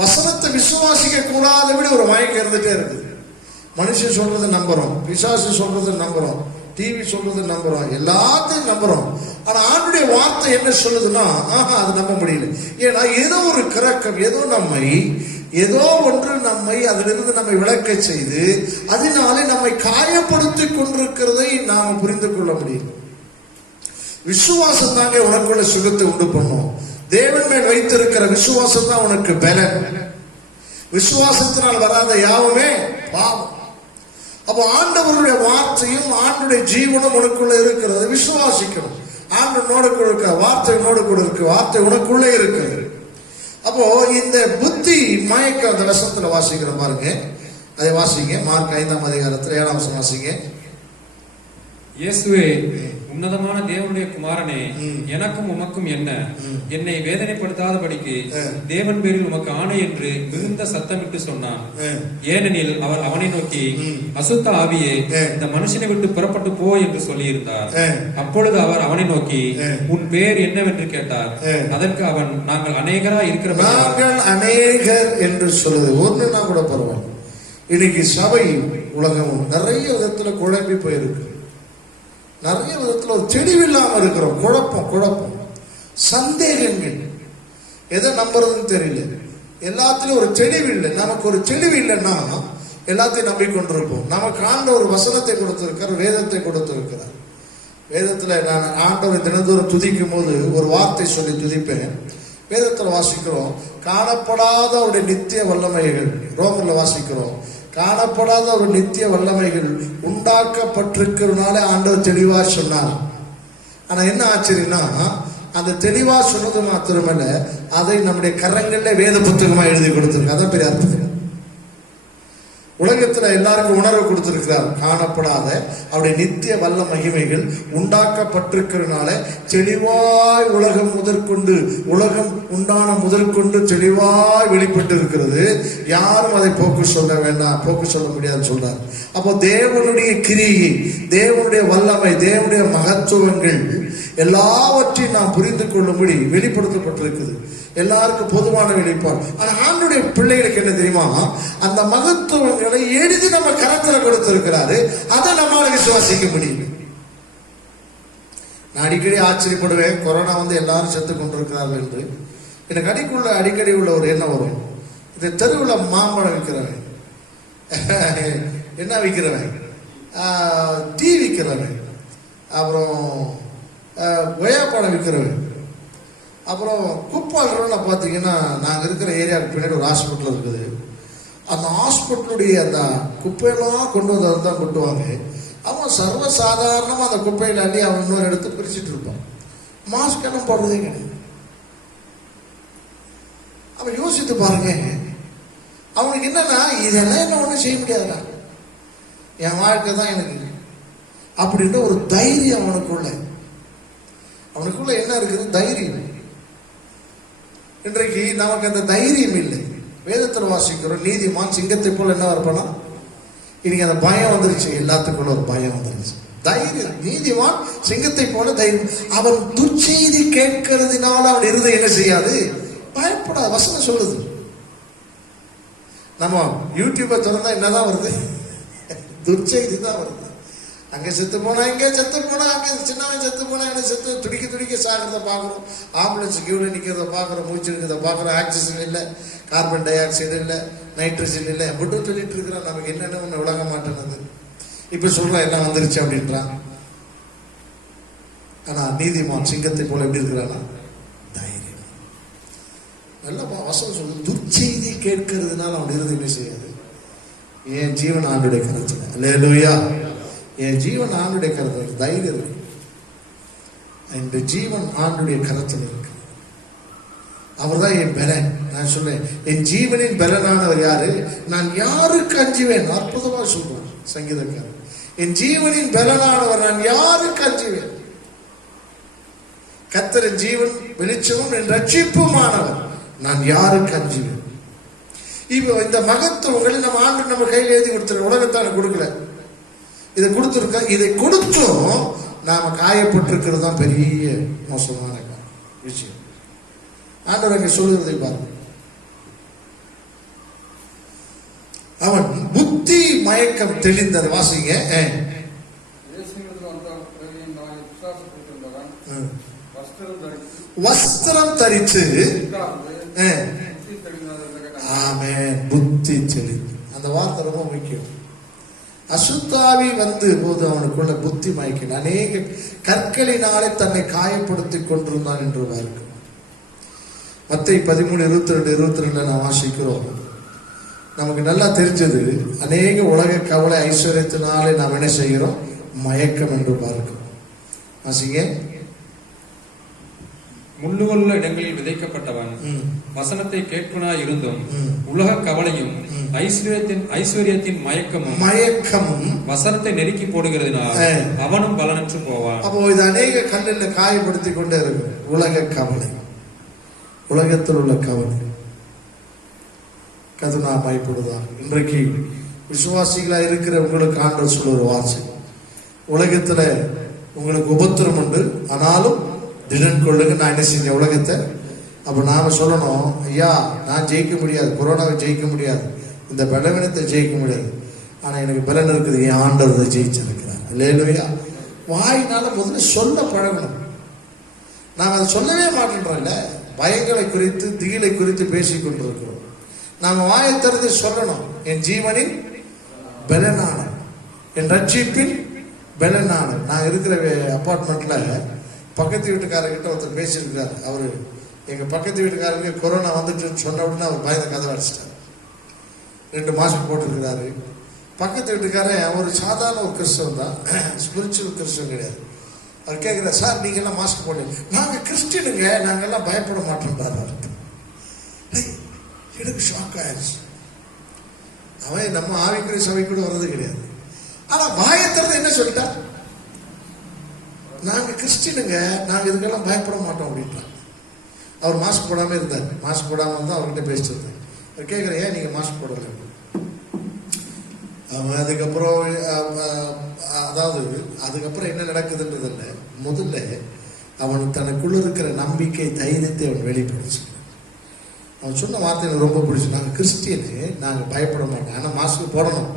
வசனத்தை விசுவாசிக்க கூடாதபடி ஒரு மயக்கம் இருந்துட்டே இருக்குது. மனுஷன் சொல்றது நம்புறோம், பிசாசு சொல்றது நம்புறோம், டிவி சொல்றது நம்புறோம், எல்லாத்தையும் நம்புறோம். ஆனா ஆண்டுடைய வார்த்தை என்ன சொல்லுதுன்னா அது நம்ப முடியல. ஏன்னா ஏதோ ஒரு கிரக்கம், ஏதோ ஒன்று நம்மை அதிலிருந்து நம்மை விளக்க செய்து அதனாலே நம்மை காயப்படுத்திக் கொண்டிருக்கிறதை நாம் புரிந்து கொள்ள முடியும். விசுவாசம் தாங்க உனக்குள்ள சுகத்தை உண்டு பண்ணும். தேவன் மேல் வைத்திருக்கிற விசுவாசம் தான் உனக்கு பலன். விசுவாசத்தினால் வராத யாவுமே பாவம். அப்போ ஆண்டவருடைய வார்த்தையும் ஆண்டுடைய ஜீவனும் உனக்குள்ள இருக்கிறது. விசுவாசிக்கணும். ஆண்டு நோடு கொடுக்க, வார்த்தை நோடு கொடுக்க, வார்த்தை உனக்குள்ளே இருக்கிறது. அப்போ இந்த புத்தி மயக்கம் அந்த வசனத்துல வாசிக்கிற பாருங்க, அதை வாசிங்க. மார்க் 5:7 வாசிங்க. இயேசுவே, உன்னதமான தேவனுடைய குமாரனே, எனக்கும் உமக்கும் என்ன? என்னை வேதனைப்படுத்தாதபடிக்கு தேவன் பேரில் உமக்கு ஆணை என்று மிகுந்த சத்தமிட்டு சொன்னான். ஏனெனில் அவர் அவனை நோக்கி, அசுத்த ஆவியே, இந்த மனுஷனை விட்டு புறப்பட்டு போ என்று சொல்லியிருந்தார். அப்பொழுது அவர் அவனை நோக்கி, உன் பேர் என்னவென்று கேட்டார். அதற்கு அவன், நாங்கள் அநேகரா இருக்கிற. நாங்கள் அநேகர் என்று சொல்லுது ஒண்ணுன்னா கூட பரவாயில்ல. இன்னைக்கு சபை உலகமும் நிறைய விதத்துல குழம்பி போயிருக்கு. நிறைய விதத்துல ஒரு தெளிவில்லாம இருக்கிறோம். குழப்பம், சந்தேகங்கள், எதை நம்புறதுன்னு தெரியல. எல்லாத்துலயும் ஒரு தெளிவு இல்லை. நமக்கு ஒரு தெளிவு இல்லைன்னா எல்லாத்தையும் நம்பிக்கொண்டிருப்போம். நமக்கு ஆண்டவர் ஒரு வசனத்தை கொடுத்திருக்கிறார், வேதத்தை கொடுத்திருக்கிறார். வேதத்துல நான் ஆண்டவரை தினந்தோறும் துதிக்கும் போது ஒரு வார்த்தை சொல்லி துதிப்பேன். வேதத்துல வாசிக்கிறோம், காணப்படாத அவருடைய நித்திய வல்லமைகள். ரோமர்ல வாசிக்கிறோம், காணப்படாத ஒரு நித்திய வல்லமைகள் உண்டாக்கப்பட்டிருக்கிறதுனால ஆண்டவர் தெளிவா சொன்னார். ஆனா என்ன ஆச்சரியம்னா, அந்த தெளிவா சொன்னது மாத்திரமல்ல, அதை நம்முடைய கரங்கள்ல வேத புத்தகமா எழுதி கொடுத்திருக்கு. அதான் பெரிய அர்த்தம். உலகத்துல எல்லாருக்கும் உணர்வு கொடுத்திருக்கிறார். காணப்படாத அவருடைய நித்திய வல்ல மகிமைகள் உண்டாக்கப்பட்டிருக்கிறதுனால தெளிவாய் உலகம் உண்டான முதற்கொண்டு தெளிவாய் வெளிப்பட்டு இருக்கிறது. யாரும் அதை போக்கு சொல்ல வேண்டாம், போக்கு சொல்ல முடியாதுன்னு சொல்றார். அப்போ தேவனுடைய கிரியை, தேவனுடைய வல்லமை, தேவனுடைய மகத்துவங்கள் எல்லாவற்றையும் நாம் புரிந்து கொள்ளும்படி வெளிப்படுத்தப்பட்டிருக்குது. எல்லாருக்கும் பொதுவான வெளிப்பாடு. ஆனா ஆண்டுடைய பிள்ளைகளுக்கு என்ன தெரியுமா? அந்த மகத்துவங்களை எழுதி நம்ம கரத்துல கொடுத்திருக்கிறாரு. அதை நம்மளால விசுவாசிக்க முடியும். நான் அடிக்கடி ஆச்சரியப்படுவேன், கொரோனா எல்லாரும் செத்து கொண்டிருக்கிறார்கள் என்று. எனக்கு அடிக்கடி உள்ள ஒரு எண்ணம் வரும். இந்த தெருவில் மாம்பழம் விற்கிறவன், என்ன விற்கிறவன், டீ விற்கிறவன், அப்புறம் கொய்யாப்பழம் விற்கிறவன், அப்புறம் குப்பாடுறவன பார்த்தீங்கன்னா, நாங்கள் இருக்கிற ஏரியாவுக்கு பின்னாடி ஒரு ஹாஸ்பிட்டல் இருக்குது. அந்த ஹாஸ்பிட்டலுடைய அந்த குப்பையெல்லாம் கொண்டு வந்து தான் கொட்டுவாங்க. அவன் சர்வசாதாரணமாக அந்த குப்பையில் அள்ளி அவன் இன்னொரு எடுத்து பிரிச்சுட்டு இருப்பான். மாஸ்க் எல்லாம் போடுறதே கிடையாது. அவன் யோசித்து பாருங்க, அவனுக்கு என்னன்னா, இதெல்லாம் என்ன ஒன்றும் செய்ய முடியாதுடா, என் வாழ்க்கை தான் எனக்கு அப்படின்ற ஒரு தைரியம் அவனுக்குள்ள என்ன இருக்குது? தைரியம். இன்றைக்கு நமக்கு அந்த தைரியம் இல்லை. வேதத்தில் வாசிக்கிறோம், நீதிமான் சிங்கத்தை போல என்ன இருப்பானா? இன்னைக்கு அந்த பயம் வந்துருச்சு, எல்லாத்துக்குள்ள ஒரு பயம் வந்துருச்சு. தைரியம், நீதிமான் சிங்கத்தை போல தைரியம். அவன் துர்ச்செய்தி கேட்கறதுனால அவன் இருதயம் என்ன செய்யாது? பயப்படாது. வசனம் சொல்லுது. நம்ம யூடியூபை திறந்தா என்னதான் வருது? துர்ச்செய்தி தான் வருது. அங்கே செத்து போனா, இங்கே செத்து போனா, அங்கே சின்னவன் செத்து போனா, என்ன செத்து துடிக்க சாகிறத பார்க்குறோம். ஆம்புலன்ஸ் கியூவில் நிற்கிறத பார்க்குறோம், மூச்சு இருக்கிறத பார்க்குறோம். ஆக்சிஜன் இல்லை, கார்பன் டை ஆக்சைடு இல்லை, நைட்ரஜன் இல்லை, மட்டும் சொல்லிட்டு இருக்கிறோம். நமக்கு என்னென்ன ஒன்று விளங்க மாட்டேனது. இப்போ சொல்கிறோம் என்ன வந்துருச்சு அப்படின்றான். ஆனால் நீதிமான் சிங்கத்தை போல எப்படி இருக்கிறானா? தைரியம். நல்ல வசனம் சொல்லுது, துர்ச்செய்தி கேட்கறதுனால அவன் இருதயமே செய்யாது. என் ஜீவன் ஆண்டுடைய கருத்து. அல்லேலூயா. என் ஜீவன் ஆண்டுடைய கருத்து. தைரியம் இருக்கு. இந்த ஜீவன் ஆண்டுடைய கரத்தில் இருக்கு. அவர்தான் என் பலன். நான் சொல்றேன், என் ஜீவனின் பலனானவர் யாரு? நான் யாருக்கு அஞ்சுவேன்? அற்புதமா சொல்றேன் சங்கீதக்காரர். என் ஜீவனின் பலனானவர், நான் யாருக்கு அஞ்சுவேன்? கர்த்தரின் ஜீவன் வெளிச்சமும் என் ரட்சிப்புமானவர், நான் யாருக்கு அஞ்சுவேன்? இப்போ இந்த மகத்துவங்களை நம்ம ஆண்டு நம்ம கையில் எழுதி கொடுத்துருக்க, உலகத்தான கொடுக்கல, இதை கொடுத்துருக்க. இதை கொடுத்தும் நாம காயப்பட்டிருக்கிறது தான் பெரிய மோசமான விஷயம். ஆண்டவர் அங்கே சொல்லுறதை பாருங்க. அவன் புத்தி மயக்கம் தெளிந்தது. வாசிங்க. வஸ்திரம் தரித்து ஆமென், புத்தி தெளிந்து. அந்த வார்த்தை ரொம்ப முக்கியம். அசுத்தாவி வந்து போது அவனுக்குள்ள புத்தி மயக்கல். அநேக கற்களினாலே தன்னை காயப்படுத்திக் கொண்டிருந்தான் என்று பார்க்கிறோம். மத்தேயு 13:22 நாம் வாசிக்கிறோம். நமக்கு நல்லா தெரிஞ்சது, அநேக உலக கவலை ஐஸ்வர்யத்தினாலே நாம் என்ன செய்கிறோம்? மயக்கம் என்று பார்க்கிறோம். வாசிங்க. முள்ளுள்ள இடங்களில் விதைக்கப்பட்டவன் வசனத்தை கேட்பனாய் இருந்தும் உலக கவலையும் ஐஸ்வர்யத்தின் மயக்கமும் வசனத்தை நெருக்கி போடுகிறதுனால் அவனும் பலனற்று போவான். அப்போ இது அநேக கல்லில் காயப்படுத்தி கொண்டே இருக்கு. உலக கவலை, உலகத்தில் உள்ள கவலை கதுனா பயப்படுதா? இன்றைக்கு விசுவாசிகளா இருக்கிற உங்களுக்கு ஆண்டவர் சொல்ல ஒரு வார்த்தை, உலகத்துல உங்களுக்கு உபத்திரம் உண்டு, ஆனாலும் திடன் கொள்ளுங்க. நான் என்ன செஞ்சேன் உலகத்தை? அப்ப நாம சொல்லணும், ஐயா நான் ஜெயிக்க முடியாது, கொரோனாவை ஜெயிக்க முடியாது, இந்த பலவீனத்தை ஜெயிக்க முடியாது, ஆனா எனக்கு பலன் இருக்குது, என் ஆண்டவர் ஜெயிச்சிருக்கிறார். இல்லையா? வாயினால முதல்ல சொல்ல பழகணும். நாங்கள் அதை சொல்லவே மாட்டேன்றோம்ல. பயங்களை குறித்து திகிலை குறித்து பேசிக் கொண்டிருக்கிறோம். நாம வாயை திறந்து சொல்லணும், என் ஜீவனின் பலனான, என் ரட்சிப்பின் பலனான. நான் இருக்கிற அப்பார்ட்மெண்ட்ல பக்கத்து வீட்டுக்காரர்கிட்ட ஒருத்தர் பேசியிருக்கிறார். அவரு எங்க பக்கத்து வீட்டுக்காரருக்கு கொரோனா வந்துட்டு சொன்ன உடனே அவர் பயந்த கதை அடிச்சிட்டார். 2 மாஸ்க் போட்டிருக்கிறாரு. பக்கத்து வீட்டுக்காரன் ஒரு சாதாரண ஒரு கிறிஸ்தவன் தான், ஸ்பிரிச்சுவல் கிறிஸ்தவன் கிடையாது. அவர் கேட்கிறார், சார் நீங்க எல்லாம் மாஸ்க் போடுங்க. நாங்க கிறிஸ்டினுங்க, நாங்கெல்லாம் பயப்பட மாட்டோம்ன்றாரு. எனக்கு ஷாக் ஆயிடுச்சு. அவன் நம்ம ஆவிக்குரிய சபை கூட வர்றது கிடையாது. ஆனா வாயத்திறந்து என்ன சொல்லிட்டா, நாங்க கிறிஸ்டினுங்க, நாங்க இதுக்கெல்லாம் பயப்பட மாட்டோம் அப்படின்றான். அவர் மாஸ்க் போடாம இருந்தார். மாஸ்க் போடாம வந்து அவர்கிட்ட பேசிட்டு இருந்தார். அவர் கேட்கிறேன், ஏன் நீங்க மாஸ்க் போடல? அவன் அதுக்கப்புறம் அதாவது அதுக்கப்புறம் என்ன நடக்குதுன்றது இல்லை, முதல்ல அவன் தனக்குள்ள இருக்கிற நம்பிக்கை தைரியத்தை அவன் வெளிப்படுச்சு. அவன் சொன்ன வார்த்தை எனக்கு ரொம்ப பிடிச்சி, நாங்கள் கிறிஸ்டியனு, நாங்கள் பயப்பட மாட்டோம், ஆனால் மாஸ்க் போடணும்,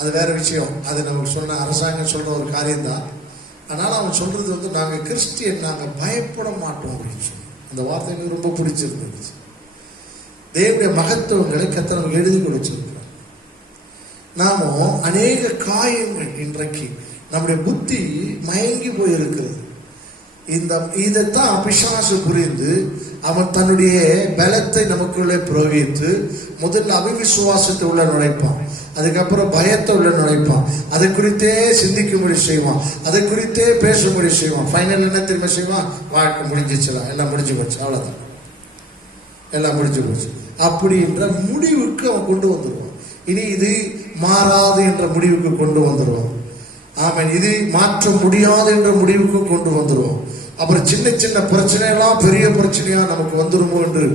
அது வேற விஷயம், அது நமக்கு சொன்ன அரசாங்கம் சொல்ற ஒரு காரியம்தான். அதனால அவன் சொல்றது வந்து நாங்கள் கிறிஸ்டியன், நாங்கள் பயப்பட மாட்டோம் அப்படின்னு சொல்லி அந்த வார்த்தை எனக்கு ரொம்ப பிடிச்சிருந்துச்சு. தேவனுடைய மகத்துவங்களை கர்த்தர் நமக்கு எழுதி கொடுத்திருக்கிறார். நாமும் அநேக காயங்கள் இன்றைக்கு நம்முடைய புத்தி மயங்கி போயிருக்கிறது. இதைத்தான் பிசாசு புரிந்து அவன் தன்னுடைய பலத்தை நமக்குள்ளே பிரயோகித்து முதல்ல அவிசுவாசத்தை உள்ள நுழைப்பான், அதுக்கப்புறம் பயத்தை உள்ள நுழைப்பான், அதை குறித்தே சிந்திக்கும்படி செய்வான், அதை குறித்தே பேசும்படி செய்வான். ஃபைனல் என்ன திரும்ப செய்வான்? வாழ்க்கை முடிஞ்சிச்சுலாம், எல்லாம் முடிஞ்சு போச்சு, அவ்வளவுதான், எல்லாம் முடிஞ்சு போச்சு அப்படின்ற முடிவுக்கு அவன் கொண்டு வந்துடுவான். இனி இது மாறாது என்ற முடிவுக்கு கொண்டு வந்துடுவான். ஆமாம், இது மாற்ற முடியாது என்ற முடிவுக்கு கொண்டு வந்துடுவோம். அப்புறம் சின்ன சின்ன பிரச்சனை எல்லாம் பெரிய பிரச்சனையா நமக்கு வந்துருமோ என்று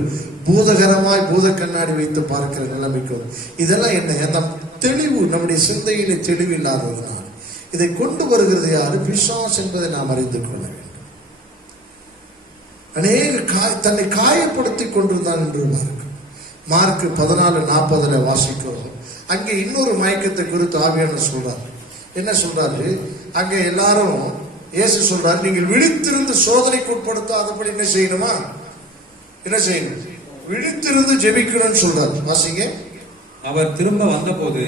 பூதகரமாய் பூத கண்ணாடி வைத்து பார்க்கிற நிலைமைக்கு வரும். இதெல்லாம் என்ன? அந்த தெளிவு நம்முடைய சிந்தையிலே தெளிவு இல்லாததுனால் இதை கொண்டு வருகிறது யாரு? பிசாசு என்பதை நாம் அறிந்து கொள்ள வேண்டும். அநேக தன்னை காயப்படுத்தி கொண்டிருந்தான் என்று மார்க் 14:40 வாசிக்கிறோம். அங்கே இன்னொரு மயக்கத்தை குறித்து ஆவியானவர் சொல்றார். என்ன சொல்றாரு? அங்கே எல்லாரும் இயேசு சொல்றாரு, நீங்கள் விழித்திருந்து சோதனைக்கு உட்படுத்தாதபடி என்ன செய்யணுமா? என்ன செய்யணும்? விழித்திருந்து ஜெபிக்கணும்னு சொல்றாரு. வாசிங்க. அவர் திரும்ப வந்தபோது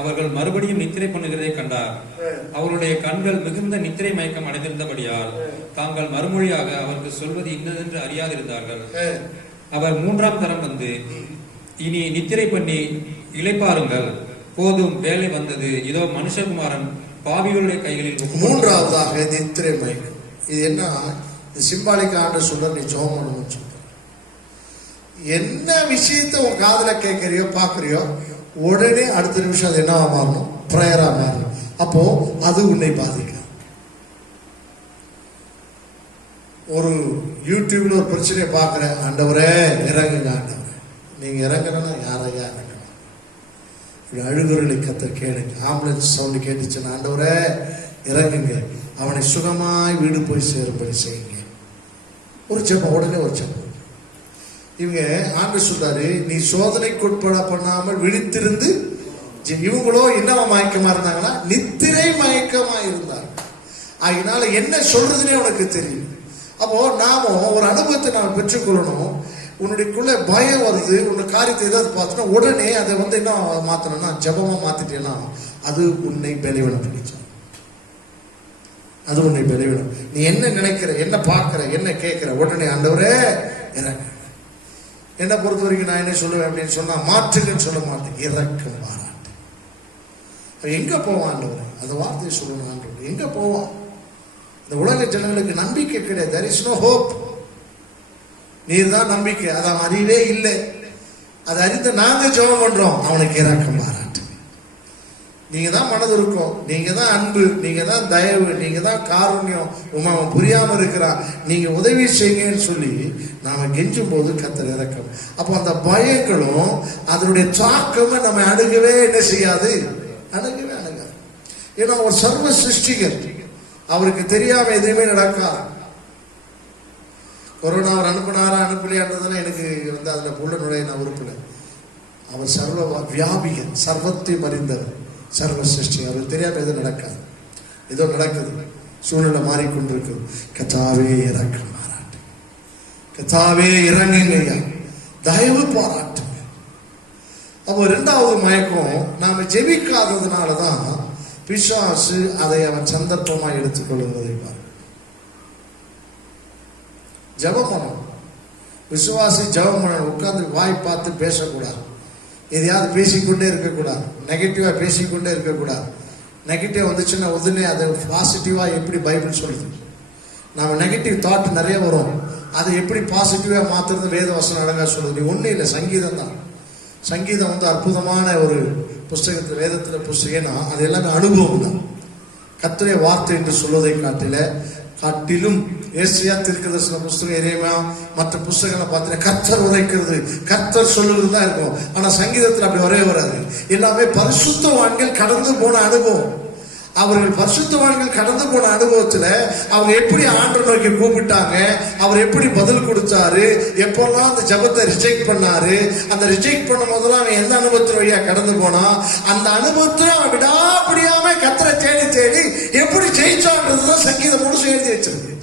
அவர்கள் மறுபடியும் நித்திரை பண்ணுகிறதை கண்டார். அவருடைய கண்கள் மிகுந்த நித்திரை மயக்கம் அடைந்திருந்தபடியால் தாங்கள் மறுமொழியாக அவருக்கு சொல்வது இன்னதென்று அறியாதிருந்தார்கள். அவர் 3ஆம் தரம் வந்து, இனி நித்திரை பண்ணி இளைப்பாருங்கள், போதும், வேலை வந்தது, இதோ மனுஷகுமாரன் பாவிகளுடைய கைகளில். 3ஆவதாக நித்திரை மயக்கம். இது என்ன சிம்பாலிக் ஆண்டு சொல்ற, நீ ஜெபம் பண்ணணும்னு சொல்ற. என்ன விஷயத்தை உன் காதுல கேட்கறியோ பார்க்கறியோ உடனே அடுத்த நிமிஷம் அது என்னவா மாறணும்? பிரேயரா மாறணும். அப்போ அது உன்னை பாதிக்க. ஒரு யூடியூப்ல ஒரு பிரச்சனையை பார்க்குற, ஆண்டவரே இறங்குங்க ஆண்டவரே. நீங்க இறங்குறனா யாரையா இறங்கணும்? இப்படி அழுகுறலை கத்த கேளுங்க. ஆம்புலன்ஸ் சவுண்டு கேட்டுச்சுன்னா ஆண்டவரே இறங்குங்க, அவனை சுகமாய் வீடு போய் சேரும்படி செய்யுங்க. ஒரு ஜெபம், உடனே ஒரு ஜெபம். இவங்க ஆண்டு சொல்றாரு, நீ சோதனைக்குட்பட பண்ணாமல் விழித்திருந்து. இவங்களோ என்னவா மயக்கமா இருந்தாங்கன்னா நித்திரை மயக்கமா இருந்தாங்க. அதனால என்ன சொல்றதுன்னே உனக்கு தெரியும். அப்போ நாம ஒரு அனுபவத்தை நாம் பெற்றுக்கொள்ளணும். உன்னுடையக்குள்ள பயம் வருது, உன்னுடைய காரியத்தை ஏதாவது பார்த்தோன்னா உடனே அதை என்ன மாத்தணும்னா ஜபமா மாத்திட்டேன்னா அது உன்னை பலவீனம் பண்ணிச்சு. அது உன்னை பலவீனம். நீ என்ன நினைக்கிற, என்ன பார்க்கிற, என்ன கேட்கிற, உடனே ஆண்டவரே இறங்க. என்னை பொறுத்த வரைக்கும் நான் என்ன சொல்லுவேன் அப்படின்னு சொன்னா, மாற்றுங்கன்னு சொல்ல மாட்டேன், இறக்கம் பாராட்டு. எங்க போவான் ஆண்டவர்? அந்த வார்த்தையை சொல்லணும். ஆண்டவர் எங்க போவான்? இந்த உலக ஜனங்களுக்கு நம்பிக்கை கிடையாது. there is no hope. நீர் தான் நம்பிக்கை. அதான் அறிவே இல்லை. அதை அறிந்து நாங்க ஜெபம் பண்றோம், அவனுக்கு இறக்கம் பாராட்டு. நீங்க தான் மனது இருக்கும், நீங்க தான் அன்பு, நீங்க தான் தயவு, நீங்க தான் காருண்யம். அவன் புரியாம இருக்கிறான், நீங்க உதவி செய்யுங்கன்னு சொல்லி நாம கெஞ்சும் போது கர்த்தர் இறக்கம். அப்போ அந்த பயங்களும் அதனுடைய தாக்கமே நம்ம அணுகவே என்ன செய்யாது? அணுகவே அணுகாது. ஏன்னா ஒரு சர்வ சிருஷ்டிகர், அவருக்கு தெரியாம எதுவுமே நடக்காது. கொரோனா அவர் அனுப்பினாரா அனுப்பலையான்றதுலாம் எனக்கு அதுல புள்ள நுழைய நான் உறுப்பில்லை. அவர் சர்வ வியாபிகன், சர்வத்தையும் அறிந்தவர், சர்வ சிருஷ்டி. அவருக்கு தெரியாம எதுவும் நடக்காது. ஏதோ நடக்குது, சூழ்நிலை மாறிக்கொண்டிருக்குது. கர்த்தாவே இறக்கம் பாராட்டு, கர்த்தாவே இறங்குங்க, தயவு பாராட்டுங்க. அப்போ இரண்டாவது மயக்கம், நாம ஜெபிக்காததுனாலதான் பிசாசு அதை அவன் சந்தர்ப்பமாக எடுத்துக்கொள்வதை பாரு. ஜெபம் பண்ணணும், விசுவாசி ஜெபம் பண்ணணும். உட்கார்ந்து வாய் பார்த்து பேசக்கூடாது, எதையாவது பேசிக்கொண்டே இருக்கக்கூடாது, நெகட்டிவா பேசிக்கொண்டே இருக்கக்கூடாது. நெகட்டிவ் வந்துச்சுன்னா உடனே அதை பாசிட்டிவா எப்படி பைபிள் சொல்லுது. நாம நெகட்டிவ் தாட் நிறைய வரும், அதை எப்படி பாசிட்டிவா மாத்துறது வேத வசனம் அழகா சொல்லுது. நீ ஒண்ணு இல்லை, சங்கீதம் தான். சங்கீதம் அற்புதமான ஒரு புஸ்தகத்தில், வேதத்துல புஸ்தகம்னா அது எல்லாமே அனுபவம் தான். கர்த்தருடைய வார்த்தை என்று சொல்வதை காட்டிலும் ஏசியா தீர்க்கதரிசன புஸ்தகம், எரேமியா, மற்ற புஸ்தகங்களை பார்த்தீங்கன்னா கர்த்தர் உரைக்கிறது, கர்த்தர் சொல்லுவது தான் இருக்கும். ஆனா சங்கீதத்தில் அப்படி வரவே வராது. எல்லாமே பரிசுத்தவான்கள் கடந்து போன அனுபவம். அவர்கள் பரிசுத்தவான்கள் கடந்து போன அனுபவத்துல அவங்க எப்படி ஆண்டவரை நோக்கி கூப்பிட்டாங்க, அவர் எப்படி பதில் கொடுத்தாரு, எப்பெல்லாம் அந்த ஜபத்தை ரிஜெக்ட் பண்ணாரு, அந்த ரிஜெக்ட் பண்ணும் போதெல்லாம் அவன் எந்த அனுபவத்தின் வழியா கடந்து போனா, அந்த அனுபவத்துல அவன் விடாப்பிடியாம கர்த்தரை தேடி தேடி எப்படி ஜெயிச்சான்றதுதான் சங்கீதம் முழுசு எழுதி வச்சிருக்கு.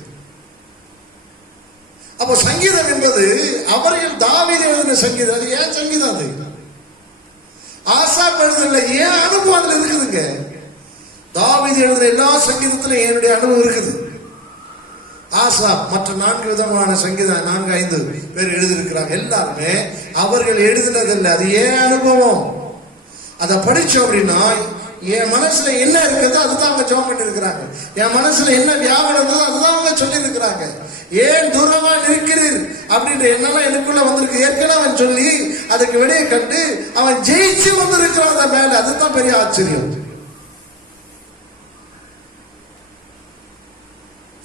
அப்போ சங்கீதம் என்பது அவர்கள் தாவீது எழுதின சங்கீதம். அது ஏன் சங்கீதம்? அது ஆசாப் எழுதல, ஏன் அனுபவம் அதுல இருக்குதுங்க. தாவீது எழுதுற எல்லா சங்கீதத்திலும் என்னுடைய அனுபவம் இருக்குது. ஆசாப் மற்ற 4 விதமான சங்கீதம் 4-5 பேர் எழுதியிருக்கிறாங்க. எல்லாருமே அவர்கள் எழுதினதில்லை, அது ஏன் அனுபவம். அதை படிச்சோம் அப்படின்னா என் மனசுல என்ன இருக்கிறதோ அதுதான் அவங்க ஜெபம் பண்ணி இருக்கிறாங்க. என் மனசுல என்ன வியாபாரம் இருந்ததோ அதுதான் அவங்க சொல்லி இருக்கிறாங்க. ஏன் தூரமா நிற்கிறீர் அப்படின்ற எண்ணெல்லாம் எனக்குள்ள வந்திருக்கு. ஏற்கனவே அவன் சொல்லி அதுக்கு விடையை கண்டு அவன் ஜெயிச்சு வந்திருக்கிறான் மேல. அதுதான் பெரிய ஆச்சரியம்.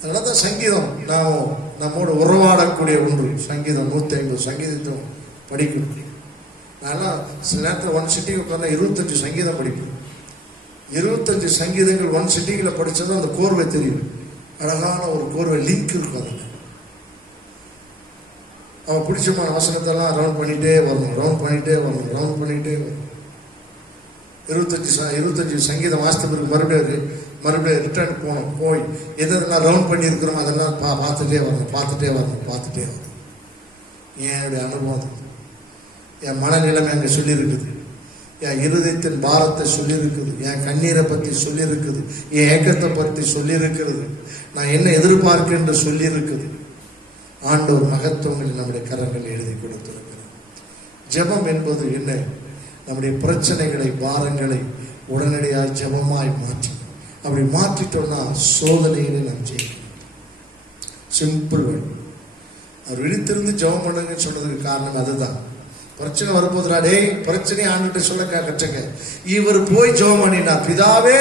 அதனாலதான் சங்கீதம் நாம் நம்மோடு உறவாடக்கூடிய ஒன்று. சங்கீதம் 150 சங்கீதத்தையும் படிக்கணும். நான் சில நேரத்தில் 1 சிட்டிக்கு உட்கார்ந்தா 25 சங்கீதம் படிக்கணும். 25 சங்கீதங்கள் 1 சிட்டிகளை படிச்சது அந்த கோர்வை தெரியும். அழகான ஒரு கோர்வை லிங்க் இருக்கும். அதில் அவன் பிடிச்சமான வசனத்தெல்லாம் ரவுண்ட் பண்ணிட்டே வரணும், ரவுண்ட் பண்ணிட்டே வரணும், ரவுண்ட் பண்ணிட்டே வரணும். 25 சங்கீதம் வாசித்த பிறகு மறுபடியும் ரிட்டர்ன் போகணும். போய் எதெல்லாம் ரவுண்ட் பண்ணி இருக்கிறோம் அதெல்லாம் பார்த்துட்டே வரணும். என்னுடைய அனுபவம், என் மனநிலைமை அங்கே சொல்லியிருக்குது, என் இருதயத்தின் பாரத்தை சொல்லியிருக்குது, என் கண்ணீரை பற்றி சொல்லியிருக்குது, என் ஏக்கத்தை பற்றி சொல்லியிருக்கிறது, நான் என்ன எதிர்பார்க்கிறேன் என்று சொல்லியிருக்குது. ஆண்டவர் மகத்துவங்கள் நம்முடைய கரங்கள் எழுதி கொடுத்திருக்கிறார். ஜெபம் என்பது என்ன? நம்முடைய பிரச்சனைகளை, பாரங்களை உடனடியாக ஜெபமாய் மாற்றி, அப்படி மாற்றிட்டோம்னா சோதனையில நாம் ஜெயிக்கணும். சிம்பிள் வழி. அவர் விழித்திருந்து ஜெபம் பண்ணுங்கன்னு சொன்னதுக்கு காரணம் அதுதான். பிரச்சனை வரும்போதுடா டேய் பிரச்சனை ஆண்டுட்டு சொல்ல கற்றுங்க. இவர் போய் ஜெபம் பண்ணினா பிதாவே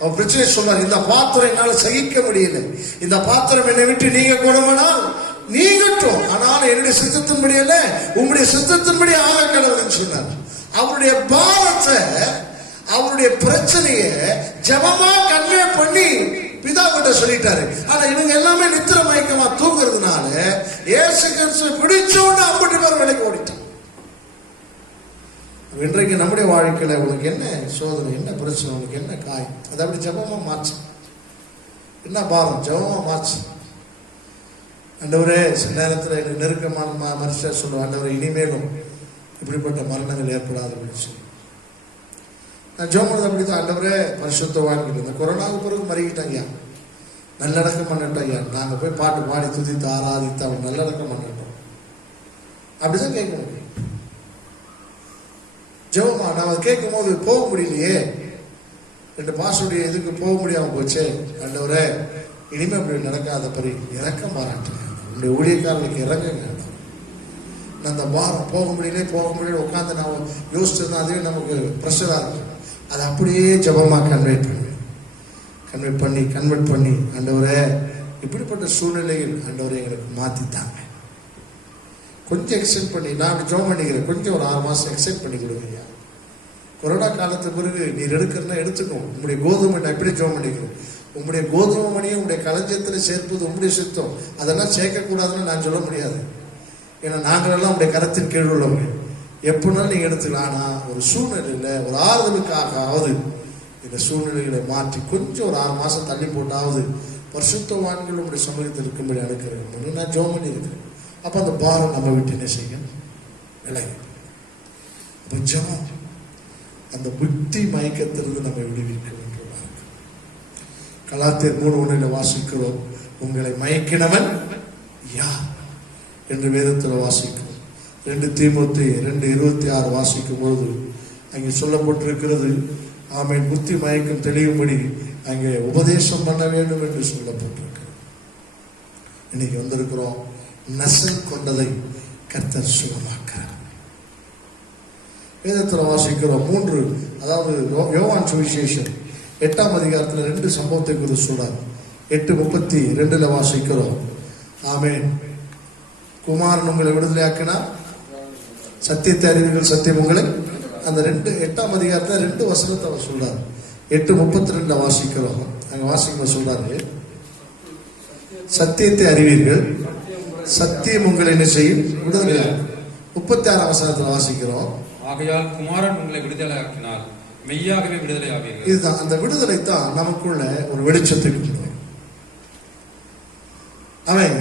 அவர் பிரச்சனை சொல்றாரு, இந்த பாத்திரம் என்னால சகிக்க முடியல, இந்த பாத்திரம் என்னை விட்டு நீங்க கூடமானால் நீங்கட்டும், ஆனால் என்னுடைய சித்தத்தின்படி அல்ல உங்களுடைய சித்தத்தின்படி ஆக கடவுள்னு சொன்னார். அவருடைய பாவத்தை அவருடைய பிரச்சனைய ஜபமா கன்வே பண்ணி பிதா கிட்ட சொல்லிட்டாரு. ஆனா இவங்க எல்லாமே நித்திர மயக்கமா தூங்குறதுனால இயேசு கிறிஸ்து பிடிச்சோன்னு 50 பேர் விலைக்கு ஓடிட்டான். இன்றைக்கு நம்முடைய வாழ்க்கையில உனக்கு என்ன சோதனை, என்ன பிரச்சனை, உனக்கு என்ன காய், அதை அப்படி ஜபமா மாற்று. என்ன பாரம் ஜபமா மாற்று. ஆண்டவரே சில நேரத்தில் எனக்கு நெருக்கமான மனுஷன் சொல்லுவேன், ஆண்டவரே இனிமேலும் இப்படிப்பட்ட மரணங்கள் ஏற்படாது அப்படின்னு சொல்லி நான் ஜெபம் பண்ணது அப்படிதான். ஆண்டவரே பரிசுத்தவான்கள் இந்த கொரோனாவுக்கு பிறகு மறிக்கிட்டாங்க, நல்லடக்கம் பண்ணட்டும் ஐயா, நாங்கள் போய் பாட்டு பாடி துதித்து ஆராதித்து அவன் நல்லடக்கம் பண்ணட்டும் அப்படிதான் கேட்க முடியும். ஜெபமா நான் கேட்கும் போது போக முடியலையே, 2 பாசுடைய இதுக்கு போக முடியாம போச்சே, ஆண்டவரே இனிமே அப்படி நடக்காத பரி இறக்கம் பாராட்டுங்க, உங்களுடைய ஊழியக்காரர்களுக்கு இறங்குங்க. நான் அந்த வாரம் போக முடியல உட்காந்து நான் யோசிச்சிருந்தா அதுவே நமக்கு ப்ரெஷராக இருக்கும். அதை அப்படியே ஜபமாக கன்வெர்ட் பண்ணி ஆண்டவரே இப்படிப்பட்ட சூழ்நிலையில் ஆண்டவரை எங்களுக்கு மாற்றித்தாங்க, கொஞ்சம் எக்ஸ்டெண்ட் பண்ணி நான் ஜெபம் பண்ணிக்கிறேன், கொஞ்சம் ஒரு 6 மாதம் எக்ஸ்டெண்ட் பண்ணி கொடுங்க. கொரோனா காலத்துக்கு பிறகு நீர் எடுக்கிறனா எடுத்துக்கணும். உங்களுடைய கோதுமை நான் எப்படி ஜெபம் பண்ணிக்கிறேன், உங்களுடைய கோதுமை மணியை உங்களுடைய களஞ்சியத்தில் சேர்ப்பது உங்களுடைய சித்தம், அதெல்லாம் சேர்க்கக்கூடாதுன்னு நான் சொல்ல முடியாது. ஏன்னா நாங்களெல்லாம் உங்களுடைய கரத்தின் கீழ் உள்ளவங்க, எப்படினாலும் நீங்கள் எடுத்துக்கலாம். ஆனால் ஒரு சூழ்நிலையில் ஒரு ஆறுதலுக்காகவது இந்த சூழ்நிலைகளை மாற்றி கொஞ்சம் ஒரு 6 மாதம் தள்ளி போட்டாவது பரிசுத்தவான்கள் உங்களுடைய சமூகத்தில் இருக்கும்படி அனுக்கிறேன் நான் ஜெபம் பண்ணி இருக்கிறேன். அப்போ அந்த பாரம் நம்ம விட்டு என்ன செய்யணும் விலகி. அப்போ ஜெபம் அந்த புத்தி மயக்கத்திலிருந்து நம்ம விடுவிக்க வேண்டும். கலாத்தியர் 3:1 வாசிக்கிறோம், உங்களை மயக்கினவன் யார் என்று வேதத்தில் வாசிக்கிறோம். 2 தீமோத்தேயு 2:26 வாசிக்கும் பொழுது அங்கே சொல்லப்பட்டிருக்கிறது, ஆமென், புத்தி மயக்கம் தெளியும்படி அங்கே உபதேசம் பண்ண வேண்டும் என்று சொல்லப்பட்டிருக்கு. இன்னைக்கு வந்திருக்கிறோம், நசல் கொண்டதை கர்த்தர் சுகமாக்கிறார். வேதத்தில் வாசிக்கிறோம் 3, அதாவது யோவான் சுவிசேஷம் 8ஆம் அதிகாரத்தில் 2 சம்பவத்தை குறித்து சொல்றார். 8:32 வாசிக்கிறோம், ஆமென், குமாரன் உங்களை விடுதலையாக்கினார், சத்தியத்தை அறிவீர்கள், சத்தியம் உங்களை, அந்த 8ஆம் அதிகாரத்தில் 2 வசனத்தை அவர் சொல்றார். 8:32 வாசிக்கிறோம், அங்க வாசிக்க சொல்றாரு, சத்தியத்தை அறிவீர்கள், சத்தியம் உங்களை என்ன செய்யும் விடுதலையாக்கும். 36ஆம் வசனத்தில் வாசிக்கிறோம், ஆகையால் குமாரன் உங்களை விடுதலையாக்கினால் மெய்யாகவே விடுதலையாவீர்கள். இதுதான் அந்த விடுதலை தான் நமக்குள்ள ஒரு வெளிச்சத்தை கொண்டு வரும். அவன்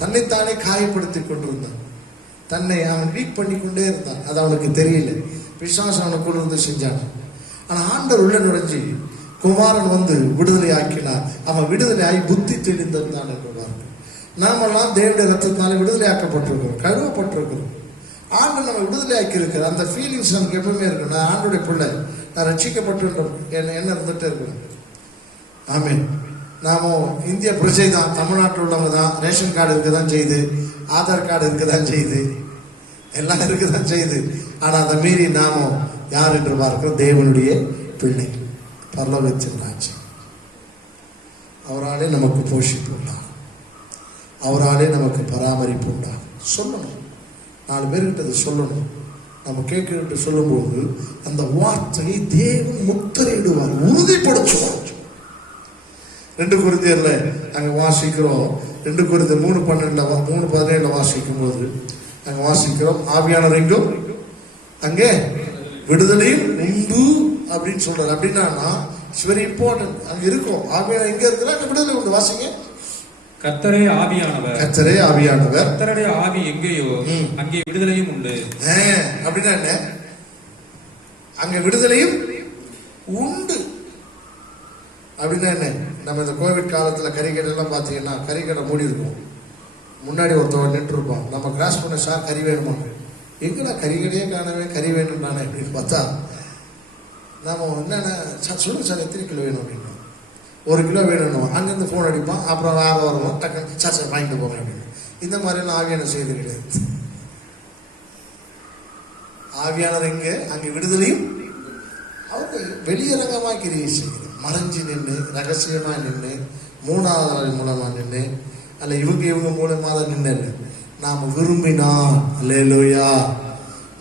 தன்னைத்தானே காயப்படுத்திக் கொண்டிருந்தான், தன்னை அவன் வீக் பண்ணி கொண்டே இருந்தான், அது அவனுக்கு தெரியல. பிசாசு அவனுக்குள்ள இருந்து செஞ்சான். ஆனா ஆண்டவர் உள்ள நுழைஞ்சி குமாரன் வந்து விடுதலை ஆக்கினார். அவன் விடுதலை ஆகி புத்தி தெளிந்தான் என்று நாமெல்லாம் தேவனுடைய ரத்தத்தினால விடுதலை ஆக்கப்பட்டிருக்கிறோம், கழுவப்பட்டிருக்கிறோம். ஆண்டு நம்ம விடுதலை ஆக்கி இருக்கிற அந்த ஃபீலிங்ஸ் நமக்கு எப்பவுமே இருக்கணும். நான் ஆண்டுடைய பிள்ளை, நான் ரட்சிக்கப்பட்டிருக்கோம், என்ன இருந்துட்டே இருக்கணும். ஆமீன். நாம இந்திய பிரஜை தான், தமிழ்நாட்டில் உள்ளவங்க தான், ரேஷன் கார்டு இருக்க தான் செய்யுது, ஆதார் கார்டு இருக்க தான் செய்யுது, எல்லாம் இருக்க தான் செய்யுது. ஆனால் அதை மீறி நாம யார் என்று பார்க்கிறோம், தேவனுடைய பிள்ளை, பரலோகத்தின் ராஜ்யம். அவராலே நமக்கு போஷிப்பு உண்டாகும், அவராலே நமக்கு பராமரிப்பு உண்டாகும். சொல்லணும், 4 பேர்கிட்ட சொல்லணும். நம்ம கேட்கிட்டு சொல்லும்போது அந்த வார்த்தையை தேவன் முத்திரையிடுவார், உறுதிப்படுத்துவார். 2 கொரிந்தியர்ல அங்க வாசிக்கிறோம், 2 கொரிந்தியர் 3:17 வாசிக்கும் போது அங்க வாசிக்கிறோம், ஆவியானவர் எங்கும் அங்கே விடுதலையும் உண்டு அப்படின்னு சொல்றாரு. அப்படின்னா இட்ஸ் வெரி இம்பார்ட்டன்ட். அங்க இருக்கும் ஆவியானவர் எங்க இருக்கிறா அங்க விடுதலை உண்டு. வாசிங்க, கர்த்தரே ஆவியானவர், கர்த்தரே ஆவியானவர், கர்த்தருடைய ஆவி எங்கேயோ அங்கே விடுதலையும் உண்டு. அப்படின்னா என்ன, அங்க விடுதலையும் உண்டு. அப்படின்னா என்ன, நம்ம இந்த கோவிட் காலத்துல கறிக்கடைலாம் பார்த்தீங்கன்னா கறிக்கடை மூடி இருக்கும், முன்னாடி ஒருத்தவன் நின்று இருப்பான். நம்ம கிராஸ் பண்ண, சார் கறி வேணுமா, எங்கடா கறிக்கடையே காணவே, கறி வேணும் நானே அப்படின்னு பார்த்தா நம்ம என்னென்ன சார் சொல்லுங்க சார் எத்தனை கிலோ வேணும் அப்படின்னு 1 கிலோ வேணும், அங்கேருந்து ஃபோன் அடிப்பான், அப்புறம் வேற வருவோம், டக்குன்னு சார் வாங்கிட்டு போங்க அப்படின்னு. இந்த மாதிரிலாம் ஆவியான செய்தி கிடையாது. ஆவியானவர் எங்கே? அங்கே விடுதலையும் அவங்க வெளியரங்கமாக கிரியை செய்கிறது. மறைஞ்சு நின்று ரகசியமாக நின்று 3வது ஆள் மூலமாக நின்று அல்ல இவங்க மூலமாக தான் நின்று நாம் விரும்பினால் அல்லேலூயா,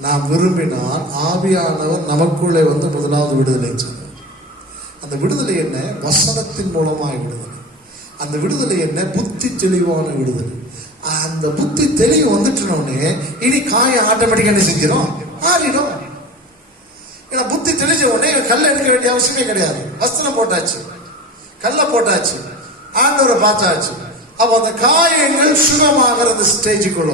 நாம் விரும்பினால் ஆவியானவர் நமக்குள்ளே வந்து முதலாவது விடுதலை செய்வார். அந்த விடுதலை என்ன? வசனத்தின் மூலமாக விடுதலை. அந்த விடுதலை என்ன? புத்தி தெளிவான விடுதலை. அந்த புத்தி தெளிவு வந்துட்டோடனே இனி காயம் ஆட்டோமேட்டிக்காக என்ன செஞ்சிடும்? ஆறிடும். ஏன்னா புத்தி தெளிஞ்ச உடனே கல்லை எடுக்க வேண்டிய அவசியமே கிடையாது. வஸ்திரம் போட்டாச்சு, கல்லை போட்டாச்சு, ஆண்டவரை பார்த்தாச்சு. அப்போ அந்த காயங்கள் சுகமாகிற அந்த ஸ்டேஜுக்குள்ள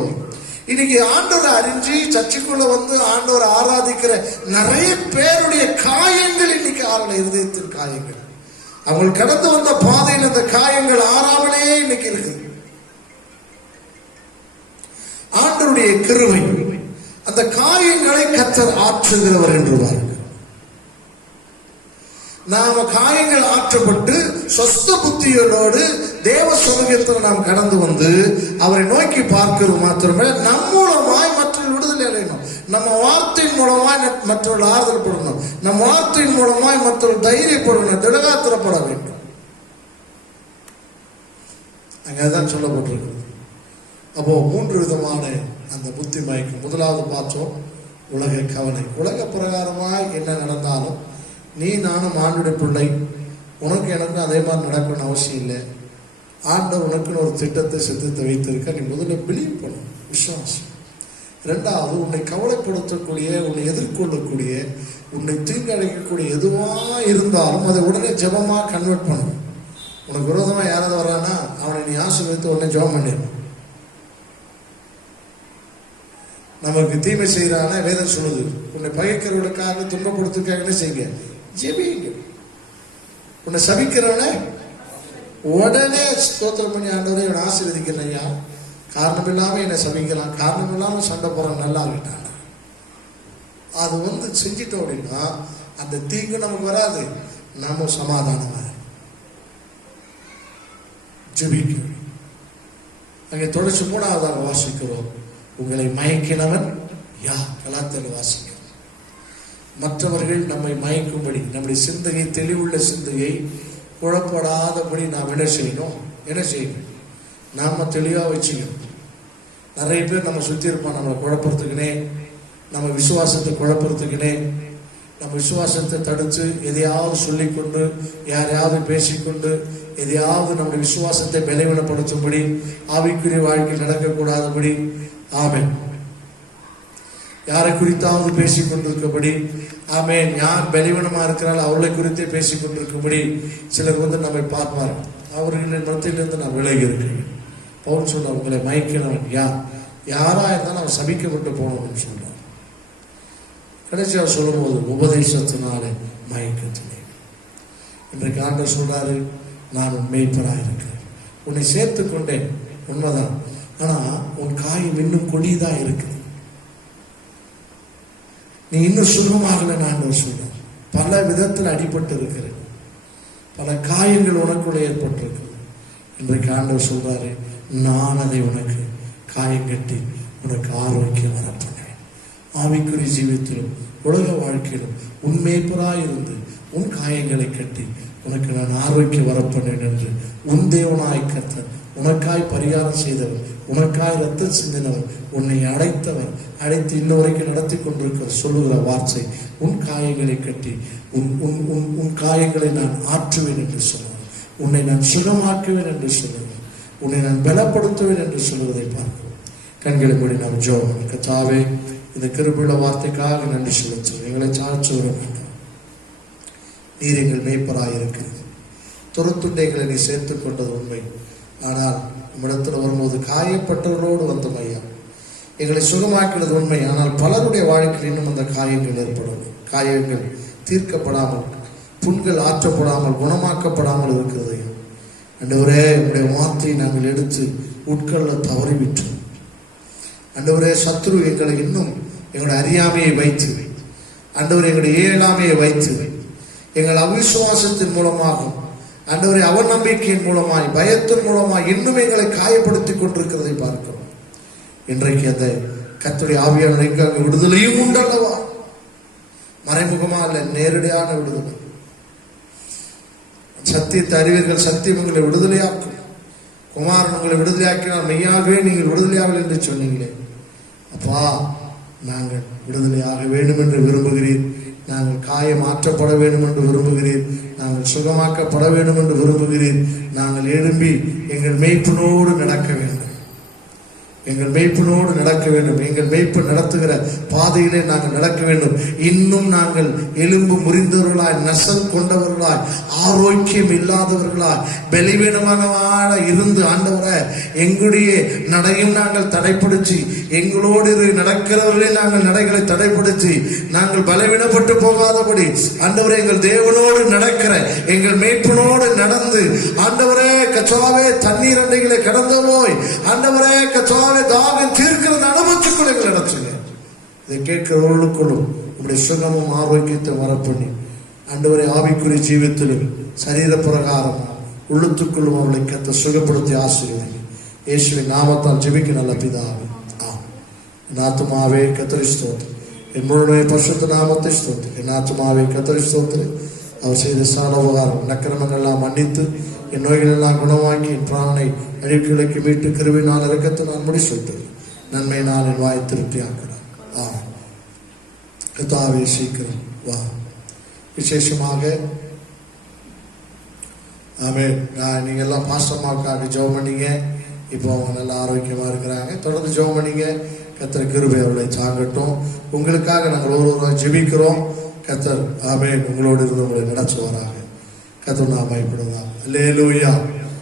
இன்னைக்கு ஆண்டவரை அறிஞ்சு சர்ச்சுக்குள்ள வந்து ஆண்டவரை ஆராதிக்கிற நிறைய பேருடைய காயங்கள் இன்னைக்கு ஆறல, இருதயத்தின் காயங்கள். அவங்க கடந்து வந்த பாதையில் அந்த காயங்கள் ஆறாமலே இன்னைக்கு இருக்குது. ஆண்டவருடைய கிருபை அந்த காயங்களை கர்த்தர் ஆற்றுகிறவர் என்றுவார்கள். நாம காயங்கள் ஆற்றப்பட்டு சொஸ்த புத்தியோடு தேவ சொர்க்கத்தில் நாம் கடந்து வந்து அவரை நோக்கி பார்க்கிறது மாத்திரமே நம் மூலமாய் மற்றவர்கள் விடுதலை அடையணும். நம்ம வார்த்தையின் மூலமாய் மற்றவர்கள் ஆறுதல் படணும். நம்ம வார்த்தையின் மூலமாய் மற்றவர்கள் தைரியப்படணும், திடகாத்திரப்பட வேண்டும். அங்கதான் சொல்லப்பட்டிருக்கு. அப்போ 3 விதமான அந்த புத்தி மயக்கம். முதலாவது பார்த்தோம் உலக கவலை. உலக பிரகாரமாய் என்ன நடந்தாலும் நீ நானும் ஆண்டுடைய பிள்ளை, உனக்கு எனக்கு அதே மாதிரி நடக்கணும்னு அவசியம் இல்லை. ஆண்டவர் உனக்குன்னு ஒரு திட்டத்தை சித்தத்தை வைத்திருக்க. நீ முதல்ல பிலீவ் பண்ணணும், விசுவாசம். 2வது உன்னை கவலைப்படுத்தக்கூடிய, உன்னை எதிர்கொள்ளக்கூடிய, உன்னை தீங்கு அடைக்கக்கூடிய எதுவாக இருந்தாலும் அதை உடனே ஜபமாக கன்வெர்ட் பண்ணணும். உனக்கு விரோதமாக யாராவது வரானா அவனை நீ ஆசீர்வதித்து உடனே ஜபம் பண்ணிடணும். நமக்கு தீமை செய்யறான வேதம் சொல்லுது, உன்னை பகைக்கிறவனுக்காக துன்பப்படுத்துக்காக செய்யுங்க, ஜெபிங்க. உன்னை சபிக்கிறவன உடனே ஸ்தோத்திரம் பண்ணி ஆண்டவரை இவனை ஆசீர்வதிக்கிறேன் ஐயா, காரணம் இல்லாம என்னை சபிக்கிறான், காரணம் இல்லாம சண்டை போறான், நல்லா ஆகிட்டான். அது வந்து செஞ்சிட்டோம் அப்படின்னா அந்த தீங்கு நமக்கு வராது, நம்ம சமாதானமா ஜெபிக்கும். அங்கே தொடர்ச்சி 3வது வாசிக்கிறோம், உங்களை மயக்கினவன் யார்? கலாத்தியர் வாசிக்கிறோம். மற்றவர்கள் நம்மை மயக்கும்படி, நம்முடைய சிந்தையை, தெளிவுள்ள சிந்தையை குழப்படாதபடி நாம் என்ன செய்யணும்? நாம தெளிவாக வச்சுக்கணும். நிறைய பேர் நம்ம சுற்றி இருப்பான், நம்மளை குழப்பறதுக்குனே, நம்ம விசுவாசத்தை குழப்பறதுக்குனே, நம்ம விசுவாசத்தை தடுத்து எதையாவது சொல்லிக்கொண்டு, யாரையாவது பேசிக்கொண்டு, எதையாவது நம்முடைய விசுவாசத்தை பலவீனப்படுத்தும்படி, ஆவிக்குரிய வாழ்க்கை நடக்கக்கூடாதபடி, ஆமென், யாரை குறித்தாவது பேசிக் கொண்டிருக்கபடி, ஆமென், யார் பலவீனமா இருக்கிறாள் அவளை குறித்தே பேசிக் கொண்டிருக்கும்படி சிலர் வந்து நம்மை பார்ப்பார்கள். அவர்களின் மத்தியிலிருந்து நான் விலகி இருக்கிறேன். பவுல் சொல்ற, உங்களை மயக்கினவன் யாரா இருந்தாலும் அவன் சபிக்கப்பட்டு போனவன் சொல்றான். கடைசியாக சொல்லும் போது உபதேசத்தினாலே மயக்கத்திலே. இன்றைக்கு ஆண்டவர் சொல்றாரு, நான் உன் மேய்ப்பராக இருக்கிறேன், உன்னை சேர்த்து கொண்டேன், உண்மைதான். ஆனா உன் காயம் இன்னும் கொடிதான் இருக்குது, நீ இன்னும் சுகமாகல. ஆண்டவர் சொல்றார், பல விதத்தில் அடிபட்டு இருக்கிறது, பல காயங்கள் உனக்குள்ள ஏற்பட்டிருக்கு. இன்றைக்கு ஆண்டவர் சொல்றாரு, நான் அதை உனக்கு காயம் கட்டி உனக்கு ஆரோக்கியம் வரப்பண்ணேன். ஆவிக்குரிய ஜீவித்திலும் உலக வாழ்க்கையிலும் உண்மைப்பராய் இருந்து உன் காயங்களை கட்டி உனக்கு நான் ஆரோக்கியம் வரப்பண்ணேன் என்று உன் தேவனாய் கர்த்தர் உனக்காய் பரிகாரம் செய்தவர், உனக்காய் ரத்தம் சிந்தினவர், உன்னை அழைத்தவர், அழைத்து இன்ன வரைக்கும் நடத்தி கொண்டிருக்கிற சொல்லுகிற வார்த்தை, உன் காயங்களை கட்டி உன் காயங்களை நான் ஆற்றுவேன் என்று சொல்லுவேன், உன்னை நான் சுகமாக்குவேன் என்று சொல்லுவேன், உன்னை நான் பலப்படுத்துவேன் என்று சொல்லுவதை பார்க்கிறோம். கண்களை மூடி நாம் ஜெபம். கர்த்தாவே, இந்த கிருபையுள்ள வார்த்தைக்காக நன்றி செலுத்துவோம். எங்களை சாட்சி வர வேண்டும். நீர் எங்கள் மேய்ப்பராய் இருக்கிறது. துரத்துண்டைகளை நீ சேர்த்துக் கொண்டது உண்மை. ஆனால் நம்மிடத்தில் வரும்போது காயப்பட்டவர்களோடு வந்தோம் ஐயா, எங்களை சுகமாக்கினது உண்மை. ஆனால் பலருடைய வாழ்க்கையில் இன்னும் அந்த காயங்கள் ஏற்படும். காயங்கள் தீர்க்கப்படாமல், புண்கள் ஆற்றப்படாமல், குணமாக்கப்படாமல் இருக்கிறது. ஆண்டவரே, உங்களுடைய வார்த்தையை நாங்கள் எடுத்து உட்கொள்ள தவறிவிட்டோம். ஆண்டவரே, சத்ரு எங்களை இன்னும் எங்களுடைய அறியாமையை வைத்து, ஆண்டவரே, எங்களுடைய இயலாமையை வைத்து, எங்கள் அவிசுவாசத்தின் மூலமாகவும் ஆண்டவரே அவநம்பிக்கையின் மூலமாய், பயத்தின் மூலமாய் இன்னும் எங்களை காயப்படுத்தி கொண்டிருக்கிறதை பார்க்கிறோம். இன்றைக்கு அந்த கர்த்தருடைய ஆவியானவர் எங்க அங்கு விடுதலையும் உண்டல்லவா? மறைமுகமா அல்ல, நேரடியான விடுதலை. சத்தியத்தை அறிவீர்கள், சத்தியம் உங்களை விடுதலையாக்கும். குமாரன் உங்களை விடுதலையாக்கினால் மெய்யாகவே நீங்கள் விடுதலையாகல் என்று சொன்னீங்களே. அப்பா, நாங்கள் விடுதலையாக வேண்டும் என்று விரும்புகிறீர். நாங்கள் காயம் மாற்றப்பட வேண்டும் என்று விரும்புகிறீர். நாங்கள் சுகமாக்கப்பட வேண்டும் என்று விரும்புகிறீர். நாங்கள் எழும்பி எங்கள் மேய்ப்பனோடு நடக்க வேண்டும். எங்கள் மேய்ப்பனோடு நடக்க வேண்டும். எங்கள் மேய்ப்பு நடத்துகிற பாதையிலே நாங்கள் நடக்க வேண்டும். இன்னும் நாங்கள் எலும்பு முறிந்தவர்களாய், நசல் கொண்டவர்களாய், ஆரோக்கியம் இல்லாதவர்களாய், பலவீனமான இருந்து ஆண்டவரை எங்களுடைய நடையும் நாங்கள் தடைப்படுத்தி, எங்களோடு நடக்கிறவர்களே நாங்கள் நடைகளை தடைப்படுத்தி, நாங்கள் பலவீனப்பட்டு போகாதபடி ஆண்டவரே எங்கள் தேவனோடு நடக்கிற எங்கள் மேய்ப்பனோடு நடந்து ஆண்டவரே கச்சாவே தண்ணீர் அண்டைகளை கடந்து போய் ஆண்டவரே கச்சாவே தாகம் தீர்க்கிறது அனுபவத்துக்குள்ள எங்களை நடத்துங்க. இதை கேட்கிறவர்களுக்குள்ளும் உங்களுடைய சுகமும் ஆரோக்கியத்தை வரப்பண்ணி ஆண்டவரை ஆவிக்குரிய ஜீவித்திலும் சரீர பிரகாரம் உள்ளத்துக்குள்ளும் அவளை கத்த சுகப்படுத்தி ஆசீர்வதிங்க. இயேசுவின் நாமத்தால் ஜெபிக்க நல்ல பிதாவே, ஆமென். என் ஆத்துமாவே கர்த்தரை ஸ்தோத்திரம், என் முழுமையை பரிசுத்த நாமத்தை ஸ்தோத்திரம். என் ஆத்துமாவே கர்த்தரை ஸ்தோத்திரம். அவர் செய்த சால உபகாரம் நக்கிரமங்கள் எல்லாம் மன்னித்து என் நோய்கள் எல்லாம் குணமாக்கி என் பிராணனை அழிவுகளுக்கு மீட்டு கிருபையினால் இரக்கத்தை நான் முடிச்சுட்டு நன்மை நான் என் வாயை திருப்தியாக்குறேன். கர்த்தாவே சீக்கிரம் வா. விசேஷமாக நீங்க எல்லாம் பாஸ்டர்மாவுக்காக ஜெபம் பண்ணீங்க. இப்போ அவங்க நல்லா ஆரோக்கியமா இருக்கிறாங்க. தொடர்ந்து ஜெபம் பண்ணீங்க. கர்த்தர் கிருபை அவர்களை தாங்கட்டும். உங்களுக்காக நாங்கள் ஒவ்வொரு ஜெபிக்கிறோம். கர்த்தர் ஆமென் உங்களோடு இருந்து உங்களை நடச்சு வராங்க. கர்த்தர் நாம் பயப்படுவதாக. அல்லேலூயா.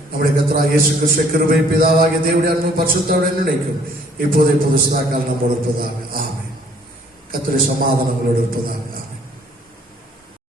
நம்முடைய கர்த்தராகிய இயேசு கிறிஸ்து கிருபை பிதாவாகிய தேவனுடைய அன்பு பரிசுத்தோடு நினைக்கும் இப்போது சதாகாலம் நம்மோடு இருப்பதாக. ஆமென். கர்த்தருடைய சமாதானம் உங்களோடு இருப்பதாக.